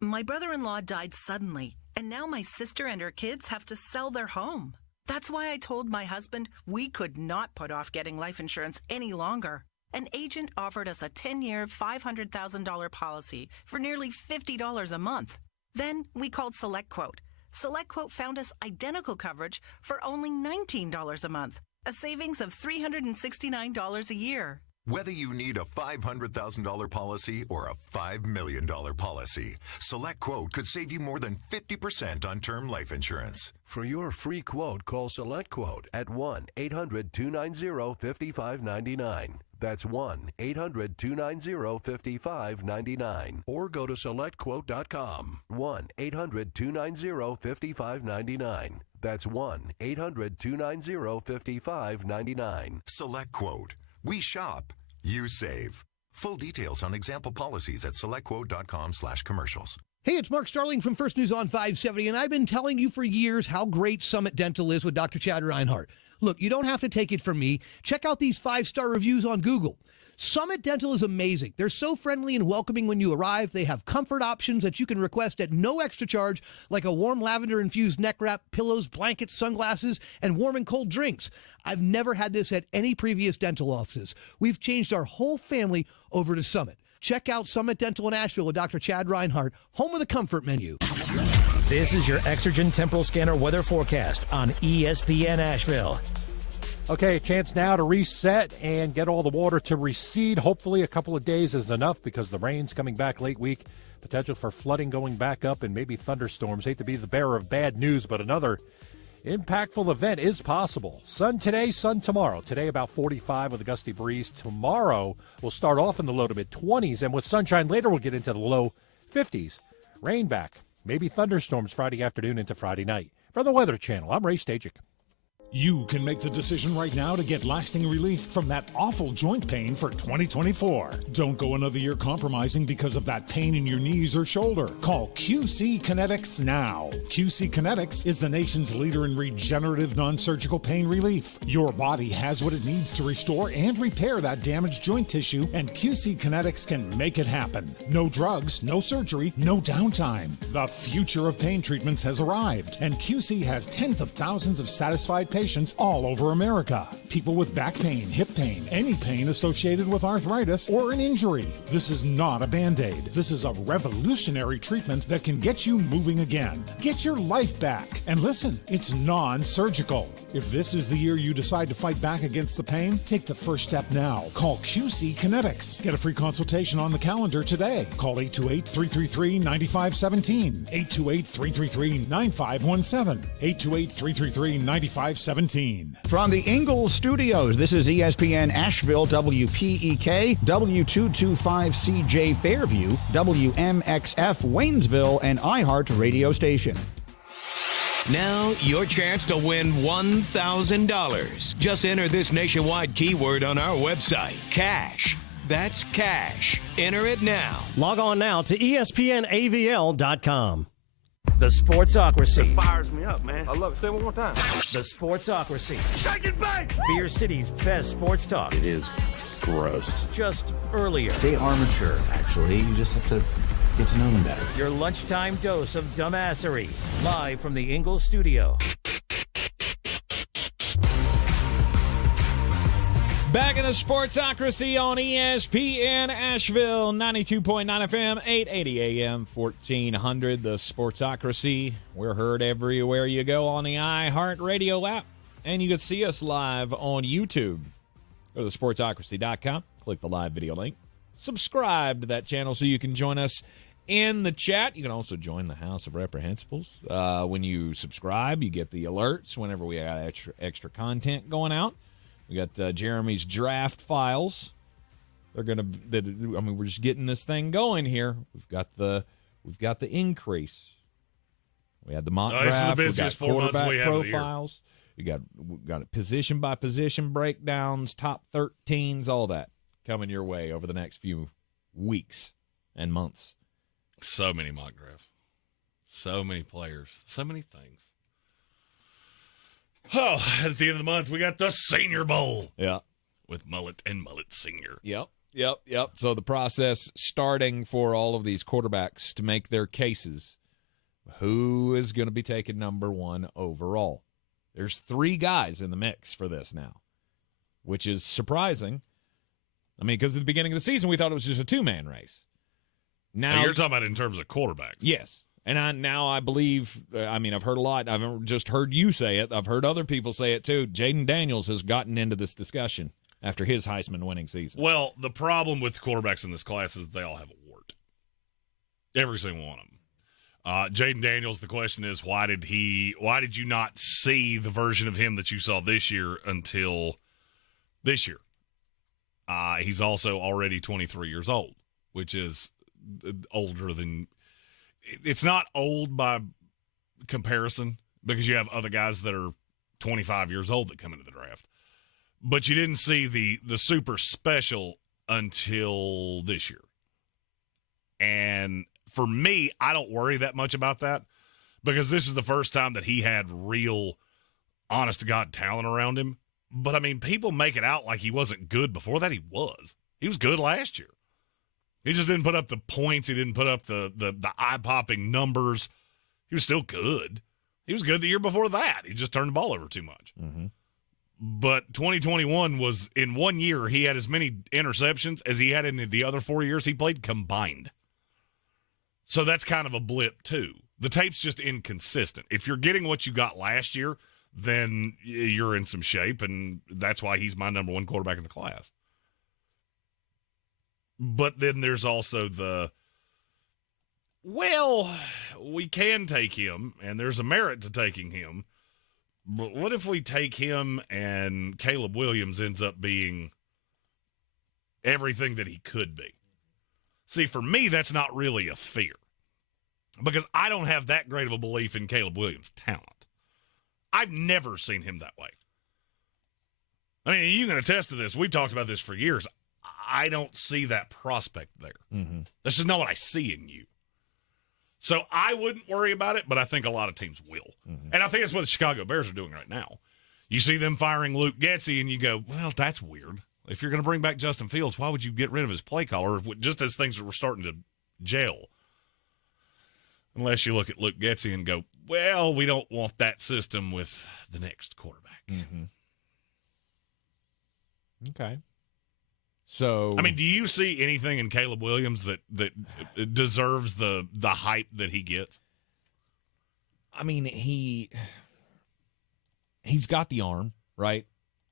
My brother-in-law died suddenly, and now my sister and her kids have to sell their home. That's why I told my husband we could not put off getting life insurance any longer. An agent offered us a 10-year, $500,000 policy for nearly $50 a month. Then we called SelectQuote. SelectQuote found us identical coverage for only $19 a month, a savings of $369 a year. Whether you need a $500,000 policy or a $5 million policy, SelectQuote could save you more than 50% on term life insurance. For your free quote, call SelectQuote at 1-800-290-5599. That's 1-800-290-5599. Or go to SelectQuote.com. 1-800-290-5599. That's 1-800-290-5599. SelectQuote. We shop, you save. Full details on example policies at selectquote.com/commercials. Hey, it's Mark Starling from First News on 570, and I've been telling you for years how great Summit Dental is with Dr. Chad Reinhardt. Look, you don't have to take it from me. Check out these 5-star reviews on Google. Summit Dental is amazing. They're so friendly and welcoming when you arrive. They have comfort options that you can request at no extra charge, like a warm lavender-infused neck wrap, pillows, blankets, sunglasses, and warm and cold drinks. I've never had this at any previous dental offices. We've changed our whole family over to Summit. Check out Summit Dental in Asheville with Dr. Chad Reinhardt, home of the comfort menu. This is your Exergen Temporal Scanner weather forecast on ESPN Asheville. Okay, a chance now to reset and get all the water to recede. Hopefully a couple of days is enough because the rain's coming back late week. Potential for flooding going back up and maybe thunderstorms. Hate to be the bearer of bad news, but another impactful event is possible. Sun today, sun tomorrow. Today about 45 with a gusty breeze. Tomorrow we'll start off in the low to mid-20s, and with sunshine later we'll get into the low 50s. Rain back, maybe thunderstorms Friday afternoon into Friday night. From the Weather Channel, I'm Ray Stajic. You can make the decision right now to get lasting relief from that awful joint pain for 2024. Don't go another year compromising because of that pain in your knees or shoulder. Call QC Kinetics now. QC Kinetics is the nation's leader in regenerative non-surgical pain relief. Your body has what it needs to restore and repair that damaged joint tissue, and QC Kinetics can make it happen. No drugs, no surgery, no downtime. The future of pain treatments has arrived, and QC has tens of thousands of satisfied patients all over America. People with back pain, hip pain, any pain associated with arthritis or an injury. This is not a Band-Aid. This is a revolutionary treatment that can get you moving again. Get your life back. And listen, it's non-surgical. If this is the year you decide to fight back against the pain, take the first step now. Call QC Kinetics. Get a free consultation on the calendar today. Call 828-333-9517. 828-333-9517. 828-333-9517. From the Ingalls Studios, this is ESPN Asheville, WPEK, W225CJ Fairview, WMXF Waynesville, and iHeart Radio Station. Now, your chance to win $1,000. Just enter this nationwide keyword on our website, cash. That's cash. Enter it now. Log on now to ESPNAVL.com. The Sportsocracy. It fires me up, man. I love it. Say it one more time. The Sportsocracy. Shake it back! Beer City's best sports talk. It is gross. Just earlier. They are mature, actually. You just have to get to know them better. Your lunchtime dose of dumbassery. Live from the Ingalls studio. Back in the Sportsocracy on ESPN Asheville, 92.9 FM, 880 AM, 1400. The Sportsocracy. We're heard everywhere you go on the iHeart Radio app. And you can see us live on YouTube. Go to sportsocracy.com. Click the live video link. Subscribe to that channel so you can join us in the chat. You can also join the House of Reprehensibles. When you subscribe, you get the alerts whenever we got extra content going out. We got Jeremy's draft files. We're just getting this thing going here. We've got the increase. We had the mock draft. This is the busiest 4 months we have profiles. We got it position by position breakdowns, top 13s, all that coming your way over the next few weeks and months. So many mock drafts, so many players, so many things. Oh, at the end of the month, we got the Senior Bowl. Yeah. With Mullet and Mullet Senior. Yep. So the process starting for all of these quarterbacks to make their cases. Who is going to be taken number one overall? There's 3 guys in the mix for this now, which is surprising. I mean, because at the beginning of the season, we thought it was just a two-man race. Now you're talking about in terms of quarterbacks. Yes. And I believe, I've heard a lot. I've just heard you say it. I've heard other people say it too. Jaden Daniels has gotten into this discussion after his Heisman winning season. Well, the problem with quarterbacks in this class is they all have a wart. Every single one of them. Jaden Daniels, the question is, why did you not see the version of him that you saw this year until this year? He's also already 23 years old, which is older than – it's not old by comparison because you have other guys that are 25 years old that come into the draft. But you didn't see the super special until this year. And for me, I don't worry that much about that because this is the first time that he had real, honest-to-God talent around him. But, people make it out like he wasn't good before that. He was. He was good last year. He just didn't put up the points. He didn't put up the eye-popping numbers. He was still good. He was good the year before that. He just turned the ball over too much. Mm-hmm. But 2021 was, in 1 year, he had as many interceptions as he had in the other 4 years he played combined. So that's kind of a blip, too. The tape's just inconsistent. If you're getting what you got last year, then you're in some shape, and that's why he's my number one quarterback in the class. But then there's also we can take him, and there's a merit to taking him. But what if we take him and Caleb Williams ends up being everything that he could be? See, for me, that's not really a fear because I don't have that great of a belief in Caleb Williams' talent. I've never seen him that way. You can attest to this. We've talked about this for years. I don't see that prospect there. Mm-hmm. This is not what I see in you. So I wouldn't worry about it, but I think a lot of teams will. Mm-hmm. And I think that's what the Chicago Bears are doing right now. You see them firing Luke Getsy, and you go, well, that's weird. If you're going to bring back Justin Fields, why would you get rid of his play caller just as things were starting to gel? Unless you look at Luke Getsy and go, well, we don't want that system with the next quarterback. Mm-hmm. Okay. So, do you see anything in Caleb Williams that deserves the hype that he gets? He's got the arm, right?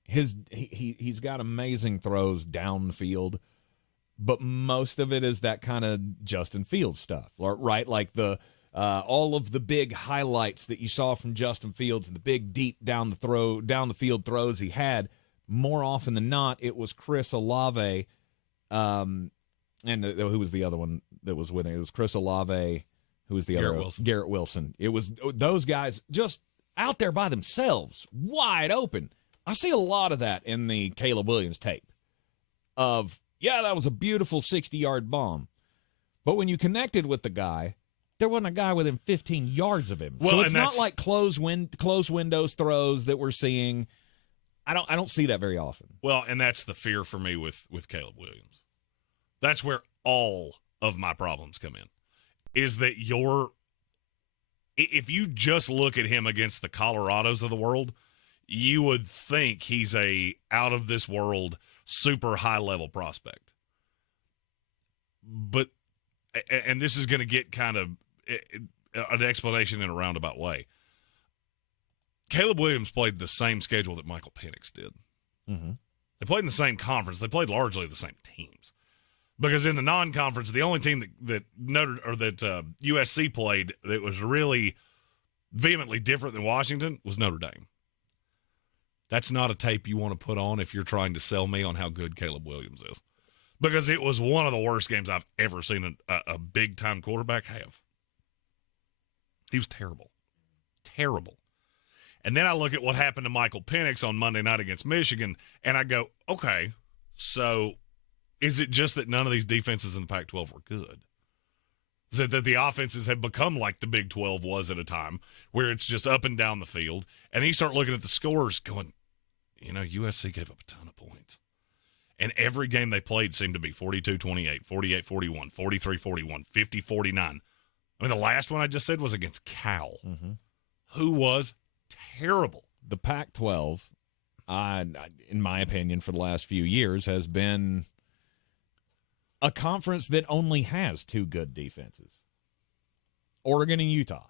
He's got amazing throws down the field, but most of it is that kind of Justin Fields stuff, right? Like the all of the big highlights that you saw from Justin Fields and the big deep down the field throws he had. More often than not, it was Chris Olave, and who was the other one that was winning? It was Chris Olave. Who was the other? Wilson. Garrett Wilson. It was those guys just out there by themselves, wide open. I see a lot of that in the Caleb Williams tape. That was a beautiful 60-yard bomb, but when you connected with the guy, there wasn't a guy within 15 yards of him. So it's not like close windows throws that we're seeing. I don't see that very often. Well, and that's the fear for me with Caleb Williams. That's where all of my problems come in, is that if you just look at him against the Colorados of the world, you would think he's a out-of-this-world, super high-level prospect. But, and this is going to get kind of an explanation in a roundabout way. Caleb Williams played the same schedule that Michael Penix did. Mm-hmm. They played in the same conference. They played largely the same teams. Because in the non-conference, the only team that USC played that was really vehemently different than Washington was Notre Dame. That's not a tape you want to put on if you're trying to sell me on how good Caleb Williams is. Because it was one of the worst games I've ever seen a big-time quarterback have. He was terrible. Terrible. And then I look at what happened to Michael Penix on Monday night against Michigan, and I go, okay, so is it just that none of these defenses in the Pac-12 were good? Is it that the offenses have become like the Big 12 was at a time, where it's just up and down the field, and then you start looking at the scores going, USC gave up a ton of points. And every game they played seemed to be 42-28, 48-41, 43-41, 50-49. The last one I just said was against Cal, who was terrible. The Pac-12, in my opinion, for the last few years has been a conference that only has two good defenses, Oregon and Utah.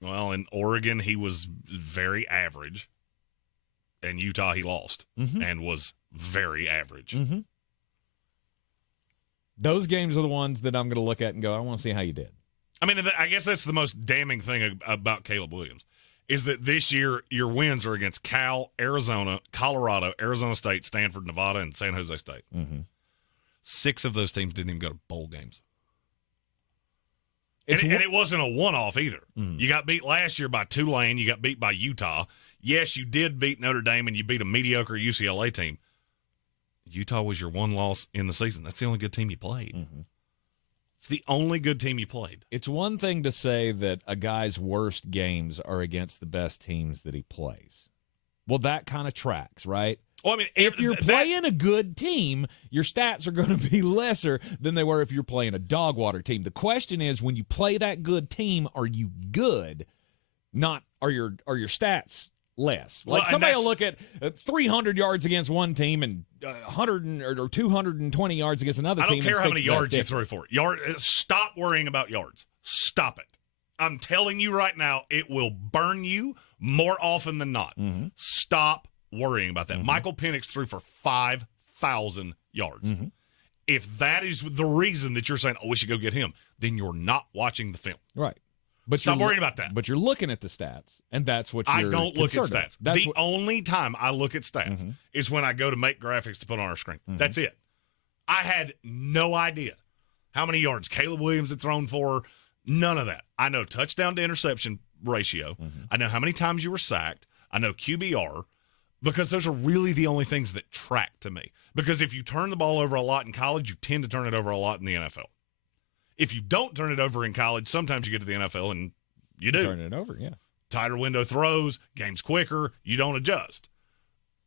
Well, in Oregon, he was very average. In Utah, he lost and was very average. Mm-hmm. Those games are the ones that I'm going to look at and go, I want to see how you did. I mean, I guess that's the most damning thing about Caleb Williams is that this year your wins are against Cal, Arizona, Colorado, Arizona State, Stanford, Nevada, and San Jose State. Mm-hmm. 6 of those teams didn't even go to bowl games. And it wasn't a one-off either. Mm-hmm. You got beat last year by Tulane. You got beat by Utah. Yes, you did beat Notre Dame, and you beat a mediocre UCLA team. Utah was your one loss in the season. That's the only good team you played. Mm-hmm. It's the only good team you played. It's one thing to say that a guy's worst games are against the best teams that he plays. Well, that kind of tracks, right? Well, I mean, if you're playing a good team, your stats are going to be lesser than they were if you're playing a dog water team. The question is, when you play that good team, are you good? Not are your stats less? Like somebody will look at 300 yards against one team and 100 or 220 yards against another team. I don't care how many yards you throw for it. Stop worrying about yards. Stop it. I'm telling you right now, it will burn you more often than not. Mm-hmm. Stop worrying about that. Mm-hmm. Michael Penix threw for 5,000 yards. Mm-hmm. If that is the reason that you're saying, oh, we should go get him, then you're not watching the film. Right. But stop worrying about that. But you're looking at the stats, and that's what I you're don't look at concerned stats. about. The only time I look at stats Mm-hmm. is when I go to make graphics to put on our screen. Mm-hmm. That's it. I had no idea how many yards Caleb Williams had thrown for. None of that. I know touchdown to interception ratio. Mm-hmm. I know how many times you were sacked. I know QBR, because those are really the only things that track to me. Because if you turn the ball over a lot in college, you tend to turn it over a lot in the NFL. If you don't turn it over in college, sometimes you get to the NFL and you do. Turn it over, yeah. Tighter window throws, game's quicker, you don't adjust.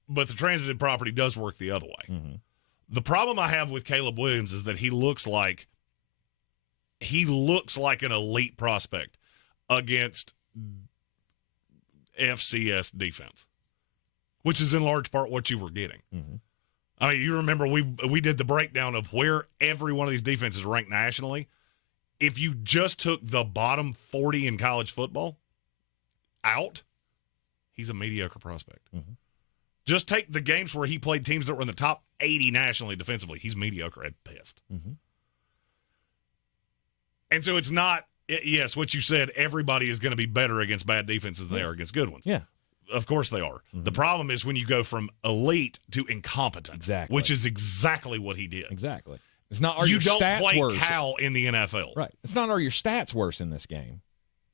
But the transitive property does work the other way. Mm-hmm. The problem I have with Caleb Williams is that he looks like an elite prospect against FCS defense, which is in large part what you were getting. Mm-hmm. I mean, you remember we did the breakdown of where every one of these defenses ranked nationally. If you just took the bottom 40 in college football out, he's a mediocre prospect. Mm-hmm. Just take the games where he played teams that were in the top 80 nationally defensively. He's mediocre at best. Mm-hmm. And so it's not, yes, what you said, everybody is going to be better against bad defenses than they are against good ones. Yeah. Of course they are. Mm-hmm. The problem is when you go from elite to incompetent. Exactly. Which is exactly what he did. Exactly. It's not are you your don't stats play worse. Cal in the NFL. Right. It's not are your stats worse in this game.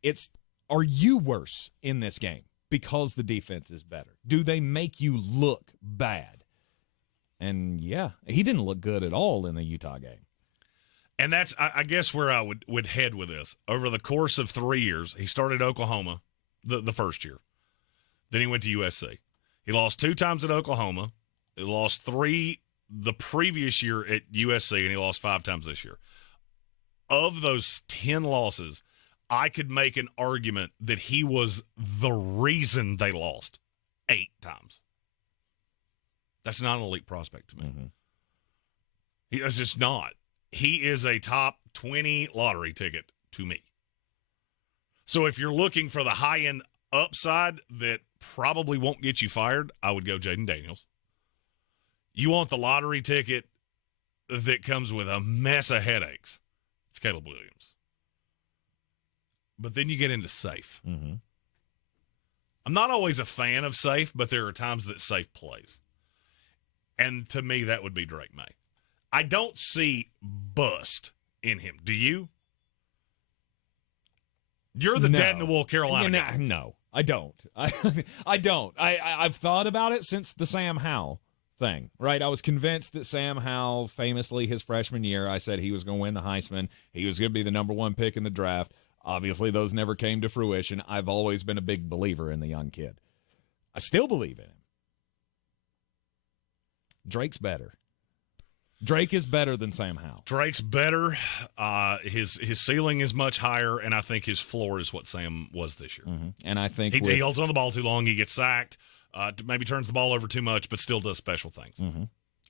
It's are you worse in this game because the defense is better? Do they make you look bad? And, yeah, he didn't look good at all in the Utah game. And that's, I guess, where I would head with this. Over the course of 3 years, he started Oklahoma the first year. Then he went to USC. He lost 2 times at Oklahoma. He lost 3 the previous year at USC, and he lost 5 times this year. Of those 10 losses, I could make an argument that he was the reason they lost 8 times. That's not an elite prospect to me. Mm-hmm. That's just not. He is a top 20 lottery ticket to me. So if you're looking for the high-end upside that probably won't get you fired, I would go Jaden Daniels. You want the lottery ticket that comes with a mess of headaches, it's Caleb Williams. But then you get into safe. Mm-hmm. I'm not always a fan of safe, but there are times that safe plays. And to me, that would be Drake May. I don't see bust in him. Do you? You're the dead-in-the-wool Carolina guy. No, I don't. I don't. I've thought about it since the Sam Howell thing, right? I was convinced that Sam Howell, famously his freshman year, I said he was going to win the Heisman. He was going to be the number 1 pick in the draft. Obviously, those never came to fruition. I've always been a big believer in the young kid. I still believe in him. Drake's better. Drake is better than Sam Howell. Drake's better. His ceiling is much higher, and I think his floor is what Sam was this year. Mm-hmm. And I think he holds on the ball too long. He gets sacked. Maybe turns the ball over too much, but still does special things. Mm-hmm.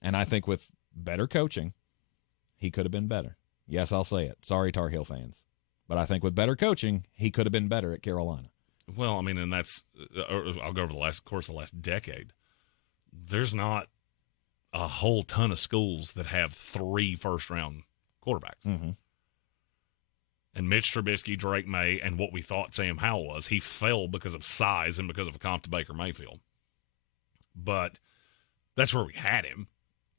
And I think with better coaching he could have been better. Yes, I'll say it. Sorry, Tar Heel fans. But I think with better coaching, he could have been better at Carolina. Well, I mean, and that's I'll go over the last decade. There's not a whole ton of schools that have 3 first-round quarterbacks. Mm-hmm. And Mitch Trubisky, Drake May, and what we thought Sam Howell was, he fell because of size and because of a comp to Baker Mayfield. But that's where we had him.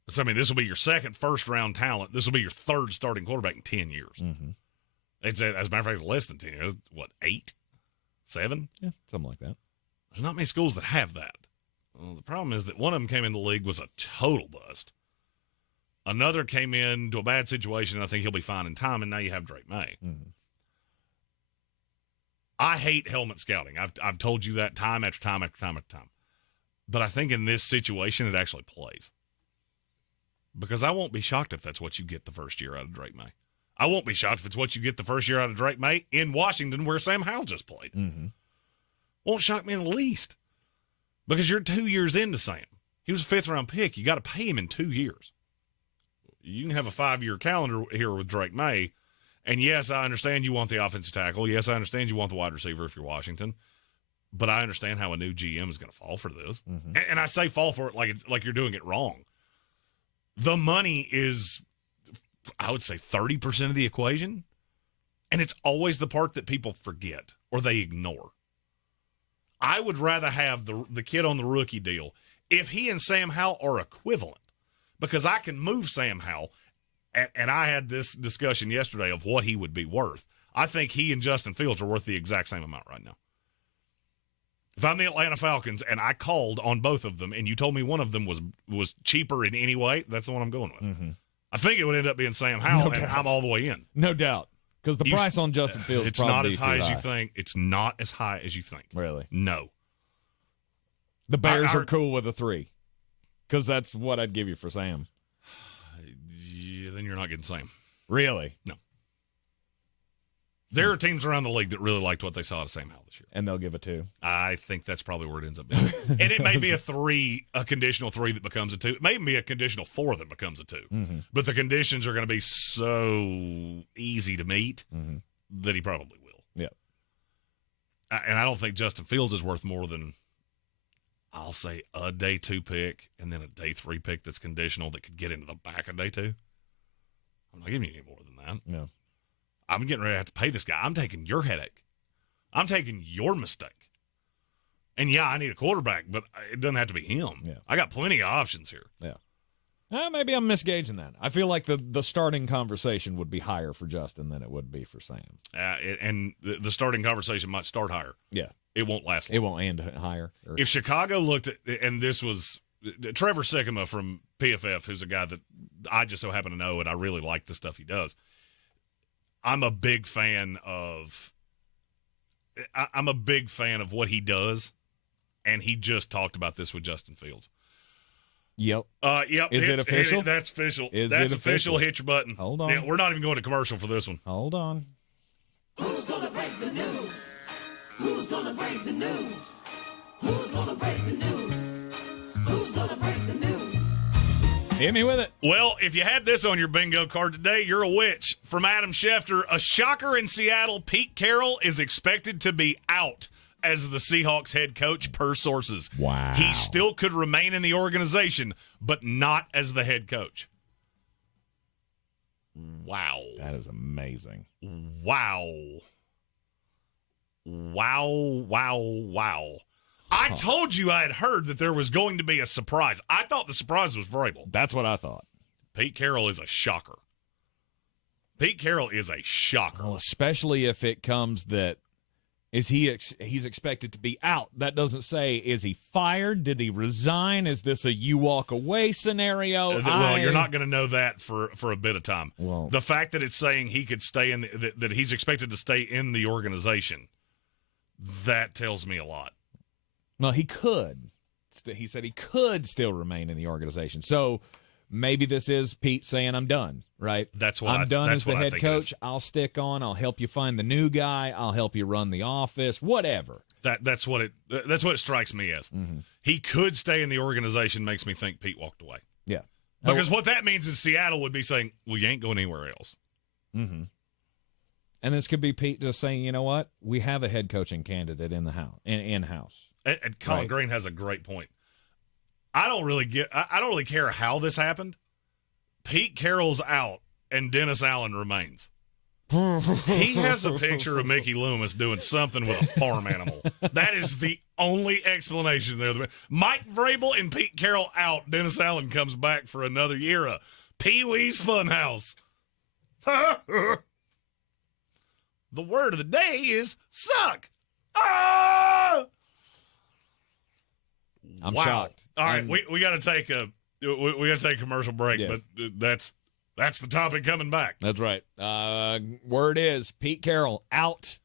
So, I mean, this will be your second first-round talent. This will be your third starting quarterback in 10 years. Mm-hmm. As a matter of fact, it's less than 10 years. What, 8? 7? Yeah, something like that. There's not many schools that have that. Well, the problem is that one of them came in the league was a total bust. Another came into a bad situation, and I think he'll be fine in time, and now you have Drake May. Mm-hmm. I hate helmet scouting. I've told you that time after time after time after time. But I think in this situation, it actually plays. Because I won't be shocked if that's what you get the first year out of Drake May. I won't be shocked if it's what you get the first year out of Drake May in Washington where Sam Howell just played. Mm-hmm. Won't shock me in the least. Because you're 2 years into Sam. He was a 5th-round pick. You got to pay him in 2 years. You can have a 5-year calendar here with Drake May. And, yes, I understand you want the offensive tackle. Yes, I understand you want the wide receiver if you're Washington. But I understand how a new GM is going to fall for this. Mm-hmm. And I say fall for it like you're doing it wrong. The money is, I would say, 30% of the equation. And it's always the part that people forget or they ignore. I would rather have the kid on the rookie deal if he and Sam Howell are equivalent. Because I can move Sam Howell, and I had this discussion yesterday of what he would be worth. I think he and Justin Fields are worth the exact same amount right now. If I'm the Atlanta Falcons and I called on both of them and you told me one of them was cheaper in any way, that's the one I'm going with. Mm-hmm. I think it would end up being Sam Howell, and I'm all the way in. No doubt. Because the price on Justin Fields it's is not probably as high too as you think. It's not as high as you think. Really? No. The Bears are cool with a 3. Because that's what I'd give you for Sam. Yeah, then you're not getting Sam. Really? No. There are teams around the league that really liked what they saw out of Sam Howell this year. And they'll give a 2. I think that's probably where it ends up being. And it may be a conditional 3 that becomes a 2. It may be a conditional 4 that becomes a 2. Mm-hmm. But the conditions are going to be so easy to meet that he probably will. Yeah. And I don't think Justin Fields is worth more than, I'll say, a day 2 pick and then a day 3 pick that's conditional that could get into the back of day 2. I'm not giving you any more than that. No. I'm getting ready to have to pay this guy. I'm taking your headache. I'm taking your mistake. And, yeah, I need a quarterback, but it doesn't have to be him. Yeah. I got plenty of options here. Yeah. Maybe I'm misgauging that. I feel like the starting conversation would be higher for Justin than it would be for Sam. And the starting conversation might start higher. Yeah. It won't last long. It won't end higher. If Chicago looked at, and this was Trevor Sikkema from PFF, who's a guy that I just so happen to know, and I really like the stuff he does. I'm a big fan of what he does, and he just talked about this with Justin Fields. Yep. Yep. Is it official? That's official. Is That's it official. Hit your button. Hold on. Yeah, we're not even going to commercial for this one. Hold on. Who's gonna break the news? Who's gonna break the news? Who's gonna break the news? Who's gonna break the news? Hit me with it. Well, if you had this on your bingo card today, you're a witch. From Adam Schefter, a shocker in Seattle, Pete Carroll is expected to be out as the Seahawks head coach per sources. Wow. He still could remain in the organization, but not as the head coach. Wow. That is amazing. Wow. I told you I had heard that there was going to be a surprise. I thought the surprise was Vrabel. That's what I thought. Pete Carroll is a shocker. Pete Carroll is a shocker. Well, especially if it comes that he's expected to be out. That doesn't say, is he fired? Did he resign? Is this a you walk away scenario? Well, you're not going to know that for a bit of time. Well, the fact that it's saying he could stay in that he's expected to stay in the organization, that tells me a lot. No, he could. He said he could still remain in the organization. So maybe this is Pete saying, I'm done, right? That's what I'm done as the head coach. I'll stick on. I'll help you find the new guy. I'll help you run the office, whatever. That's what it strikes me as. Mm-hmm. He could stay in the organization, makes me think Pete walked away. Yeah. Because what that means is Seattle would be saying, well, you ain't going anywhere else. Mm-hmm. And this could be Pete just saying, you know what? We have a head coaching candidate in the house, in-house. And Colin Green has a great point. I don't really care how this happened. Pete Carroll's out and Dennis Allen remains. He has a picture of Mickey Loomis doing something with a farm animal. That is the only explanation there. Mike Vrabel and Pete Carroll out. Dennis Allen comes back for another year of Pee-wee's Funhouse. The word of the day is suck. Ah! I'm wow. shocked. All right, we got to take a commercial break, Yes. but that's the topic coming back. That's right. Word is Pete Carroll out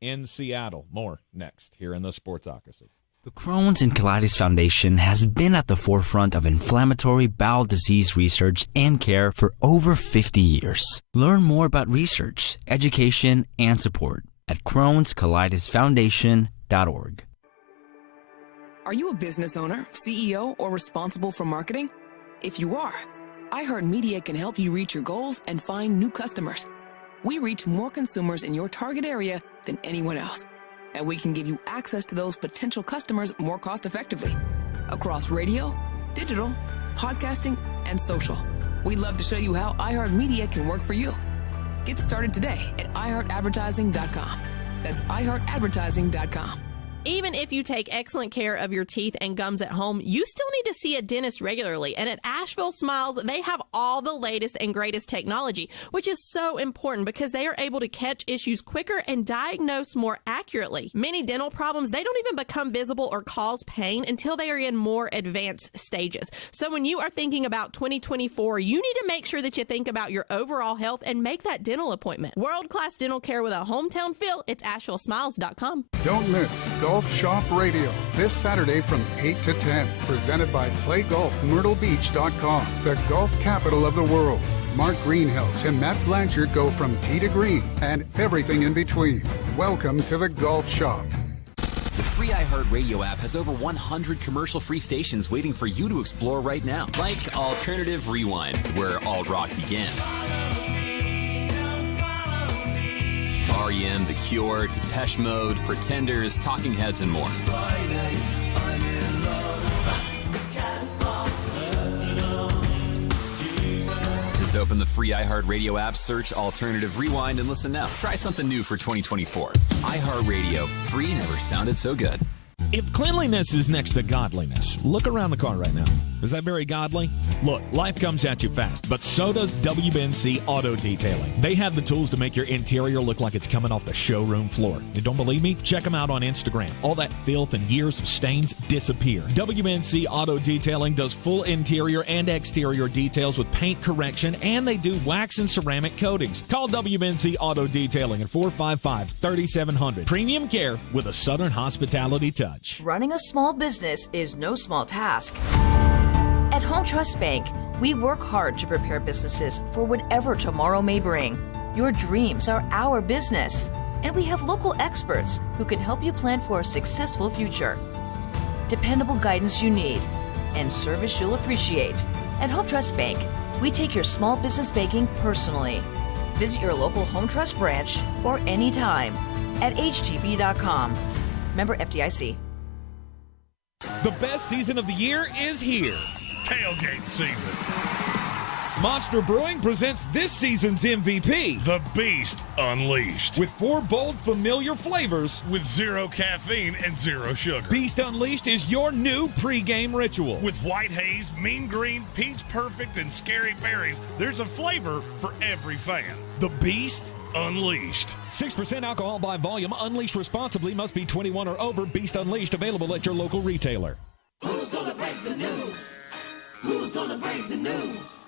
in Seattle. More next here in the Sportsocracy. The Crohn's and Colitis Foundation has been at the forefront of inflammatory bowel disease research and care for over 50 years. Learn more about research, education, and support at Crohn'sColitisFoundation.org. Are you a business owner, CEO, or responsible for marketing? If you are, iHeartMedia can help you reach your goals and find new customers. We reach more consumers in your target area than anyone else, and we can give you access to those potential customers more cost-effectively across radio, digital, podcasting, and social. We'd love to show you how iHeartMedia can work for you. Get started today at iHeartAdvertising.com. That's iHeartAdvertising.com. Even if you take excellent care of your teeth and gums at home, you still need to see a dentist regularly. And at Asheville Smiles, they have all the latest and greatest technology, which is so important because they are able to catch issues quicker and diagnose more accurately. Many dental problems, they don't even become visible or cause pain until they are in more advanced stages. So when you are thinking about 2024, you need to make sure that you think about your overall health and make that dental appointment. World-class dental care with a hometown feel. It's AshevilleSmiles.com. Don't miss Golf Shop Radio this Saturday from 8 to 10. Presented by PlayGolfMyrtleBeach.com, the golf capital of the world. Mark Greenhouse and Matt Blanchard go from tee to green and everything in between. Welcome to the Golf Shop. The free iHeartRadio app has over 100 commercial-free stations waiting for you to explore right now. Like Alternative Rewind, where alt rock began. R.E.M., The Cure, Depeche Mode, Pretenders, Talking Heads, and more. Just open the free iHeartRadio app, search Alternative Rewind, and listen now. Try something new for 2024. iHeartRadio. Free never sounded so good. If cleanliness is next to godliness, look around the car right now. Is that very godly? Look, life comes at you fast, but so does WBNC Auto Detailing. They have the tools to make your interior look like it's coming off the showroom floor. You don't believe me? Check them out on Instagram. All that filth and years of stains disappear. WBNC Auto Detailing does full interior and exterior details with paint correction, and they do wax and ceramic coatings. Call WBNC Auto Detailing at 455-3700. Premium care with a Southern hospitality touch. Running a small business is no small task. At Home Trust Bank, we work hard to prepare businesses for whatever tomorrow may bring. Your dreams are our business, and we have local experts who can help you plan for a successful future. Dependable guidance you need and service you'll appreciate. At Home Trust Bank, we take your small business banking personally. Visit your local Home Trust branch or anytime at htb.com. Member FDIC. The best season of the year is here. Tailgate season. Monster Brewing presents this season's MVP. The Beast Unleashed. With 4 bold, familiar flavors. With 0 caffeine and 0 sugar. Beast Unleashed is your new pregame ritual. With white haze, mean green, peach perfect, and scary berries, there's a flavor for every fan. The Beast Unleashed. 6% alcohol by volume. Unleashed responsibly. Must be 21 or over. Beast Unleashed. Available at your local retailer. Who's gonna break the news? Who's gonna break the news?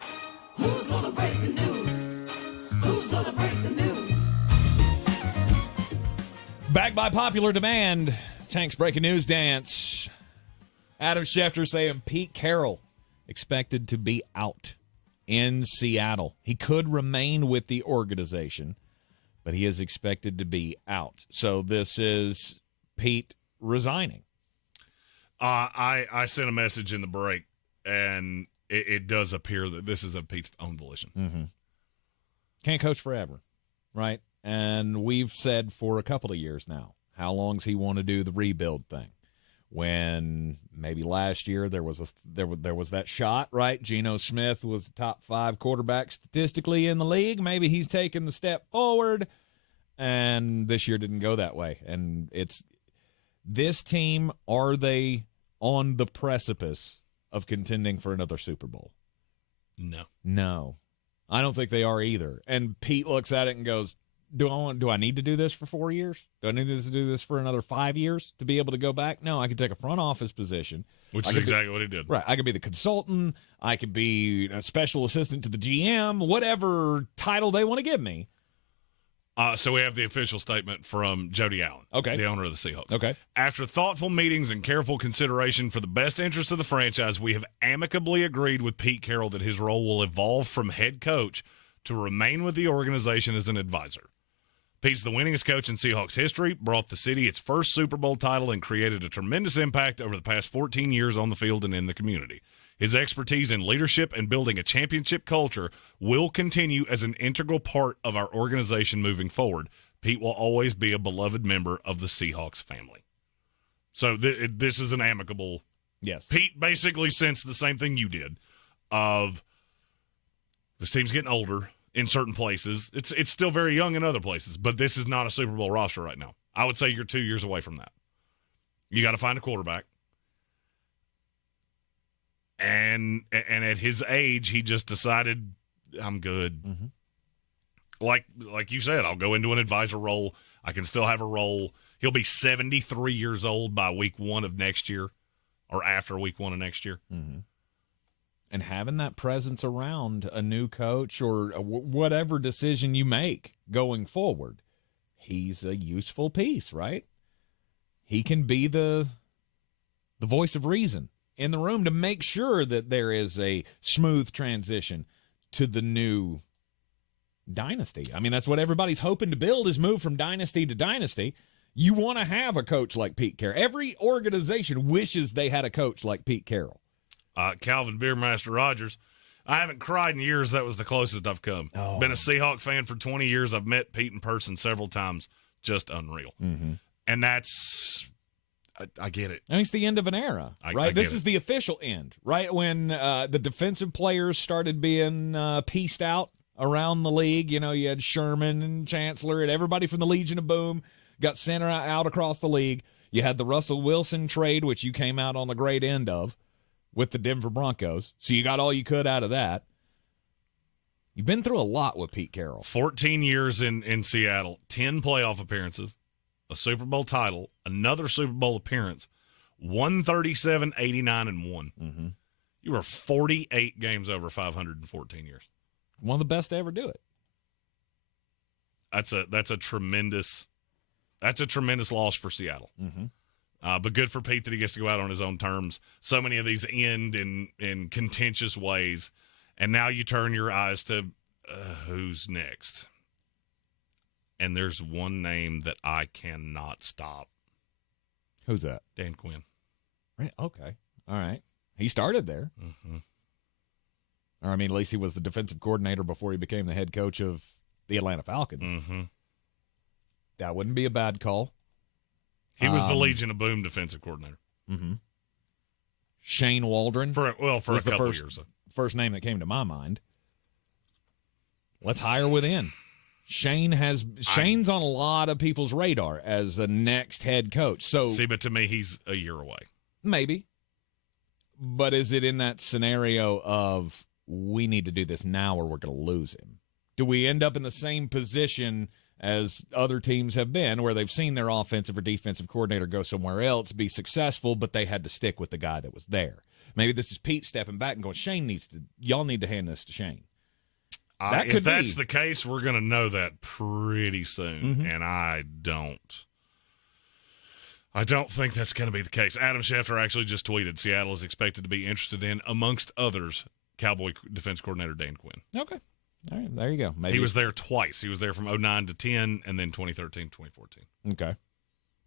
Who's gonna break the news? Who's gonna break the news? Back by popular demand. Tank's breaking news dance. Adam Schefter saying Pete Carroll expected to be out in Seattle. He could remain with the organization, but he is expected to be out. So this is Pete resigning. I sent a message in the break, and it does appear that this is of Pete's own volition. Mm-hmm. Can't coach forever, right? And we've said for a couple of years now, how long's he want to do the rebuild thing? When maybe last year there was that shot, right? Geno Smith was the top 5 quarterback statistically in the league. Maybe he's taken the step forward, and this year didn't go that way. And it's this team, are they on the precipice of contending for another Super Bowl? No. I don't think they are either. And Pete looks at it and goes, Do I need to do this for 4 years? Do I need to do this for another 5 years to be able to go back? No, I could take a front office position. Which is exactly what he did. Right. I could be the consultant. I could be a special assistant to the GM, whatever title they want to give me. So we have the official statement from Jody Allen, the owner of the Seahawks. Okay. After thoughtful meetings and careful consideration for the best interest of the franchise, we have amicably agreed with Pete Carroll that his role will evolve from head coach to remain with the organization as an advisor. Pete's the winningest coach in Seahawks history, brought the city its first Super Bowl title, and created a tremendous impact over the past 14 years on the field and in the community. His expertise in leadership and building a championship culture will continue as an integral part of our organization moving forward. Pete will always be a beloved member of the Seahawks family. So this is an amicable. Yes. Pete basically sensed the same thing you did of this team's getting older in certain places. It's still very young in other places, but this is not a Super Bowl roster right now. I would say you're 2 years away from that. You got to find a quarterback. And at his age, he just decided, I'm good. Mm-hmm. Like you said, I'll go into an advisor role. I can still have a role. He'll be 73 years old by week 1 of next year, or after week 1 of next year. Mm-hmm. And having that presence around a new coach or whatever decision you make going forward, he's a useful piece, right? He can be the voice of reason in the room to make sure that there is a smooth transition to the new dynasty. I mean, that's what everybody's hoping to build, is move from dynasty to dynasty. You want to have a coach like Pete Carroll. Every organization wishes they had a coach like Pete Carroll. Calvin Beermaster Rogers, I haven't cried in years. That was the closest I've come. Oh. Been a Seahawk fan for 20 years. I've met Pete in person several times. Just unreal. Mm-hmm. And that's, I get it. And it's the end of an era, right? This is the official end, right? When the defensive players started being pieced out around the league. You know, you had Sherman and Chancellor and everybody from the Legion of Boom got sent out across the league. You had the Russell Wilson trade, which you came out on the great end of with the Denver Broncos. So you got all you could out of that. You've been through a lot with Pete Carroll. 14 years in Seattle, 10 playoff appearances, a Super Bowl title, another Super Bowl appearance, 137, 89, and 1. Mm-hmm. You were 48 games over 514 years. One of the best to ever do it. That's a tremendous loss for Seattle. Mm-hmm. But good for Pete that he gets to go out on his own terms. So many of these end in contentious ways. And now you turn your eyes to who's next. And there's one name that I cannot stop. Who's that? Dan Quinn. Right. Okay. All right. He started there. Mm-hmm. Or, I mean, at least he was the defensive coordinator before he became the head coach of the Atlanta Falcons. Mm-hmm. That wouldn't be a bad call. He was the Legion of Boom defensive coordinator. Mm-hmm. Shane Waldron. For a couple of years. First name that came to my mind. Let's hire within. Shane's on a lot of people's radar as the next head coach. So but to me, he's a year away. Maybe. But is it in that scenario of we need to do this now or we're going to lose him? Do we end up in the same position as other teams have been, where they've seen their offensive or defensive coordinator go somewhere else, be successful, but they had to stick with the guy that was there? Maybe this is Pete stepping back and going, y'all need to hand this to Shane. If that's the case, we're going to know that pretty soon, Mm-hmm. and I don't think that's going to be the case. Adam Schefter actually just tweeted Seattle is expected to be interested in, amongst others, Cowboy defense coordinator Dan Quinn. Okay. All right, there you go. Maybe he was there twice. He was there from 2009 to 10 and then 2013, 2014. Okay.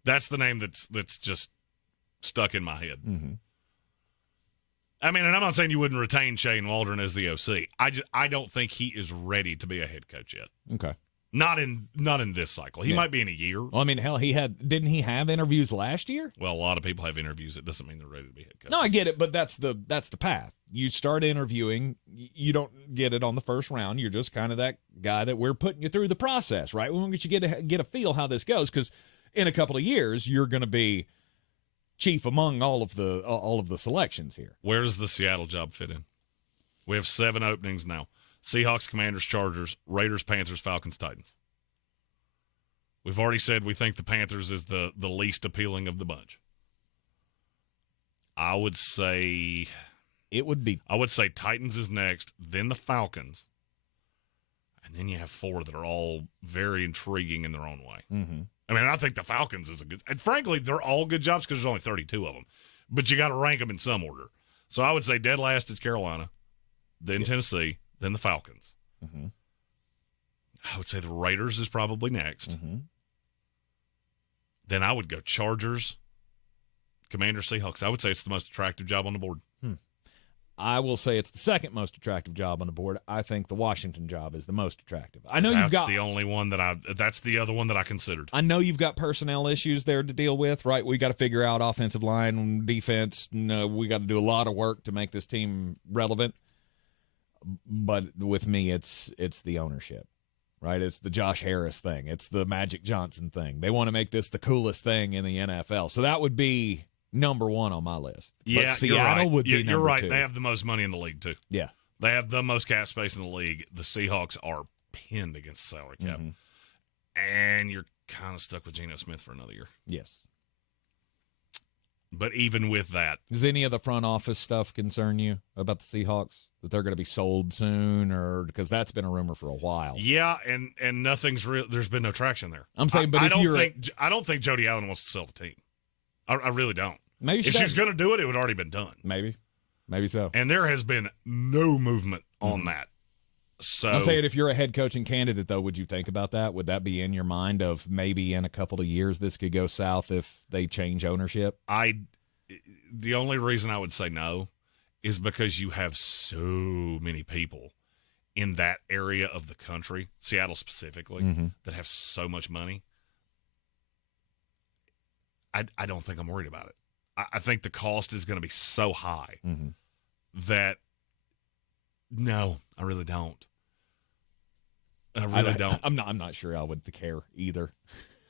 That's the name that's just stuck in my head. Mm-hmm. I mean, and I'm not saying you wouldn't retain Shane Waldron as the OC. I don't think he is ready to be a head coach yet. Okay. Not in this cycle. He might be in a year. Well, I mean, hell, didn't he have interviews last year? Well, a lot of people have interviews. It doesn't mean they're ready to be head coach. No, I get it, but that's the path. You start interviewing. You don't get it on the first round. You're just kind of that guy that we're putting you through the process, right? We want to get a feel how this goes, because in a couple of years you're going to be chief among all of the selections here. Where does the Seattle job fit in? We have 7 openings now. Seahawks, Commanders, Chargers, Raiders, Panthers, Falcons, Titans. We've already said we think the Panthers is the least appealing of the bunch. I would say Titans is next, then the Falcons, and then you have 4 that are all very intriguing in their own way. Mm-hmm. I mean, I think the Falcons is a good – and frankly, they're all good jobs because there's only 32 of them. But you got to rank them in some order. So I would say dead last is Carolina, then Tennessee, then the Falcons. Mm-hmm. I would say the Raiders is probably next. Mm-hmm. Then I would go Chargers, Commanders, Seahawks. I would say it's the most attractive job on the board. I will say it's the second most attractive job on the board. I think the Washington job is the most attractive. I know that's the only one that's the other one that I considered. I know you've got personnel issues there to deal with, right? We got to figure out offensive line, defense. No, we got to do a lot of work to make this team relevant. But with me, it's the ownership, right? It's the Josh Harris thing. It's the Magic Johnson thing. They want to make this the coolest thing in the NFL. So that would be number 1 on my list. Yeah, but Seattle would be number 2. You're right. They have the most money in the league, too. Yeah. They have the most cap space in the league. The Seahawks are pinned against the salary cap. Mm-hmm. And you're kind of stuck with Geno Smith for another year. Yes. But even with that. Does any of the front office stuff concern you about the Seahawks? That they're going to be sold soon? Or because that's been a rumor for a while. Yeah, and nothing's real. There's been no traction there. I'm saying, but I don't think Jody Allen wants to sell the team. I really don't. Maybe if she's going to do it, it would already been done. Maybe so. And there has been no movement on that. So I'm saying, if you're a head coaching candidate, though, would you think about that? Would that be in your mind of maybe in a couple of years this could go south if they change ownership? The only reason I would say no is because you have so many people in that area of the country, Seattle specifically, that have so much money. I don't think I'm worried about it. I think the cost is going to be so high that no, I really don't. I really don't. I'm not sure I would care either.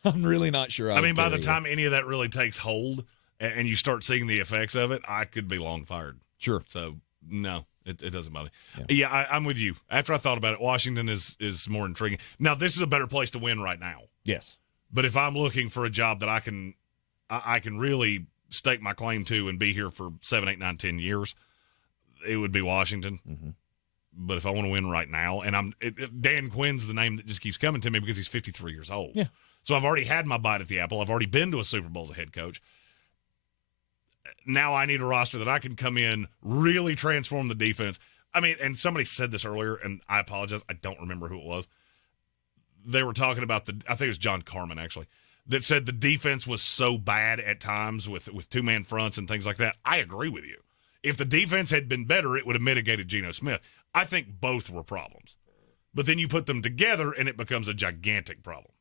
I'm really not sure. I mean, by the time any of that really takes hold and you start seeing the effects of it, I could be long fired. Sure. So no, it doesn't bother me. Yeah, I'm with you. After I thought about it, Washington is more intriguing. Now, this is a better place to win right now. Yes. But if I'm looking for a job that I can really stake my claim to and be here for 7, 8, 9, 10 years, it would be Washington. But if I want to win right now, and Dan Quinn's the name that just keeps coming to me because he's 53 years old. Yeah. So I've already had my bite at the apple. I've already been to a Super Bowl as a head coach. Now I need a roster that I can come in, really transform the defense. I mean, and somebody said this earlier, and I apologize. I don't remember who it was. They were talking about I think it was John Carmen, actually, that said the defense was so bad at times with two-man fronts and things like that. I agree with you. If the defense had been better, it would have mitigated Geno Smith. I think both were problems. But then you put them together, and it becomes a gigantic problem.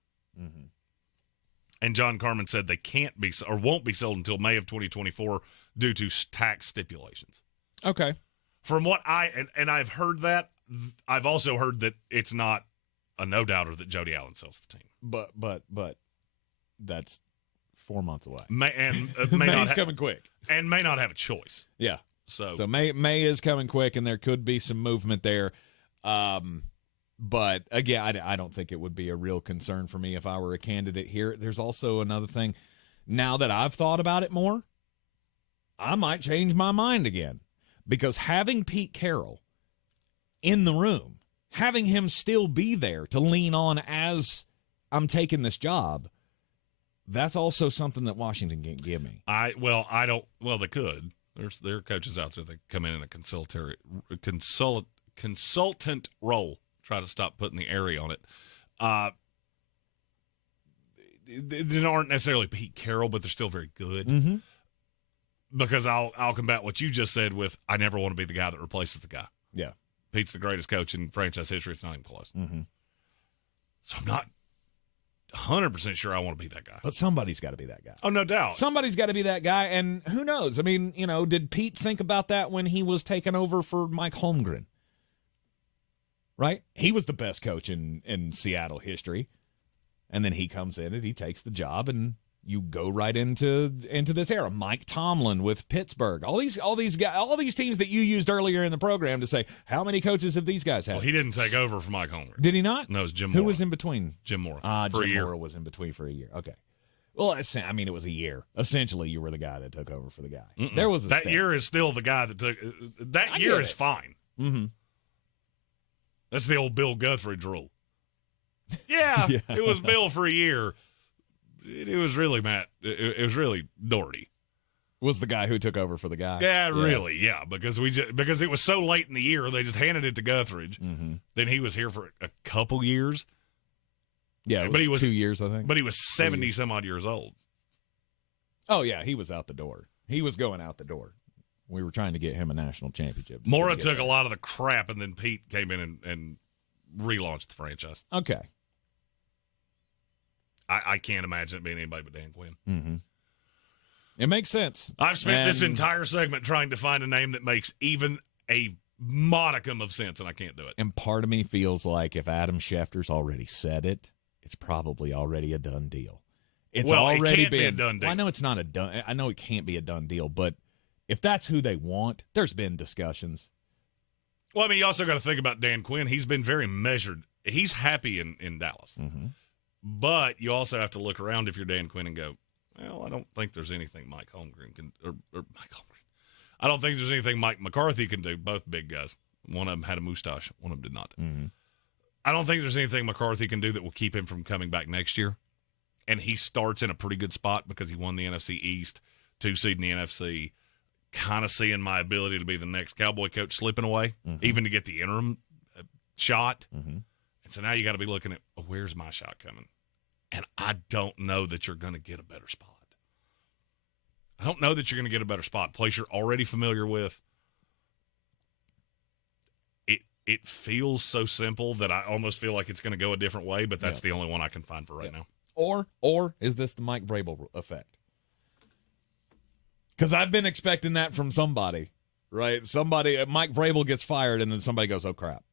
And John Carmen said they can't be or won't be sold until May of 2024 due to tax stipulations. Okay. From what I've heard that, I've also heard that it's not a no-doubter that Jody Allen sells the team. But that's 4 months away. May's coming quick. And may not have a choice. Yeah. So May is coming quick, and there could be some movement there. But again, I don't think it would be a real concern for me if I were a candidate here. There's also another thing. Now that I've thought about it more, I might change my mind again. Because having Pete Carroll in the room, having him still be there to lean on as I'm taking this job, that's also something that Washington can't give me. They could. There are coaches out there that come in a consultant role. Try to stop putting the area on it. They aren't necessarily Pete Carroll, but they're still very good. because I'll combat what you just said with I never want to be the guy that replaces the guy. Yeah. Pete's the greatest coach in franchise history. It's not even close. Mm-hmm. So I'm not 100% sure I want to be that guy. But somebody's got to be that guy. Oh, no doubt. Somebody's got to be that guy, and who knows? I mean, did Pete think about that when he was taking over for Mike Holmgren? Right? He was the best coach in Seattle history. And then he comes in and he takes the job, and you go right into this era. Mike Tomlin with Pittsburgh. All these guys, all these teams that you used earlier in the program to say, how many coaches have these guys had? Well, he didn't take over for Mike Holmgren. Did he not? No, it was Jim Mora. Who was in between? Jim Mora. For a year. Mora was in between for a year. Okay. Well, I mean, it was a year. Essentially, you were the guy that took over for the guy. Mm-mm. There was a that step. year is still the guy that took. That year is fine. Mm-hmm. That's the old Bill Guthridge rule. Yeah, Yeah. It was Bill for a year. It was really Matt. It was really Doherty. Was the guy who took over for the guy. Yeah, really, yeah. Because because it was so late in the year, they just handed it to Guthridge. Mm-hmm. Then he was here for a couple years. Yeah, but he was 2 years, I think. But he was 70 some odd years old. Oh yeah, he was out the door. He was going out the door. We were trying to get him a national championship. Mora took a lot of the crap, and then Pete came in and relaunched the franchise. Okay. I can't imagine it being anybody but Dan Quinn. Mm-hmm. It makes sense. I've spent this entire segment trying to find a name that makes even a modicum of sense, and I can't do it. And part of me feels like if Adam Schefter's already said it, it's probably already a done deal. It's already it can't been be a done deal. Well, I know it's not a done. I know it can't be a done deal, but if that's who they want, there's been discussions. Well, I mean, you also got to think about Dan Quinn. He's been very measured. He's happy in Dallas. Mm-hmm. But you also have to look around if you're Dan Quinn and go, well, I don't think there's anything Mike Holmgren can – or Mike Holmgren. I don't think there's anything Mike McCarthy can do, both big guys. One of them had a mustache. One of them did not. Mm-hmm. I don't think there's anything McCarthy can do that will keep him from coming back next year. And he starts in a pretty good spot because he won the NFC East, 2 seed in the NFC, kind of seeing my ability to be the next Cowboy coach slipping away, even to get the interim shot. Mm-hmm. And so now you got to be looking at, where's my shot coming? And I don't know that you're going to get a better spot. I don't know that you're going to get a better spot. Place you're already familiar with. It feels so simple that I almost feel like it's going to go a different way, but that's the only one I can find for right now. Or is this the Mike Vrabel effect? Because I've been expecting that from somebody, right? Mike Vrabel gets fired, and then somebody goes, oh, crap.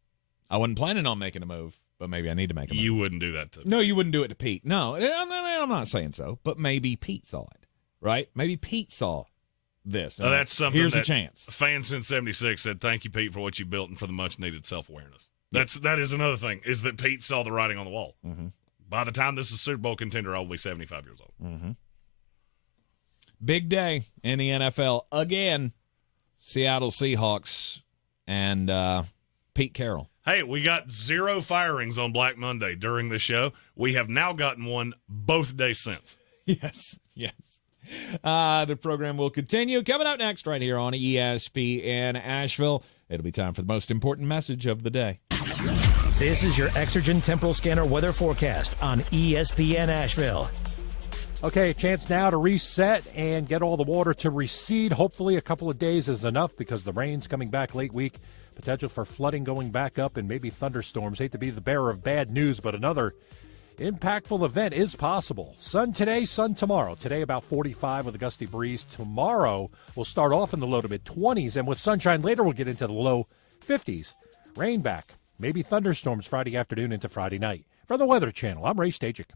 I wasn't planning on making a move, but maybe I need to make a move. You wouldn't do that to me. No, you wouldn't do it to Pete. No, I'm not saying so, but maybe Pete saw it, right? Maybe Pete saw this. Now, that's something Here's that a chance. Fan Since 76 said, thank you, Pete, for what you built and for the much-needed self-awareness. That is another thing, is that Pete saw the writing on the wall. Mm-hmm. By the time this is a Super Bowl contender, I will be 75 years old. Mm-hmm. Big day in the NFL. Again, Seattle Seahawks and Pete Carroll. Hey, we got 0 firings on Black Monday during the show. We have now gotten one both days since. Yes. The program will continue. Coming up next right here on ESPN Asheville, it'll be time for the most important message of the day. This is your Exergen Temporal Scanner weather forecast on ESPN Asheville. Okay, chance now to reset and get all the water to recede. Hopefully a couple of days is enough because the rain's coming back late week. Potential for flooding going back up and maybe thunderstorms. Hate to be the bearer of bad news, but another impactful event is possible. Sun today, sun tomorrow. Today about 45 with a gusty breeze. Tomorrow we'll start off in the low to mid-20s, and with sunshine later we'll get into the low 50s. Rain back, maybe thunderstorms Friday afternoon into Friday night. For the Weather Channel, I'm Ray Stajic.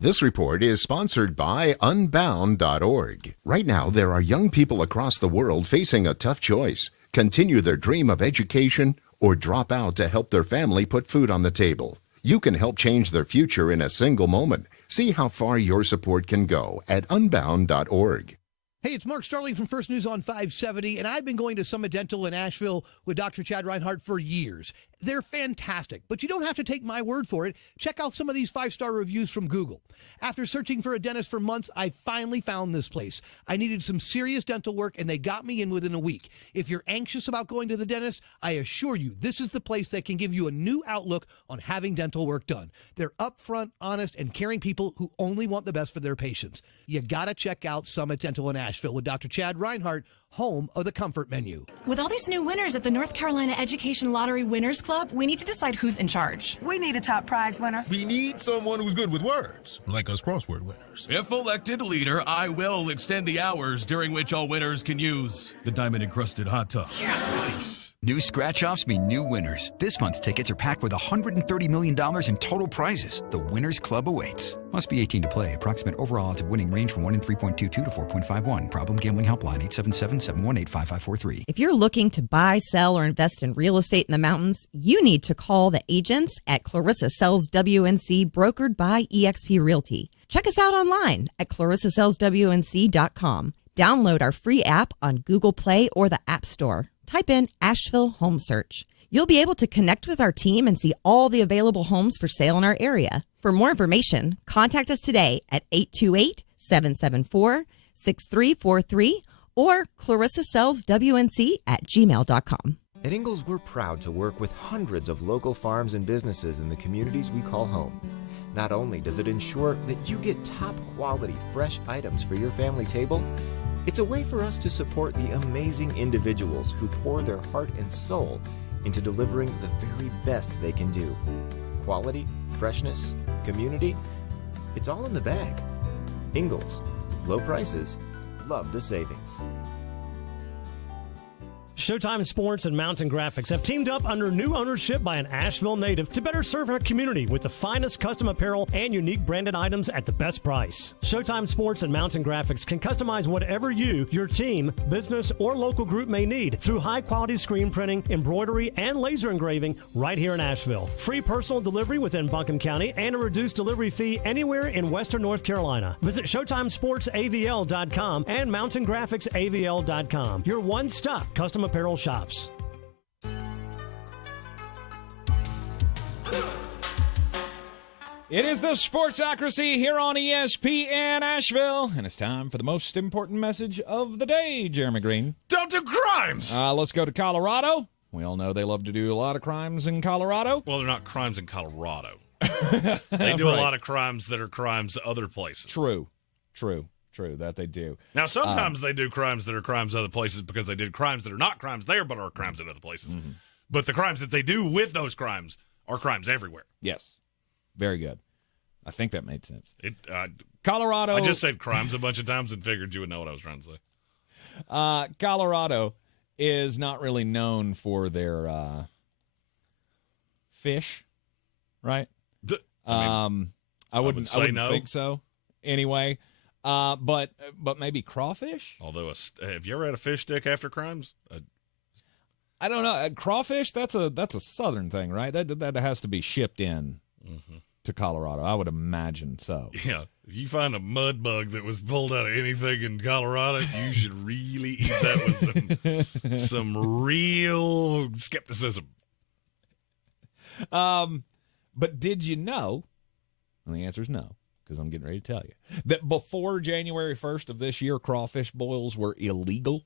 This report is sponsored by Unbound.org. Right now, there are young people across the world facing a tough choice. Continue their dream of education or drop out to help their family put food on the table. You can help change their future in a single moment. See how far your support can go at Unbound.org. Hey, it's Mark Starling from First News on 570, and I've been going to Summit Dental in Asheville with Dr. Chad Reinhardt for years. They're fantastic, but you don't have to take my word for it. Check out some of these 5-star reviews from Google. After searching for a dentist for months, I finally found this place. I needed some serious dental work, and they got me in within a week. If you're anxious about going to the dentist, I assure you this is the place that can give you a new outlook on having dental work done. They're upfront, honest, and caring people who only want the best for their patients. You gotta check out Summit Dental in Asheville with Dr. Chad Reinhardt, home of the Comfort Menu. With all these new winners at the North Carolina Education Lottery Winners Club, we need to decide who's in charge. We need a top prize winner. We need someone who's good with words, like us crossword winners. If elected leader, I will extend the hours during which all winners can use the diamond-encrusted hot tub. Nice. New scratch-offs mean new winners. This month's tickets are packed with $130 million in total prizes. The Winners Club awaits. Must be 18 to play. Approximate overall odds of winning range from 1 in 3.22 to 4.51. Problem gambling helpline 877-718-5543. If you're looking to buy, sell, or invest in real estate in the mountains, you need to call the agents at Clarissa Sells WNC, brokered by eXp Realty. Check us out online at clarissasellswnc.com. Download our free app on Google Play or the App Store. Type in Asheville Home Search. You'll be able to connect with our team and see all the available homes for sale in our area. For more information, contact us today at 828-774-6343 or clarissasellswnc@gmail.com. At Ingalls, we're proud to work with hundreds of local farms and businesses in the communities we call home. Not only does it ensure that you get top-quality, fresh items for your family table, it's a way for us to support the amazing individuals who pour their heart and soul into delivering the very best they can do. Quality, freshness, community, it's all in the bag. Ingalls, low prices, love the savings. Showtime Sports and Mountain Graphics have teamed up under new ownership by an Asheville native to better serve our community with the finest custom apparel and unique branded items at the best price. Showtime Sports and Mountain Graphics can customize whatever you, your team, business, or local group may need through high-quality screen printing, embroidery, and laser engraving right here in Asheville. Free personal delivery within Buncombe County and a reduced delivery fee anywhere in Western North Carolina. Visit ShowtimeSportsAVL.com and MountainGraphicsAVL.com. Your one-stop custom apparel shops. It is the Sportsocracy here on ESPN Asheville, and it's time for the most important message of the day, Jeremy Green. Don't do crimes! Let's go to Colorado. We all know they love to do a lot of crimes in Colorado. Well, they're not crimes in Colorado. They do a lot of crimes that are crimes other places. True, that they do. Now, sometimes they do crimes that are crimes other places because they did crimes that are not crimes there but are crimes in other places. Mm-hmm. But the crimes that they do with those crimes are crimes everywhere. Yes. Very good. I think that made sense. Colorado. I just said crimes a bunch of times and figured you would know what I was trying to say. Colorado is not really known for their fish, right? I wouldn't think so. Anyway, but maybe crawfish. Although, have you ever had a fish stick after crimes? I don't know. Crawfish. That's a southern thing, right? That has to be shipped in. Mm-hmm. To Colorado, I would imagine so. Yeah, if you find a mud bug that was pulled out of anything in Colorado, you should really eat that with some real skepticism. But did you know, and the answer is no, because I'm getting ready to tell you, that before January 1st of this year, crawfish boils were illegal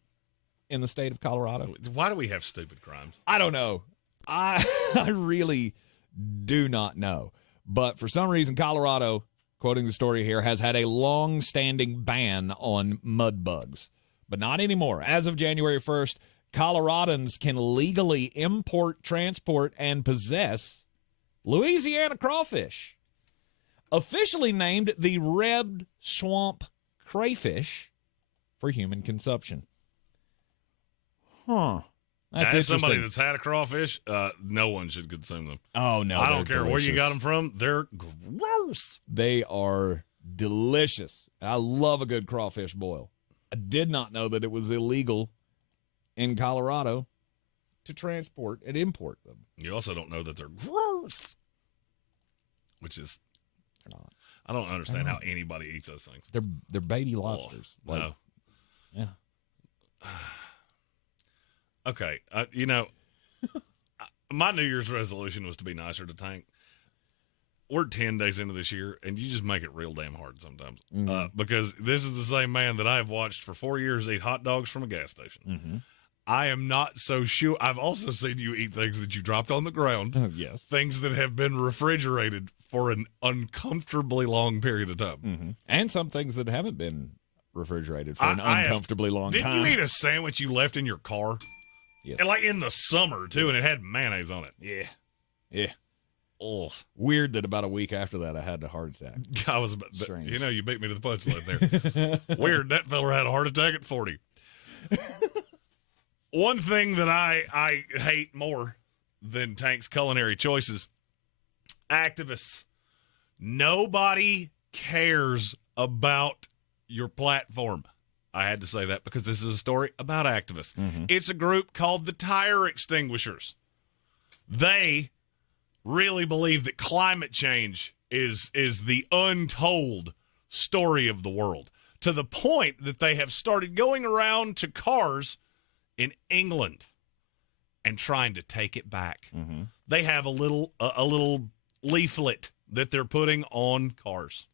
in the state of Colorado? Why do we have stupid crimes? I don't know. I really do not know. But for some reason, Colorado, quoting the story here, has had a long-standing ban on mud bugs. But not anymore. As of January 1st, Coloradans can legally import, transport, and possess Louisiana crawfish, officially named the red swamp crayfish for human consumption. Huh. That's as somebody that's had a crawfish, no one should consume them. Oh, no. I don't care where you got them from. They're gross. They are delicious. I love a good crawfish boil. I did not know that it was illegal in Colorado to transport and import them. You also don't know that they're gross, which is, I don't understand how anybody eats those things. They're baby lobsters. No. Yeah. Okay, My New Year's resolution was to be nicer to Tank. We're 10 days into this year, and you just make it real damn hard sometimes. Because this is the same man that I have watched for 4 years eat hot dogs from a gas station. Mm-hmm. I am not so sure. I've also seen you eat things that you dropped on the ground. Yes. Things that have been refrigerated for an uncomfortably long period of time. Mm-hmm. And some things that haven't been refrigerated for an uncomfortably long time. Didn't you eat a sandwich you left in your car? Yes. And like in the summer, too, and it had mayonnaise on it. Yeah. Yeah. Oh, weird that about a week after that I had a heart attack. I was, Strange. you know, you beat me to the punchline there. Weird. That fella had a heart attack at 40. One thing that I hate more than Tank's culinary choices, activists. Nobody cares about your platform. I had to say that because this is a story about activists. Mm-hmm. It's a group called the Tire Extinguishers. They really believe that climate change is the untold story of the world, to the point that they have started going around to cars in England and trying to take it back. Mm-hmm. They have a little leaflet that they're putting on cars,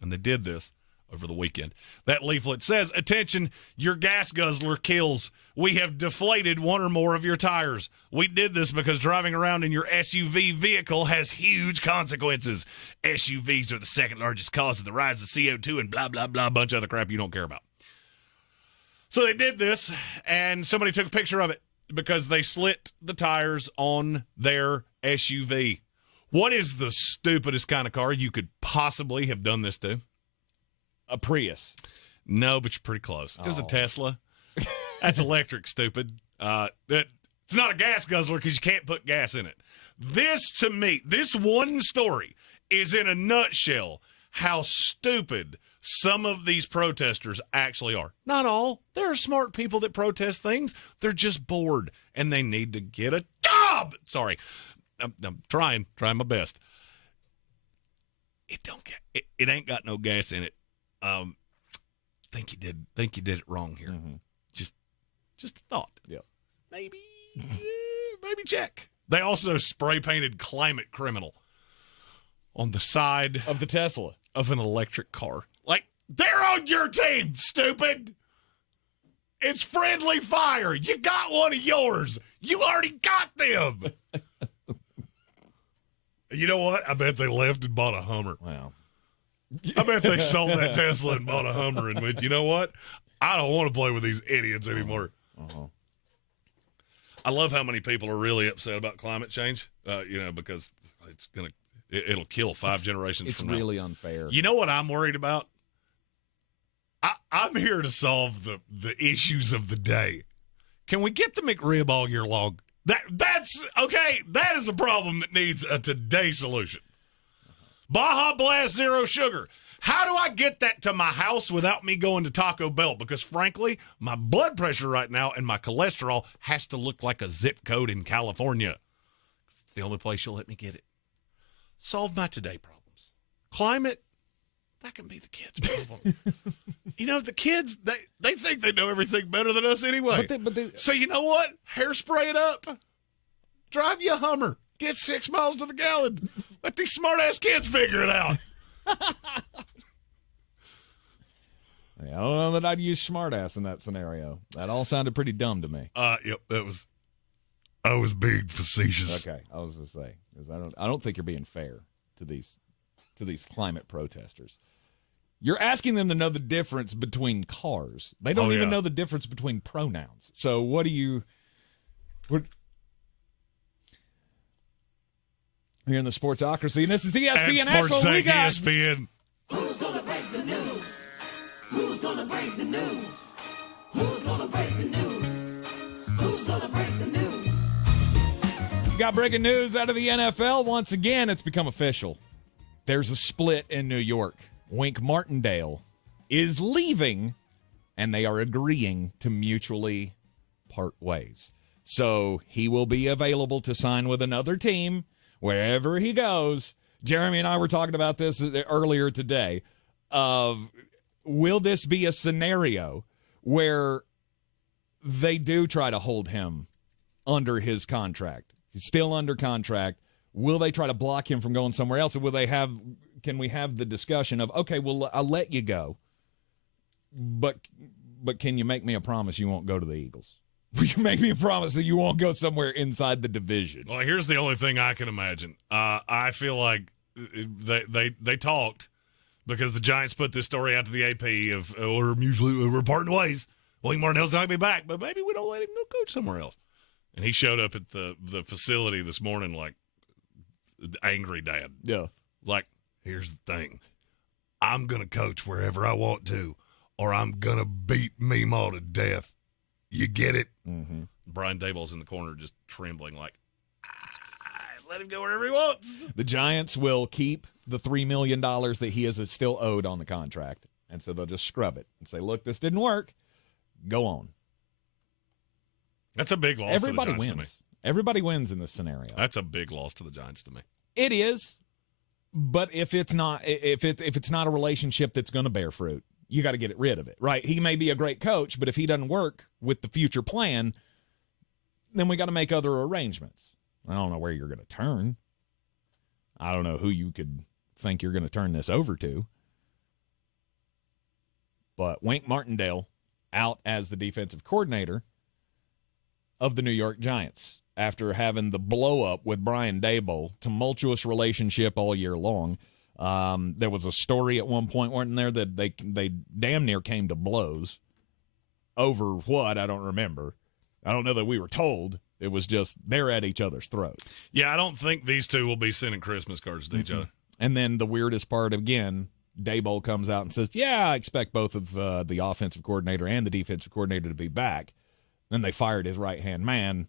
and they did this over the weekend. That leaflet says, "Attention, your gas guzzler kills. We have deflated one or more of your tires. We did this because driving around in your SUV vehicle has huge consequences. SUVs are the second largest cause of the rise of CO2 and blah, blah, blah, a bunch of other crap you don't care about." So they did this, and somebody took a picture of it because they slit the tires on their SUV. What is the stupidest kind of car you could possibly have done this to? A Prius. No, but you're pretty close. It was a Tesla. That's electric, stupid. It's not a gas guzzler because you can't put gas in it. This, to me, this one story is in a nutshell how stupid some of these protesters actually are. Not all. There are smart people that protest things. They're just bored, and they need to get a job. Sorry. I'm trying my best. It ain't got no gas in it. Think you did it wrong here. Mm-hmm. Just a thought. Yep. Maybe check. They also spray painted "climate criminal" on the side of the Tesla of an electric car. Like, they're on your team, stupid. It's friendly fire. You got one of yours. You already got them. You know what? I bet they left and bought a Hummer. Wow. I bet they sold that Tesla and bought a Hummer and went, you know what? I don't want to play with these idiots anymore. I love how many people are really upset about climate change, because it'll kill five generations from now. It's really unfair. You know what I'm worried about? I'm here to solve the issues of the day. Can we get the McRib all year long? That's okay. That is a problem that needs a today solution. Baja Blast Zero Sugar. How do I get that to my house without me going to Taco Bell? Because frankly, my blood pressure right now and my cholesterol has to look like a zip code in California. It's the only place you'll let me get it. Solve my today problems. Climate, that can be the kids' problem. The kids, they think they know everything better than us anyway. So you know what? Hairspray it up. Drive you a Hummer. Get 6 miles to the gallon. Let these smart-ass kids figure it out. I don't know that I'd use smartass in that scenario. That all sounded pretty dumb to me. Yep, I was being facetious. Okay, I was going to say, because I don't think you're being fair to these climate protesters. You're asking them to know the difference between cars. They don't even know the difference between pronouns. So what do you... Here in the Sportsocracy, and this is ESPN Asheville. We got ESPN. Who's gonna break the news? Who's gonna break the news? Who's gonna break the news? Who's gonna break the news? Got breaking news out of the NFL. Once again, it's become official. There's a split in New York. Wink Martindale is leaving, and they are agreeing to mutually part ways. So he will be available to sign with another team wherever he goes. Jeremy and I were talking about this earlier today. Will this be a scenario where they do try to hold him under his contract He's still under contract. Will they try to block him from going somewhere else? Or can we have the discussion of, okay, well, I'll let you go, but can you make me a promise you won't go to the Eagles? Will you make me a promise that you won't go somewhere inside the division? Well, here's the only thing I can imagine. I feel like they talked because the Giants put this story out to the AP of we're parting ways. Wink Martindale's not going to be back, but maybe we don't let him go coach somewhere else. And he showed up at the facility this morning like angry dad. Yeah. Like, here's the thing. I'm going to coach wherever I want to, or I'm going to beat Meemaw to death. You get it? Mm-hmm. Brian Daboll's in the corner just trembling like, let him go wherever he wants. The Giants will keep the $3 million that he is still owed on the contract, and so they'll just scrub it and say, look, this didn't work. Go on. That's a big loss Everybody to the Giants wins. to me. Everybody wins in this scenario. That's a big loss to the Giants to me. It is, but if it's not a relationship that's going to bear fruit, you got to get rid of it, right? He may be a great coach, but if he doesn't work with the future plan, then we got to make other arrangements. I don't know where you're going to turn. I don't know who you could think you're going to turn this over to. But Wink Martindale out as the defensive coordinator of the New York Giants after having the blow-up with Brian Daboll, tumultuous relationship all year long. There was a story at one point, weren't there, that they damn near came to blows over what, I don't remember. I don't know that we were told. It was just they're at each other's throats. Yeah, I don't think these two will be sending Christmas cards to each other. And then the weirdest part, again, Daboll comes out and says, yeah, I expect both of the offensive coordinator and the defensive coordinator to be back. Then they fired his right-hand man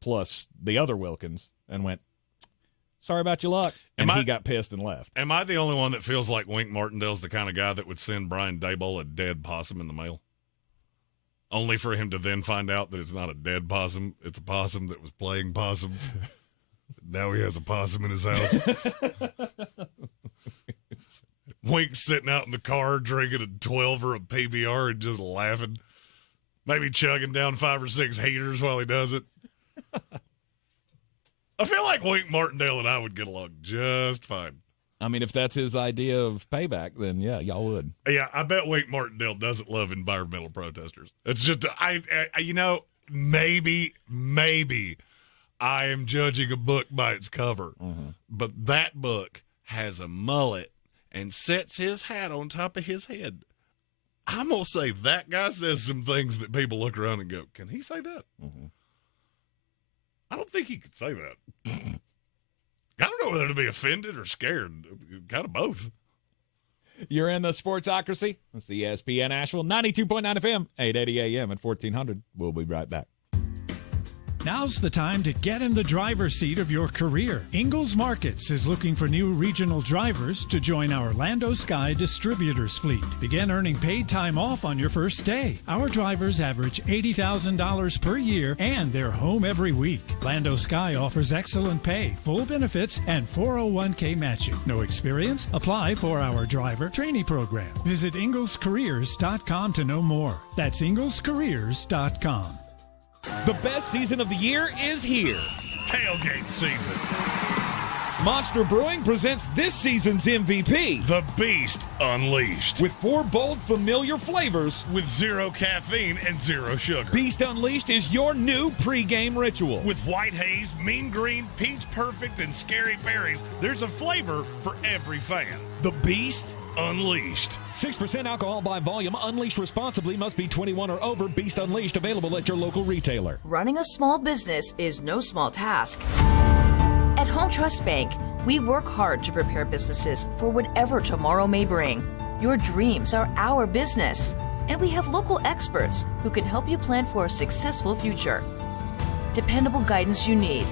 plus the other Wilkins and went, sorry about your luck. And he got pissed and left. Am I the only one that feels like Wink Martindale's the kind of guy that would send Brian Daboll a dead possum in the mail? Only for him to then find out that it's not a dead possum, it's a possum that was playing possum. Now he has a possum in his house. Wink's sitting out in the car drinking a 12 or a PBR and just laughing. Maybe chugging down 5 or 6 heaters while he does it. I feel like Wink Martindale and I would get along just fine. I mean, if that's his idea of payback, then yeah, y'all would. Yeah, I bet Wink Martindale doesn't love environmental protesters. It's just, maybe I am judging a book by its cover, but that book has a mullet and sets his hat on top of his head. I'm going to say that guy says some things that people look around and go, can he say that? I don't think he could say that. I don't know whether to be offended or scared. Kind of both. You're in the Sportsocracy. That's the ESPN Asheville, 92.9 FM, 880 AM at 1400. We'll be right back. Now's the time to get in the driver's seat of your career. Ingalls Markets is looking for new regional drivers to join our Lando Sky Distributors fleet. Begin earning paid time off on your first day. Our drivers average $80,000 per year and they're home every week. Lando Sky offers excellent pay, full benefits, and 401k matching. No experience? Apply for our driver trainee program. Visit inglescareers.com to know more. That's inglescareers.com. The best season of the year is here. Tailgate season. Monster Brewing presents this season's MVP. The Beast Unleashed. With 4 bold, familiar flavors. With 0 caffeine and 0 sugar. Beast Unleashed is your new pregame ritual. With white haze, mean green, peach perfect, and scary berries, there's a flavor for every fan. The Beast Unleashed. 6% alcohol by volume. Unleashed responsibly. Must be 21 or over. Beast Unleashed. Available at your local retailer. Running a small business is no small task. At Home Trust Bank, we work hard to prepare businesses for whatever tomorrow may bring. Your dreams are our business, and we have local experts who can help you plan for a successful future. Dependable guidance you need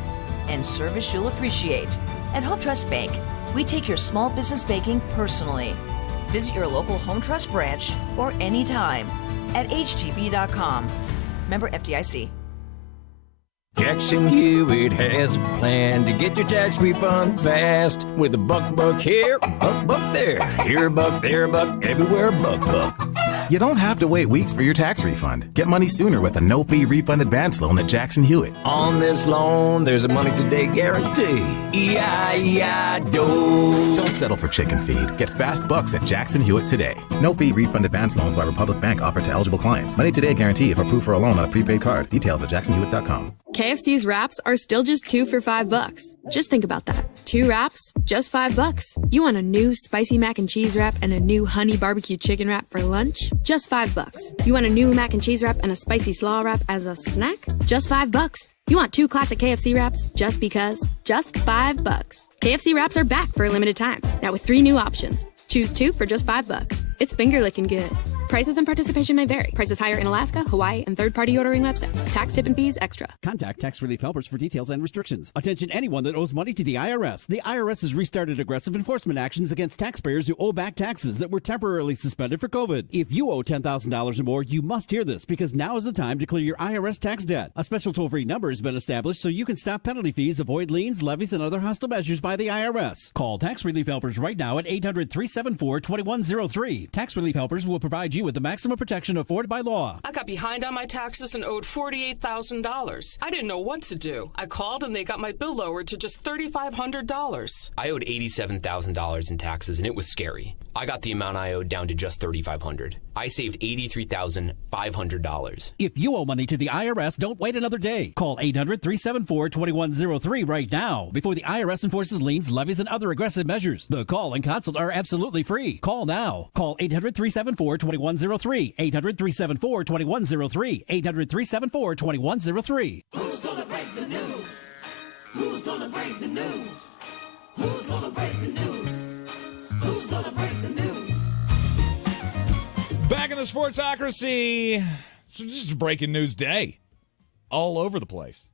and service you'll appreciate. At Home Trust Bank, we take your small business banking personally. Visit your local Home Trust branch or anytime at htb.com. Member FDIC. Jackson Hewitt has a plan to get your tax refund fast with a buck here, buck there. Here a buck, there a buck, everywhere a buck. You don't have to wait weeks for your tax refund. Get money sooner with a no-fee refund advance loan at Jackson Hewitt. On this loan, there's a money today guarantee. E-I-E-I-DO. Don't settle for chicken feed. Get fast bucks at Jackson Hewitt today. No-fee refund advance loans by Republic Bank offered to eligible clients. Money today guarantee if approved for a loan on a prepaid card. Details at jacksonhewitt.com. KFC's wraps are still just 2 for $5. Just think about that. 2 wraps, just $5. You want a new spicy mac and cheese wrap and a new honey barbecue chicken wrap for lunch? Just $5. You want a new mac and cheese wrap and a spicy slaw wrap as a snack? Just $5. You want 2 classic KFC wraps just because? Just $5. KFC wraps are back for a limited time. Now with 3 new options. Choose 2 for just $5. It's finger licking good. Prices and participation may vary. Prices higher in Alaska, Hawaii, and third-party ordering websites. Tax, tip, and fees extra. Contact Tax Relief Helpers for details and restrictions. Attention anyone that owes money to the IRS. The IRS has restarted aggressive enforcement actions against taxpayers who owe back taxes that were temporarily suspended for COVID. If you owe $10,000 or more, you must hear this because now is the time to clear your IRS tax debt. A special toll-free number has been established so you can stop penalty fees, avoid liens, levies, and other hostile measures by the IRS. Call Tax Relief Helpers right now at 800-374-2103. Tax Relief Helpers will provide you with the maximum protection afforded by law. I got behind on my taxes and owed $48,000. I didn't know what to do. I called and they got my bill lowered to just $3,500. I owed $87,000 in taxes and it was scary. I got the amount I owed down to just $3,500. I saved $83,500. If you owe money to the IRS, don't wait another day. Call 800-374-2103 right now before the IRS enforces liens, levies, and other aggressive measures. The call and consult are absolutely free. Call now. Call 800-374-2103. 800-374-2103. 800-374-2103. Who's gonna break the news? Who's gonna break the news? Who's gonna break the news? Who's gonna break the news? Back in the Sportsocracy. It's just a breaking news day all over the place.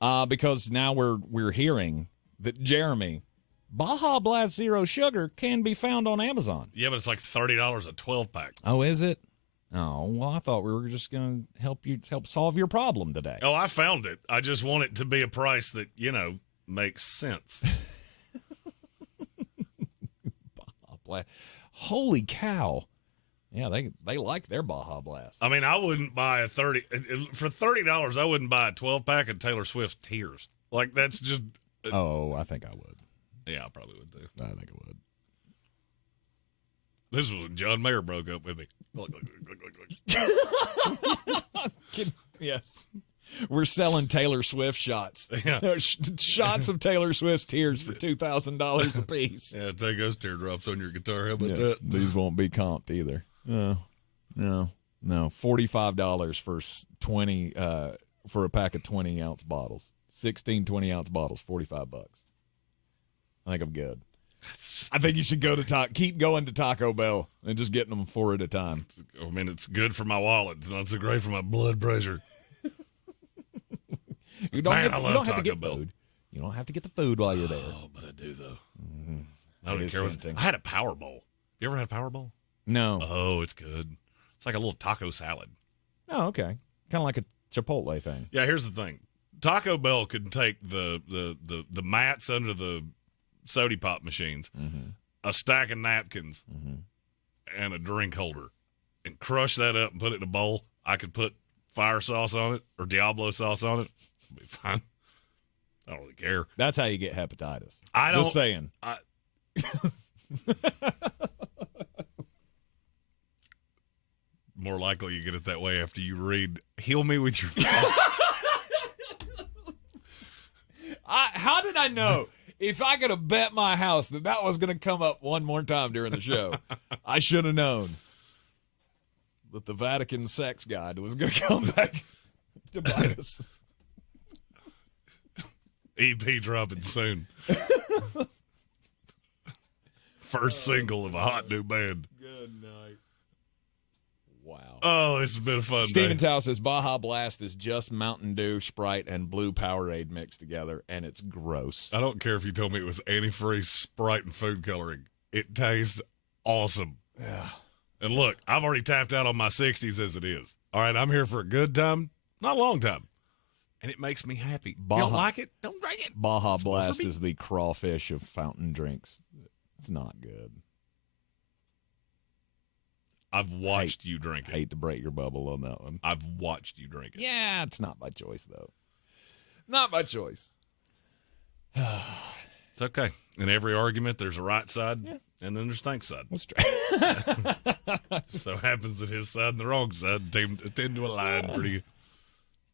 Because now we're hearing that Jeremy, Baja Blast Zero Sugar can be found on Amazon. Yeah, but it's like $30 a 12-pack. Oh, is it? Oh, well, I thought we were just going to help solve your problem today. Oh, I found it. I just want it to be a price that, makes sense. Baja Blast. Holy cow. Yeah, they like their Baja Blast. I mean, I wouldn't buy for $30, I wouldn't buy a 12-pack of Taylor Swift Tears. Like, that's just... Oh, I think I would. Yeah, I probably would, too. I think I would. This was when John Mayer broke up with me. Yes. We're selling Taylor Swift shots. Yeah. Shots of Taylor Swift's tears for $2,000 a piece. Yeah, take those teardrops on your guitar. How about that? These won't be comped either. No. $45 for 20 for a pack of 20-ounce bottles. 16 20-ounce bottles, $45. I think I'm good. I think you should keep going to Taco Bell and just getting them 4 at a time. I mean, it's good for my wallet. It's not so great for my blood pressure. You don't have to get food. You don't have to get the food while you're there. Oh, but I do, though. Mm-hmm. I don't care. I had a Powerball. You ever had a Powerball? No. Oh, it's good. It's like a little taco salad. Oh, okay. Kind of like a Chipotle thing. Yeah, here's the thing. Taco Bell could take the mats under the soda pop machines, a stack of napkins, and a drink holder, and crush that up and put it in a bowl. I could put fire sauce on it or Diablo sauce on it. It'll be fine. I don't really care. That's how you get hepatitis. I don't. Just saying. More likely you get it that way after you read "Heal Me with Your." How did I know? If I could have bet my house that was going to come up one more time during the show, I should have known that the Vatican sex guide was going to come back to bite us. EP dropping soon. First single of a hot new band. Good night. Wow. Oh, this has been a fun Steven day. Tao says Baja Blast is just Mountain Dew, Sprite, and Blue Powerade mixed together, and it's gross. I don't care if you told me it was antifreeze, Sprite, and food coloring. It tastes awesome. Yeah. And look, I've already tapped out on my 60s as it is. All right, I'm here for a good time, not a long time. And it makes me happy. You don't like it? Don't drink it. Baja Blast is the crawfish of fountain drinks. It's not good. I've watched you drink it. Hate to break your bubble on that one. I've watched you drink it. Yeah, it's not by choice, though. Not by choice. It's okay. In every argument, there's a right side, and then there's Tank's side. That's true. So happens that his side and the wrong side tend to align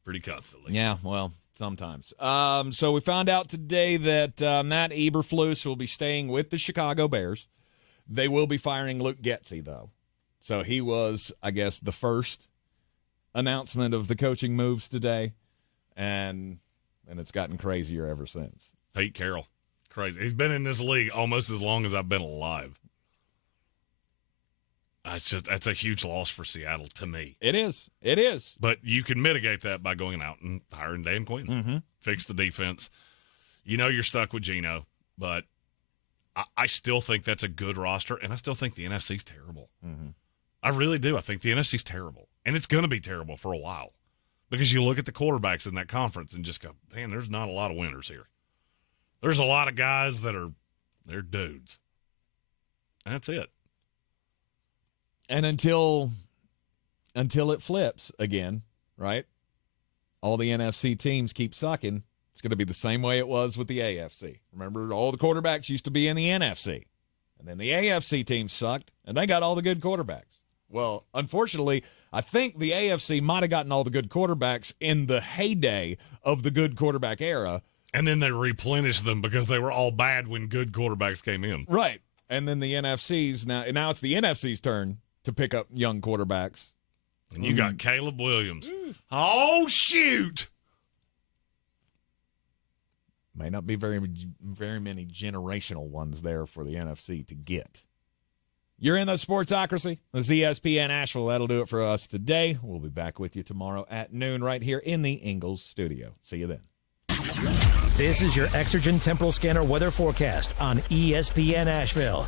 pretty constantly. Yeah, well, sometimes. So we found out today that Matt Eberflus will be staying with the Chicago Bears. They will be firing Luke Getsy, though. So he was, I guess, the first announcement of the coaching moves today, and it's gotten crazier ever since. Pete Carroll. Crazy. He's been in this league almost as long as I've been alive. That's a huge loss for Seattle to me. It is. It is. But you can mitigate that by going out and hiring Dan Quinn. Mm-hmm. Fix the defense. You know you're stuck with Geno, but I still think that's a good roster, and I still think the NFC's terrible. Mm-hmm. I really do. I think the NFC's terrible, and it's going to be terrible for a while because you look at the quarterbacks in that conference and just go, man, there's not a lot of winners here. There's a lot of guys they're dudes. That's it. And until it flips again, right? All the NFC teams keep sucking. It's going to be the same way it was with the AFC. Remember, all the quarterbacks used to be in the NFC. And then the AFC teams sucked, and they got all the good quarterbacks. Well, unfortunately, I think the AFC might have gotten all the good quarterbacks in the heyday of the good quarterback era. And then they replenished them because they were all bad when good quarterbacks came in. Right. And then the NFC's, now it's the NFC's turn to pick up young quarterbacks. And you got Caleb Williams. Oh, shoot. May not be very many generational ones there for the NFC to get. You're in the Sportsocracy. This is ESPN Asheville. That'll do it for us today. We'll be back with you tomorrow at noon right here in the Ingalls studio. See you then. This is your Exergen Temporal Scanner weather forecast on ESPN Asheville.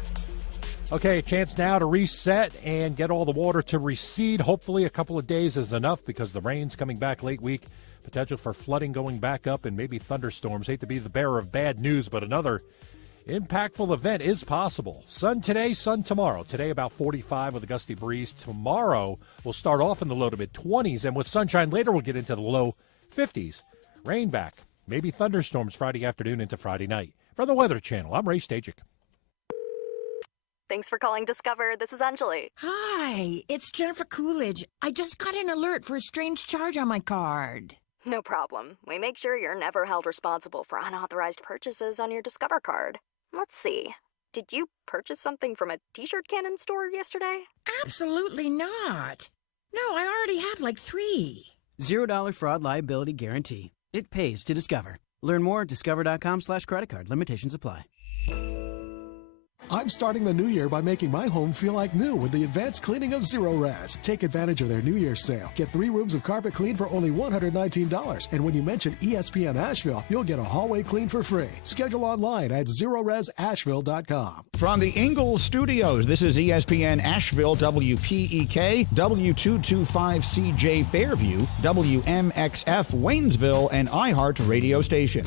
Okay, a chance now to reset and get all the water to recede. Hopefully a couple of days is enough because the rain's coming back late week. Potential for flooding going back up and maybe thunderstorms. Hate to be the bearer of bad news, but another impactful event is possible. Sun today, sun tomorrow. Today about 45 with a gusty breeze. Tomorrow we'll start off in the low to mid-20s, and with sunshine later we'll get into the low 50s. Rain back. Maybe thunderstorms Friday afternoon into Friday night. From the Weather Channel, I'm Ray Stajic. Thanks for calling Discover. This is Anjali. Hi, it's Jennifer Coolidge. I just got an alert for a strange charge on my card. No problem. We make sure you're never held responsible for unauthorized purchases on your Discover card. Let's see. Did you purchase something from a t-shirt cannon store yesterday? Absolutely not. No, I already have like 3. $0 fraud liability guarantee. It pays to Discover. Learn more at discover.com/creditcard. Limitations apply. I'm starting the new year by making my home feel like new with the advanced cleaning of Zero Raz. Take advantage of their New Year's sale. Get 3 rooms of carpet clean for only $119. And when you mention ESPN Asheville, you'll get a hallway clean for free. Schedule online at ZeroRazAsheville.com. From the Ingalls studios, this is ESPN Asheville, WPEK, W225CJ Fairview, WMXF Waynesville, and iHeart radio station.